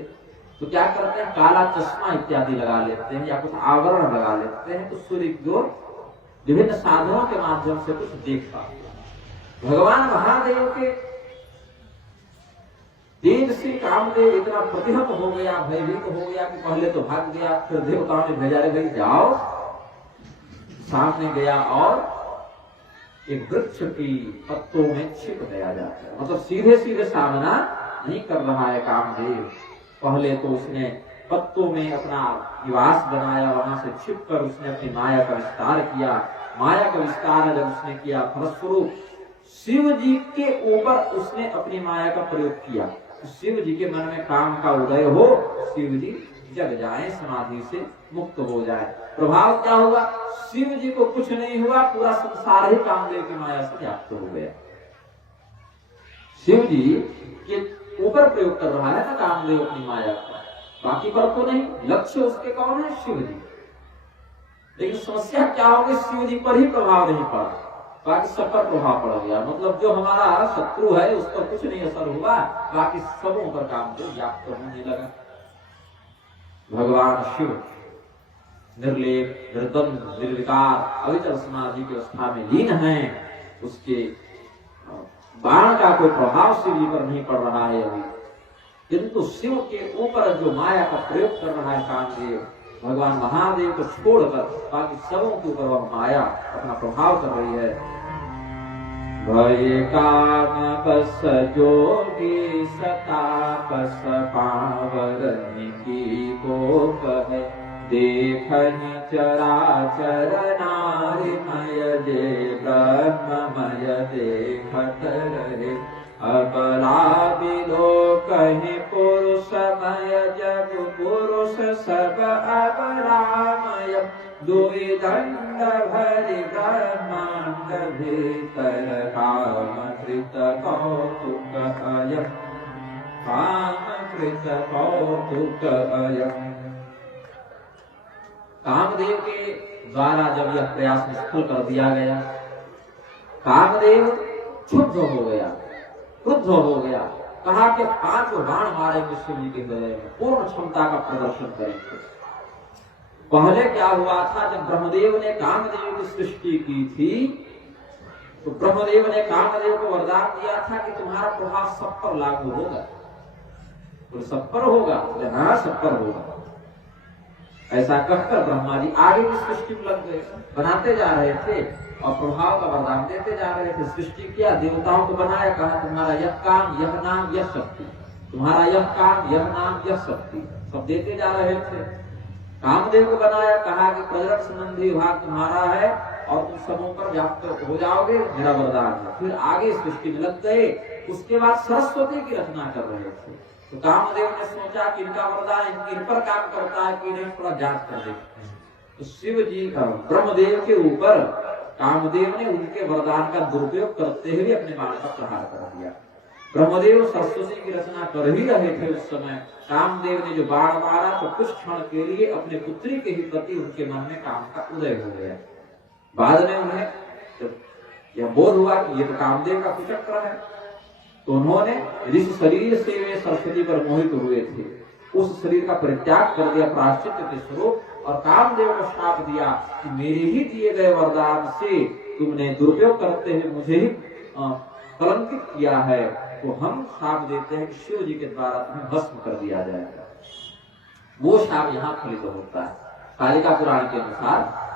तो क्या करते हैं, काला चश्मा इत्यादि लगा लेते हैं या कुछ आवरण लगा लेते हैं, तो सूर्य की ओर विभिन्न साधनों के माध्यम से कुछ देख पाते हैं। भगवान महादेव के तेज से कामदेव इतना प्रतिहत हो गया, भयभीत हो गया कि पहले तो भाग गया, फिर देवताओं ने भेजा, रे भाई जाओ। सामने गया और एक वृक्ष की पत्तों में छिप गया जाता है, मतलब सीधे सीधे सामना नहीं कर रहा है कामदेव। पहले तो उसने पत्तों में अपना निवास बनाया, वहां से छिपकर उसने अपनी माया का विस्तार किया। माया का विस्तार जब उसने किया, फलस्वरूप शिव जी के ऊपर उसने अपनी माया का प्रयोग किया। शिव जी के मन में काम का उदय हो, शिव जी जग जाए, समाधि से मुक्त हो जाए। प्रभाव क्या होगा, शिव जी को कुछ नहीं हुआ, पूरा संसार ही कामदेव की माया से व्याप्त हो गया। शिव जी के ऊपर प्रयोग कर रहा है ना कामदेव अपनी माया का, बाकी पर तो नहीं। लक्ष्य उसके कौन है, शिव जी। लेकिन समस्या क्या होगी, शिव जी पर ही प्रभाव नहीं पड़ा, बाकी सब पर प्रभाव पड़ गया। मतलब जो हमारा शत्रु है उस पर कुछ नहीं असर हुआ, बाकी सबों पर कामदेव व्याप्त होने लगा। भगवान शिव निर्लेप, निर्द्वंद, निर्विकार, अविचल समाधि की अवस्था में लीन है। उसके बाण का कोई प्रभाव शिव जी पर नहीं पड़ रहा है अभी, किंतु शिव के ऊपर जो माया का प्रयोग कर रहा है कामदेव, भगवान महादेव को छोड़कर बाकी सबों के ऊपर वह माया अपना प्रभाव कर रही है। भय काम बस जोगी सतापस पावरनि की को कहे, देखहि चराचर नारिमय जे ब्रह्ममय देखत रहे। अबला विलोकहि पुरुषमय जग पुरुष सब अबलामय, दुई दंड भरि ब्रह्मांड भीतर कामकृत कौतुक अयम्, कामकृत कौतुक अयम्। कामदेव के द्वारा जब यह प्रयास निष्फल कर दिया गया, कामदेव क्षुब्ध हो गया, क्रुद्ध हो गया। कहा कि 5 बाण मारेंगे शिव जी के हृदय में, पूर्ण क्षमता का प्रदर्शन करेंगे। पहले क्या हुआ था, जब ब्रह्मदेव ने कामदेव की सृष्टि की थी तो ब्रह्मदेव ने कामदेव को वरदान दिया था कि तुम्हारा प्रभाव सब पर लागू होगा। तो सब पर होगा, हाँ सब पर होगा। ऐसा कहकर ब्रह्मा जी आगे की सृष्टि में लग गए, बनाते जा रहे थे और प्रभाव का वरदान देते जा रहे थे। सृष्टि किया, देवताओं को बनाया, कहा तुम्हारा यह काम, यह नाम, यह शक्ति, तुम्हारा यह काम, यह नाम, यह शक्ति, सब देते जा रहे थे। कामदेव को बनाया, कहा कि प्रजनन संबंधी विभाग तुम्हारा है और तुम सबों पर व्याप्त हो जाओगे, मेरा वरदान है। फिर आगे सृष्टि में लग गए। उसके बाद सरस्वती की रचना कर रहे थे, तो कामदेव ने सोचा कि इनका वरदान इन पर काम करता है कि नहीं, थोड़ा जांच कर देखते हैं। तो शिव जी का ब्रह्मदेव के ऊपर कामदेव ने उनके वरदान का दुरुपयोग करते हुए अपने बाण का प्रहार कर दिया। ब्रह्मदेव सरस्वती की रचना कर ही रहे थे उस समय, कामदेव ने जो बाण मारा तो कुछ क्षण के लिए अपने पुत्री के ही प्रति उनके मन में काम का उदय हो गया। बाद में उन्हें यह बोध हुआ कि ये तो कामदेव का कुचक्र है, तो उन्होंने जिस शरीर से वे सरस्वती पर मोहित हुए थे उस शरीर का परित्याग कर दिया प्रायश्चित के स्वरूप, और कामदेव को श्राप दिया कि मेरे ही दिए गए वरदान से तुमने दुरुपयोग करते हुए मुझे ही कलंकित किया है, तो हम श्राप देते हैं कि शिव जी के द्वारा तुम्हें भस्म कर दिया जाएगा। वो श्राप यहाँ फलित होता है। कालिका पुराण के अनुसार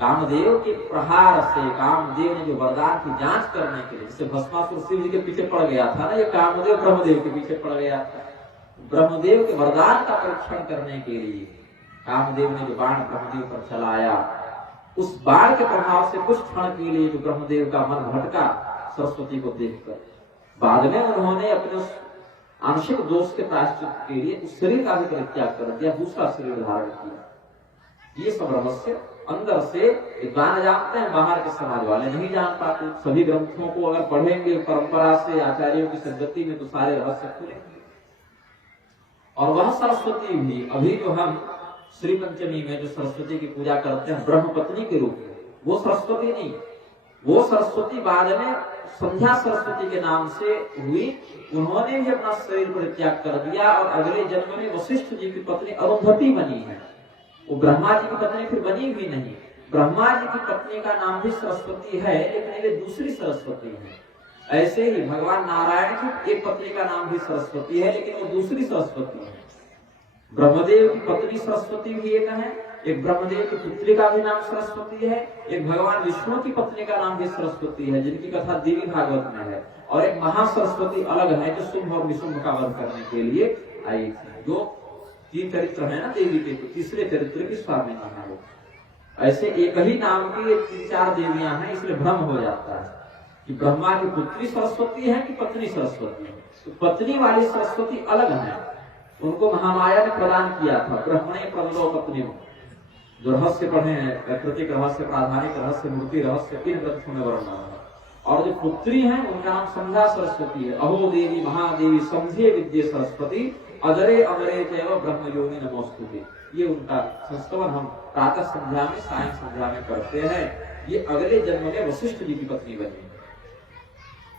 कामदेव के प्रहार से, कामदेव ने जो वरदान की जांच करने के लिए, जैसे भस्मासुर शिव जी के पीछे पड़ गया था ना, ये कामदेव ब्रह्मदेव के पीछे पड़ गया था। ब्रह्मदेव के वरदान का परीक्षण करने के लिए कामदेव ने जो बाण ब्रह्मदेव पर चलाया, उस बाण के प्रभाव से कुछ क्षण के लिए जो ब्रह्मदेव का मन भटका सरस्वती को देखकर, बाद में उन्होंने अपने उस आंशिक दोष के प्रायश्चित के लिए उस शरीर का भी परित्याग कर दिया, दूसरा शरीर धारण किया। ये सब रहस्य अंदर से विद्वान जानते हैं, बाहर के समाज वाले नहीं जान पाते। सभी ग्रंथों को अगर पढ़ेंगे परंपरा से, आचार्यों की संगति में, तो सारे रहस्य खुलेंगे। और वह सरस्वती भी अभी जो हम श्री पंचमी में जो सरस्वती की पूजा करते हैं ब्रह्म पत्नी के रूप में, वो सरस्वती नहीं, वो सरस्वती बाद में संध्या सरस्वती के नाम से हुई। उन्होंने भी अपना शरीर परित्याग कर दिया और अगले जन्म में वशिष्ठ जी की पत्नी अरुंधति बनी है। वो ब्रह्मा जी की पत्नी फिर बनी भी नहीं। ब्रह्मा जी की पत्नी का नाम भी सरस्वती है, लेकिन वे दूसरी सरस्वती है। ऐसे ही भगवान नारायण की एक पत्नी का नाम भी सरस्वती है, लेकिन वो दूसरी सरस्वती है। ब्रह्मदेव की पत्नी सरस्वती भी एक है, एक ब्रह्मदेव की पुत्री का भी नाम सरस्वती है, एक भगवान विष्णु की पत्नी का नाम भी सरस्वती है, जिनकी कथा देवी भागवत में है, और एक महासरस्वती अलग है जो शुंभ और निशुंभ का वध करने के लिए आई थी। जो 3 चरित्र है ना देवी के, तो तीसरे चरित्र की स्वामिनी है वो। ऐसे एक ही नाम की 3-4 देवियां हैं, इसलिए भ्रम हो जाता है कि ब्रह्मा की पुत्री सरस्वती है कि पत्नी सरस्वती है। तो पत्नी वाली सरस्वती अलग है, उनको महामाया ने प्रदान किया था। ब्रह्मणे प्रबलो पत्नियों, जो रहस्य पढ़े हैं, प्रतीक रहस्य, प्राधानिक रहस्य, मूर्ति रहस्य, 3 ग्रंथों में वर्णन है। और जो पुत्री हैं उनका नाम संध्या सरस्वती है। अहो देवी महादेवी समझे विद्ये सरस्वती, अदरे अमरे चैव ब्रह्म योनि नमोस्तुते। ये उनका संस्तवन हम प्रातः संध्या में, सायं संध्या में करते हैं। ये अगले जन्म में वशिष्ठ जी की पत्नी बनी।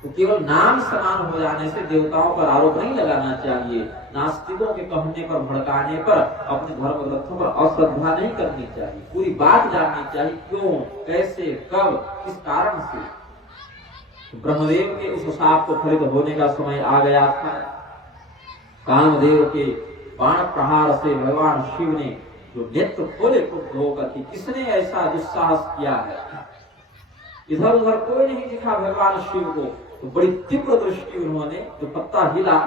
तो केवल नाम समान हो जाने से देवताओं पर आरोप नहीं लगाना चाहिए, नास्तिकों के कहने पर भड़काने पर अपने धर्म ग्रंथों पर अश्रद्धा नहीं करनी चाहिए, पूरी बात जाननी चाहिए, क्यों, कैसे, कब, किस कारण से। ब्रह्मदेव के उस शाप को फलित होने का समय आ गया था। कामदेव के बाण प्रहार से भगवान शिव ने जो नेत्र खोले क्रुद्ध होकर कि किसने ऐसा दुस्साहस किया है, इधर उधर कोई नहीं दिखा भगवान शिव को, तो बड़ी तीव्र दृष्टि उन्होंने, जो पत्ता हिला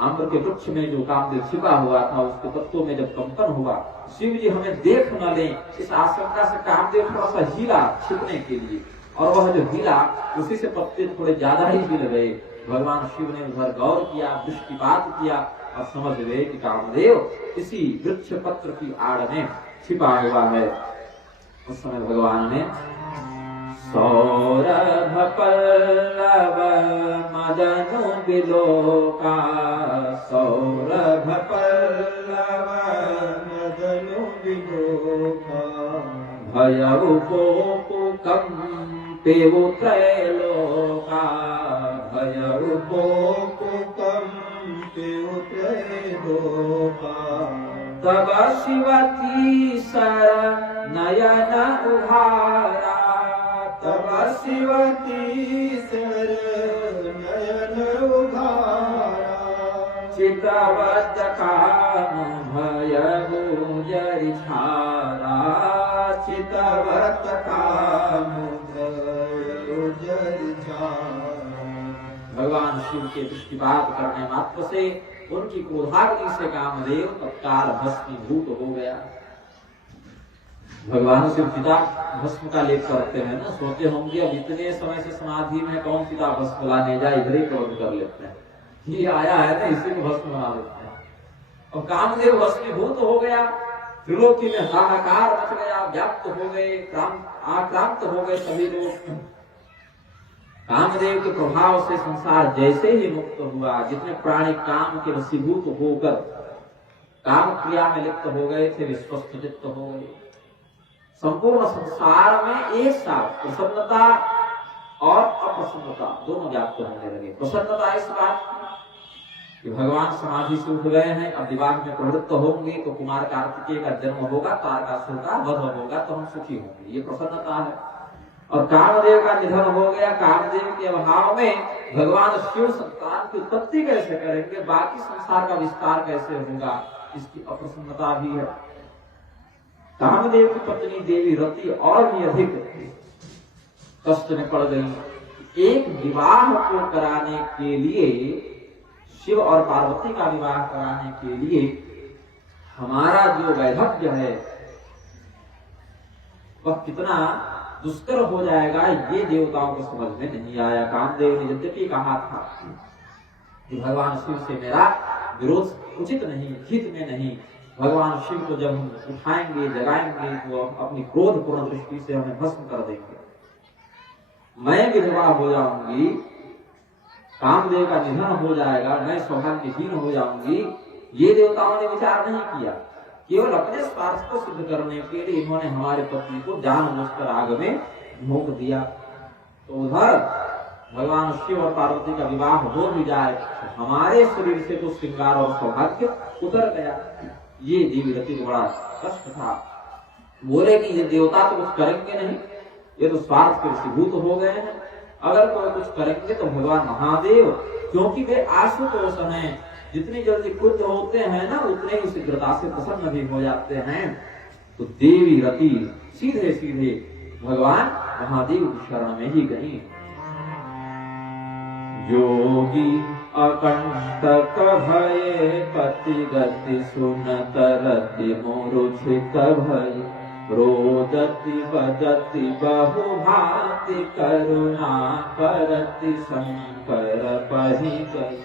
आम्र के वृक्ष में जो कामदेव छिपा हुआ था, उसके पत्तों में जब कंपन हुआ, शिव जी हमें देख न लें, इस आशंका से कामदेव थोड़ा सा हिला छिपने के लिए, और वह जो हिला उसी से पत्ते थोड़े ज्यादा ही हिल गए। भगवान शिव ने उधर गौर किया, दृष्टिपात किया और समझ गए कि कामदेव इसी वृक्ष पत्र की आड़ में छिपा हुआ है। उस समय भगवान ने सौरभ पल्लव मदनु बिलोका, सौरभ पल्लव मदनु बिलोका, भयउ कोपु कंपेउ त्रैलोका, भयउ कोपु कंपेउ त्रैलोका, तब शिवती सर नयन उभारा, तब शिवती सर नयन उभारा, चितवत काम भयउ जरि छारा, चितवत काम भयउ जरि छारा। भगवान शिव के दृष्टिपात करने मात्र से उनकी क्रोधाग्नि से कामदेव तत्काल भस्मीभूत हो गया। भगवान शिव पिता भस्म का लेप करते हैं ना, सोचे होंगे अब इतने समय से समाधि में कौन पिता भस्म लाने जाए, इधर ही क्रोध कर लेते हैं, ये आया है ना इसी को भस्म बना लेते हैं। और कामदेव भस्मीभूत हो गया, त्रिलोकी में हाहाकार मच गया, व्याप्त हो गए, आक्रांत हो गए सभी लोग। कामदेव के प्रभाव से संसार जैसे ही मुक्त हुआ, जितने प्राणी काम के वशीभूत होकर काम क्रिया में लिप्त हो गए थे, वे स्वस्थ चित्त हो गए। संपूर्ण संसार में एक साथ प्रसन्नता और अप्रसन्नता दोनों व्याप्त होने लगे। प्रसन्नता इस बात कि भगवान समाधि से उठ गए हैं, अब विवाह में प्रवृत्त होंगे तो कुमार कार्तिकेय का जन्म होगा, तारकासुर का वध होगा, तो हम सुखी होंगे, ये प्रसन्नता है। और कामदेव का निधन हो गया, कामदेव के अभाव में भगवान शिव संतान की उत्पत्ति कैसे करेंगे, बाकी संसार का विस्तार कैसे होगा, इसकी अप्रसन्नता भी है। कामदेव की पत्नी देवी रति और भी अधिक कष्ट में पड़ गई। एक विवाह को कराने के लिए, शिव और पार्वती का विवाह कराने के लिए हमारा जो वैधव्य है वह कितना दुष्कर हो जाएगा, ये देवताओं को समझ में नहीं आया। कामदेव ने यद्यपि कहा था कि भगवान शिव से मेरा विरोध उचित नहीं, हित में नहीं, भगवान शिव को जब हम उठाएंगे, जगाएंगे तो अपनी क्रोध पूर्ण दृष्टि से हमें भस्म कर देंगे, मैं विधवा हो जाऊंगी, कामदेव का निधन हो जाएगा, मैं सौभाग्यहीन हो जाऊंगी, ये देवताओं ने विचार नहीं किया। केवल अपने स्वार्थ को सिद्ध करने के लिए इन्होंने हमारे पति को जानबूझकर आग में झोंक दिया। तो उधर भगवान शिव और पार्वती का विवाह हो भी जाए तो हमारे शरीर से तो श्रृंगार और सौभाग्य उतर गया। ये देवी रति को बड़ा कष्ट था। बोले कि ये देवता तो कुछ करेंगे नहीं, ये तो स्वार्थ के वशीभूत हो गए हैं, अगर कोई कुछ करेंगे तो भगवान महादेव, क्योंकि वे आशुतोष हैं, जितनी जल्दी क्रुद्ध होते हैं ना उतने ही शीघ्रता से प्रसन्न भी हो जाते हैं। तो देवी रति सीधे सीधे भगवान महादेव की शरण में ही गई। योगी अकंटक भये पति गति सुनत रति मूर्छित भय, रोदति बदति बहुभाति करुणा करति शंकर पहि गई,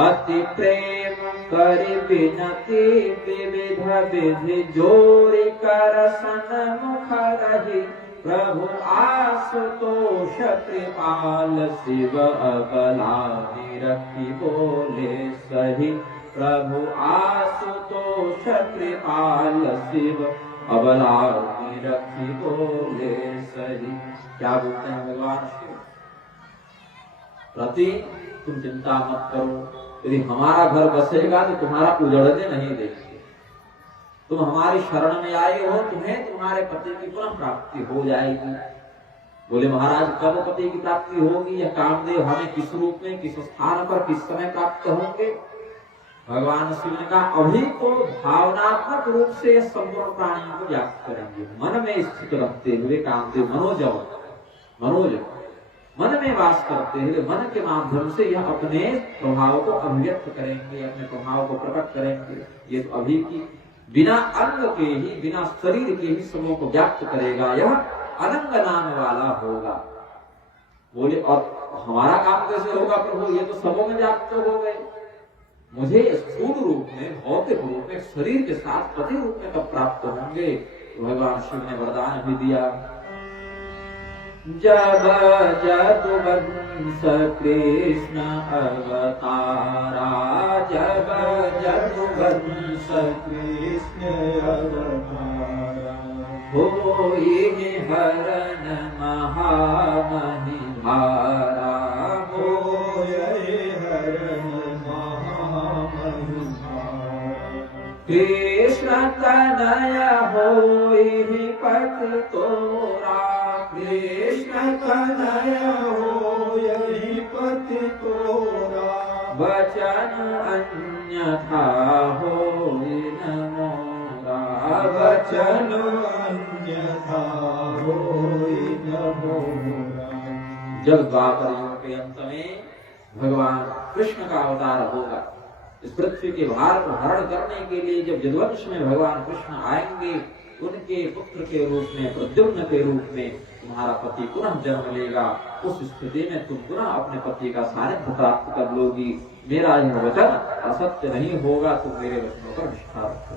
अति प्रेम करि विनति विविध विधि जोरि कर सन्मुख रहि, प्रभु आशुतोष कृपाल शिव अबला निरखि बोले सही, प्रभु आशुतोष कृपाल शिव अबला निरखि बोले सही। क्या बोलते हैं भगवान शिव? प्रति तुम चिंता मत करो, यदि हमारा घर बसेगा तो तुम्हारा उजड़ने नहीं देंगे। तुम हमारी शरण में आए हो, तुम्हें तुम्हारे पति की पुनः प्राप्ति हो जाएगी। बोले महाराज कब पति की प्राप्ति होगी? यह कामदेव हमें किस रूप में, किस स्थान पर, किस समय प्राप्त होंगे? भगवान शिव ने कहा अभी तो भावनात्मक रूप से संपूर्ण प्राणियों को व्याप्त करेंगे, मन में स्थित रहते हुए कामदेव मनोज मन में वास करते हुए मन के माध्यम से यह अपने प्रभाव को अभिव्यक्त करेंगे, अपने प्रभाव को प्रकट करेंगे। ये तो अभी की बिना अंग के ही, बिना शरीर के ही सबों को व्याप्त करेगा, यह अनंग नाम वाला होगा। बोले और हमारा काम कैसे होगा प्रभु? ये तो सबों में व्याप्त हो गए, मुझे स्थूल रूप में, भौतिक रूप में, शरीर के साथ पति रूप में कब प्राप्त होंगे? तो भगवान शिव ने वरदान भी दिया। जब जदुवंश कृष्ण अवतारा, जब जदुवंश कृष्ण अवतारा, होई हरण महामहि भारा, होय हरण महामहि भारा, कृष्ण तनय होई पति तोरा, कृष्ण तनय होय पति तोरा, वचन अन्यथा होई न मोरा, वचन अन्यथा होय न मोरा। जब द्वापर युग के अंत में भगवान कृष्ण का अवतार होगा, इस पृथ्वी के भार को हरण करने के लिए जब यदुवंश में भगवान कृष्ण आएंगे, उनके पुत्र के रूप में, प्रद्युम्न के रूप में तुम्हारा पति पुनः जन्म लेगा। उस स्थिति में तुम पुनः अपने पति का सानिध्य प्राप्त कर लोगी। मेरा यह वचन असत्य नहीं होगा, तुम मेरे वचनों पर निष्ठा रखो।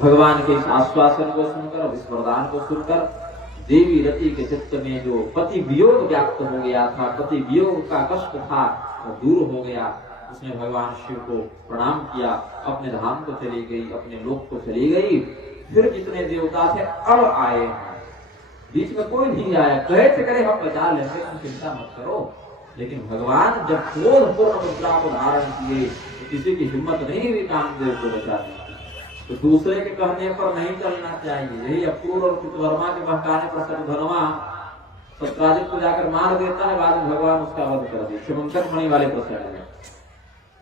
भगवान के इस आश्वासन को सुनकर, इस वरदान को सुनकर देवी रति के चित्त में जो पति वियोग व्याप्त हो गया था, पति वियोग का कष्ट था, वो दूर हो गया। उसने भगवान शिव को प्रणाम किया, अपने धाम को चली गई, अपने लोक को चली गई। फिर जितने देवता थे अब आए, बीच में कोई नहीं आया। कहे थे करे हम बचा लेंगे, तुम चिंता मत करो। लेकिन भगवान जब क्रोध पूर्ण मुद्रा को धारण किए तो किसी की हिम्मत नहीं हुई कामदेव को बचाने की। तो दूसरे के कहने पर नहीं चलना चाहिए। यही अक्रूर और कृतवर्मा के बहकाने पर शत्रुघ्नवा सत्राजित को जाकर मार देता है, बाद में भगवान उसका वध कर दिया शिवंकर मणि वाले प्रसंग में।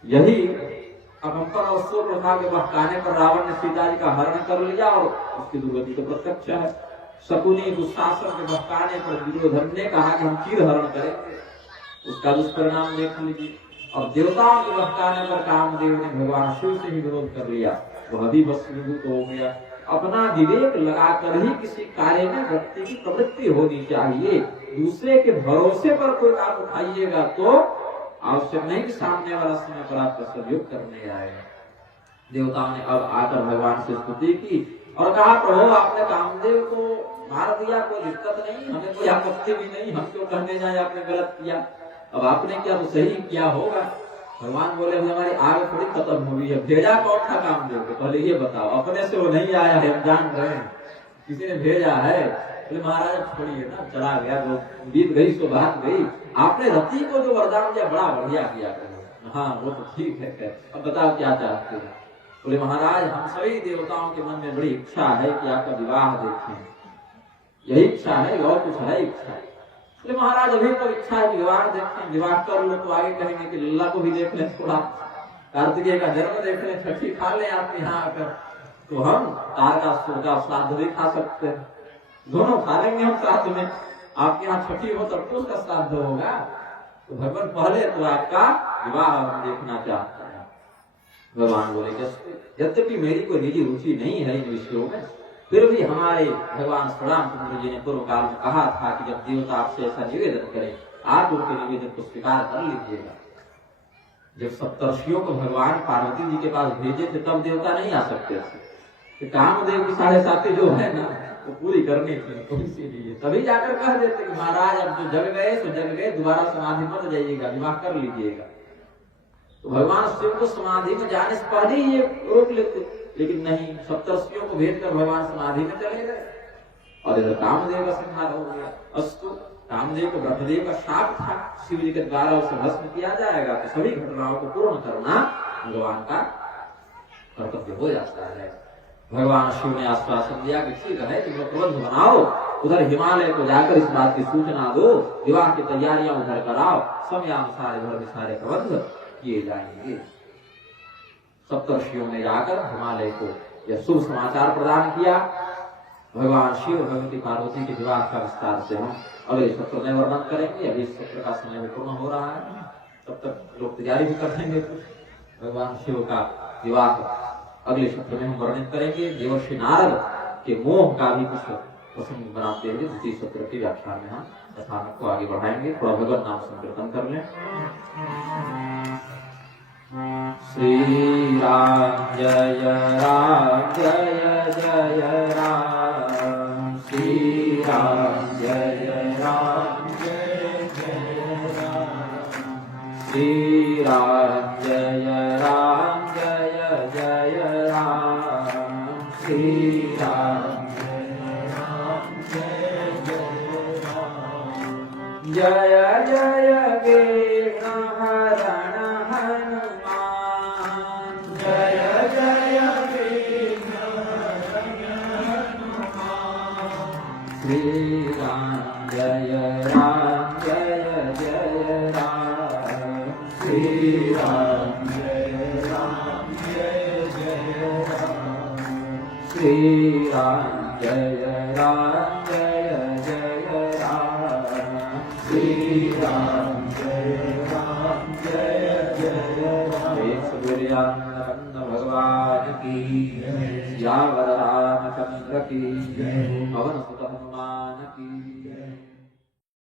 यही अकंपर और सूर्यप्रभा के बहकाने पर रावण ने सीता जी का हरण कर लिया और उसकी दुर्गति तो प्रत्यक्ष है। शकुनी दुशासन के बहकाने पर दुर्योधन ने कहा कि हम चीर हरण करेंगे, उसका दुष्परिणाम देख लीजिए। और देवताओं के बहकाने पर कामदेव ने भगवान शिव से ही विरोध कर लिया, वह भी भस्मीभूत हो गया। अपना विवेक लगाकर ही किसी कार्य में व्यक्ति की प्रवृत्ति होनी चाहिए। दूसरे के भरोसे पर कोई काम उठाइएगा तो आवश्यक नहीं कि सामने वाला समय पर आपका सहयोग करने आएगा। देवताओं ने अब आकर भगवान से स्तुति की और कहा प्रभु आपने कामदेव को मार दिया, कोई दिक्कत नहीं, हमें कोई आपत्ति भी नहीं, हम क्यों कहने जाए आपने गलत किया। अब आपने किया तो सही किया होगा। भगवान बोले हमारी आग थोड़ी खत्म हुई है, भेजा कौन था कामदेव को, पहले ये बताओ। अपने से वो नहीं आया है, हम जान रहे हैं, किसी ने भेजा है। बोले महाराज छोड़िए ना, चला गया, जो बीत गई सो बात गई। आपने रति को जो वरदान दिया बड़ा बढ़िया किया। हाँ वो तो ठीक है, अब बताओ क्या चाहते हो। बोले महाराज हम सभी देवताओं के मन में बड़ी इच्छा है कि आपका विवाह देखें, यही इच्छा है, और कुछ है इच्छा। बोले महाराज अभी तो इच्छा है विवाह देखें, विवाह कर लो तो आगे कहेंगे कि लल्ला को भी देख लें, थोड़ा कार्तिकेय का जन्म देख लें, छठी खा लें आपके यहाँ आकर, तो हम तारकासुर का श्राद्ध भी खा सकते हैं, दोनों खा लेंगे हम साथ में। आपके यहाँ छठी हो तब तो उसका श्राद्ध होगा। तो भगवान पहले तो आपका विवाह हम देखना चाहते हैं। भगवान बोले यद्यपि मेरी कोई निजी रुचि नहीं है इन विषयों में, फिर भी हमारे भगवान श्री रामचंद्र जी ने पूर्व काल में कहा था कि जब देवता आपसे ऐसा निवेदन करें आप उनके निवेदन को स्वीकार कर लीजिएगा। जब सप्तर्षियों को भगवान पार्वती जी के पास भेजे थे तब देवता नहीं आ सकते थे। कामदेव की 7.5 जो है ना वो पूरी करनी थी, तो इसीलिए तभी जाकर कह देते कि महाराज अब जो जग गए सो जग गए, दोबारा समाधि मत जाइएगा, विवाह कर लीजिएगा। तो भगवान शिव को समाधि में जाने से पहले ही ये रोक लेते, लेकिन नहीं, सप्तर्षियों को भेजकर भगवान समाधि में चले गए और इधर कामदेव का संहार हो गया। अस्तु कामदेव को ब्रह्मदेव का शाप था, शिव जी के द्वारा उसे भस्म किया जाएगा तो सभी घटनाओं को पूर्ण करना भगवान का कर्तव्य हो जाता है। भगवान शिव ने आश्वासन दिया कि ठीक है, तुम लोग प्रबंध बनाओ, उधर हिमालय को जाकर इस बात की सूचना दो, विवाह की तैयारियां उधर कराओ, समयानुसार इधर सारे प्रबंध किए जाएंगे। सप्तर्षियों ने जाकर हिमालय को यह शुभ समाचार प्रदान किया। भगवान शिव और भगवती पार्वती के विवाह का विस्तार से हम अगले सत्र में वर्णन करेंगे। अभी इस सत्र का समय भी पूर्ण हो रहा है, तब तक लोग तैयारी भी कर लेंगे। भगवान शिव का विवाह अगले सत्र में हम वर्णन करेंगे। देवर्षि नारद के मोह का भी कुछ प्रसंग बनाते हुए द्वितीय सत्र के व्याख्यान में हम कथानक को आगे बढ़ाएंगे। थोड़ा भगवत नाम संकीर्तन कर लें। श्री राम जय राम जय जय राम, श्री राम जय राम जय जय राम, श्री राम जय राम जय जय राम, श्री राम जय राम जय जय राम। जय जय वीणा हरण श्री राम जय राम जय जय राम, श्री राम जय राम जय जय राम, श्री राम जय राम जय जय राम, श्री राम जय राम जय जय राम। भगवान की, सियावर रामचंद्र की, पवन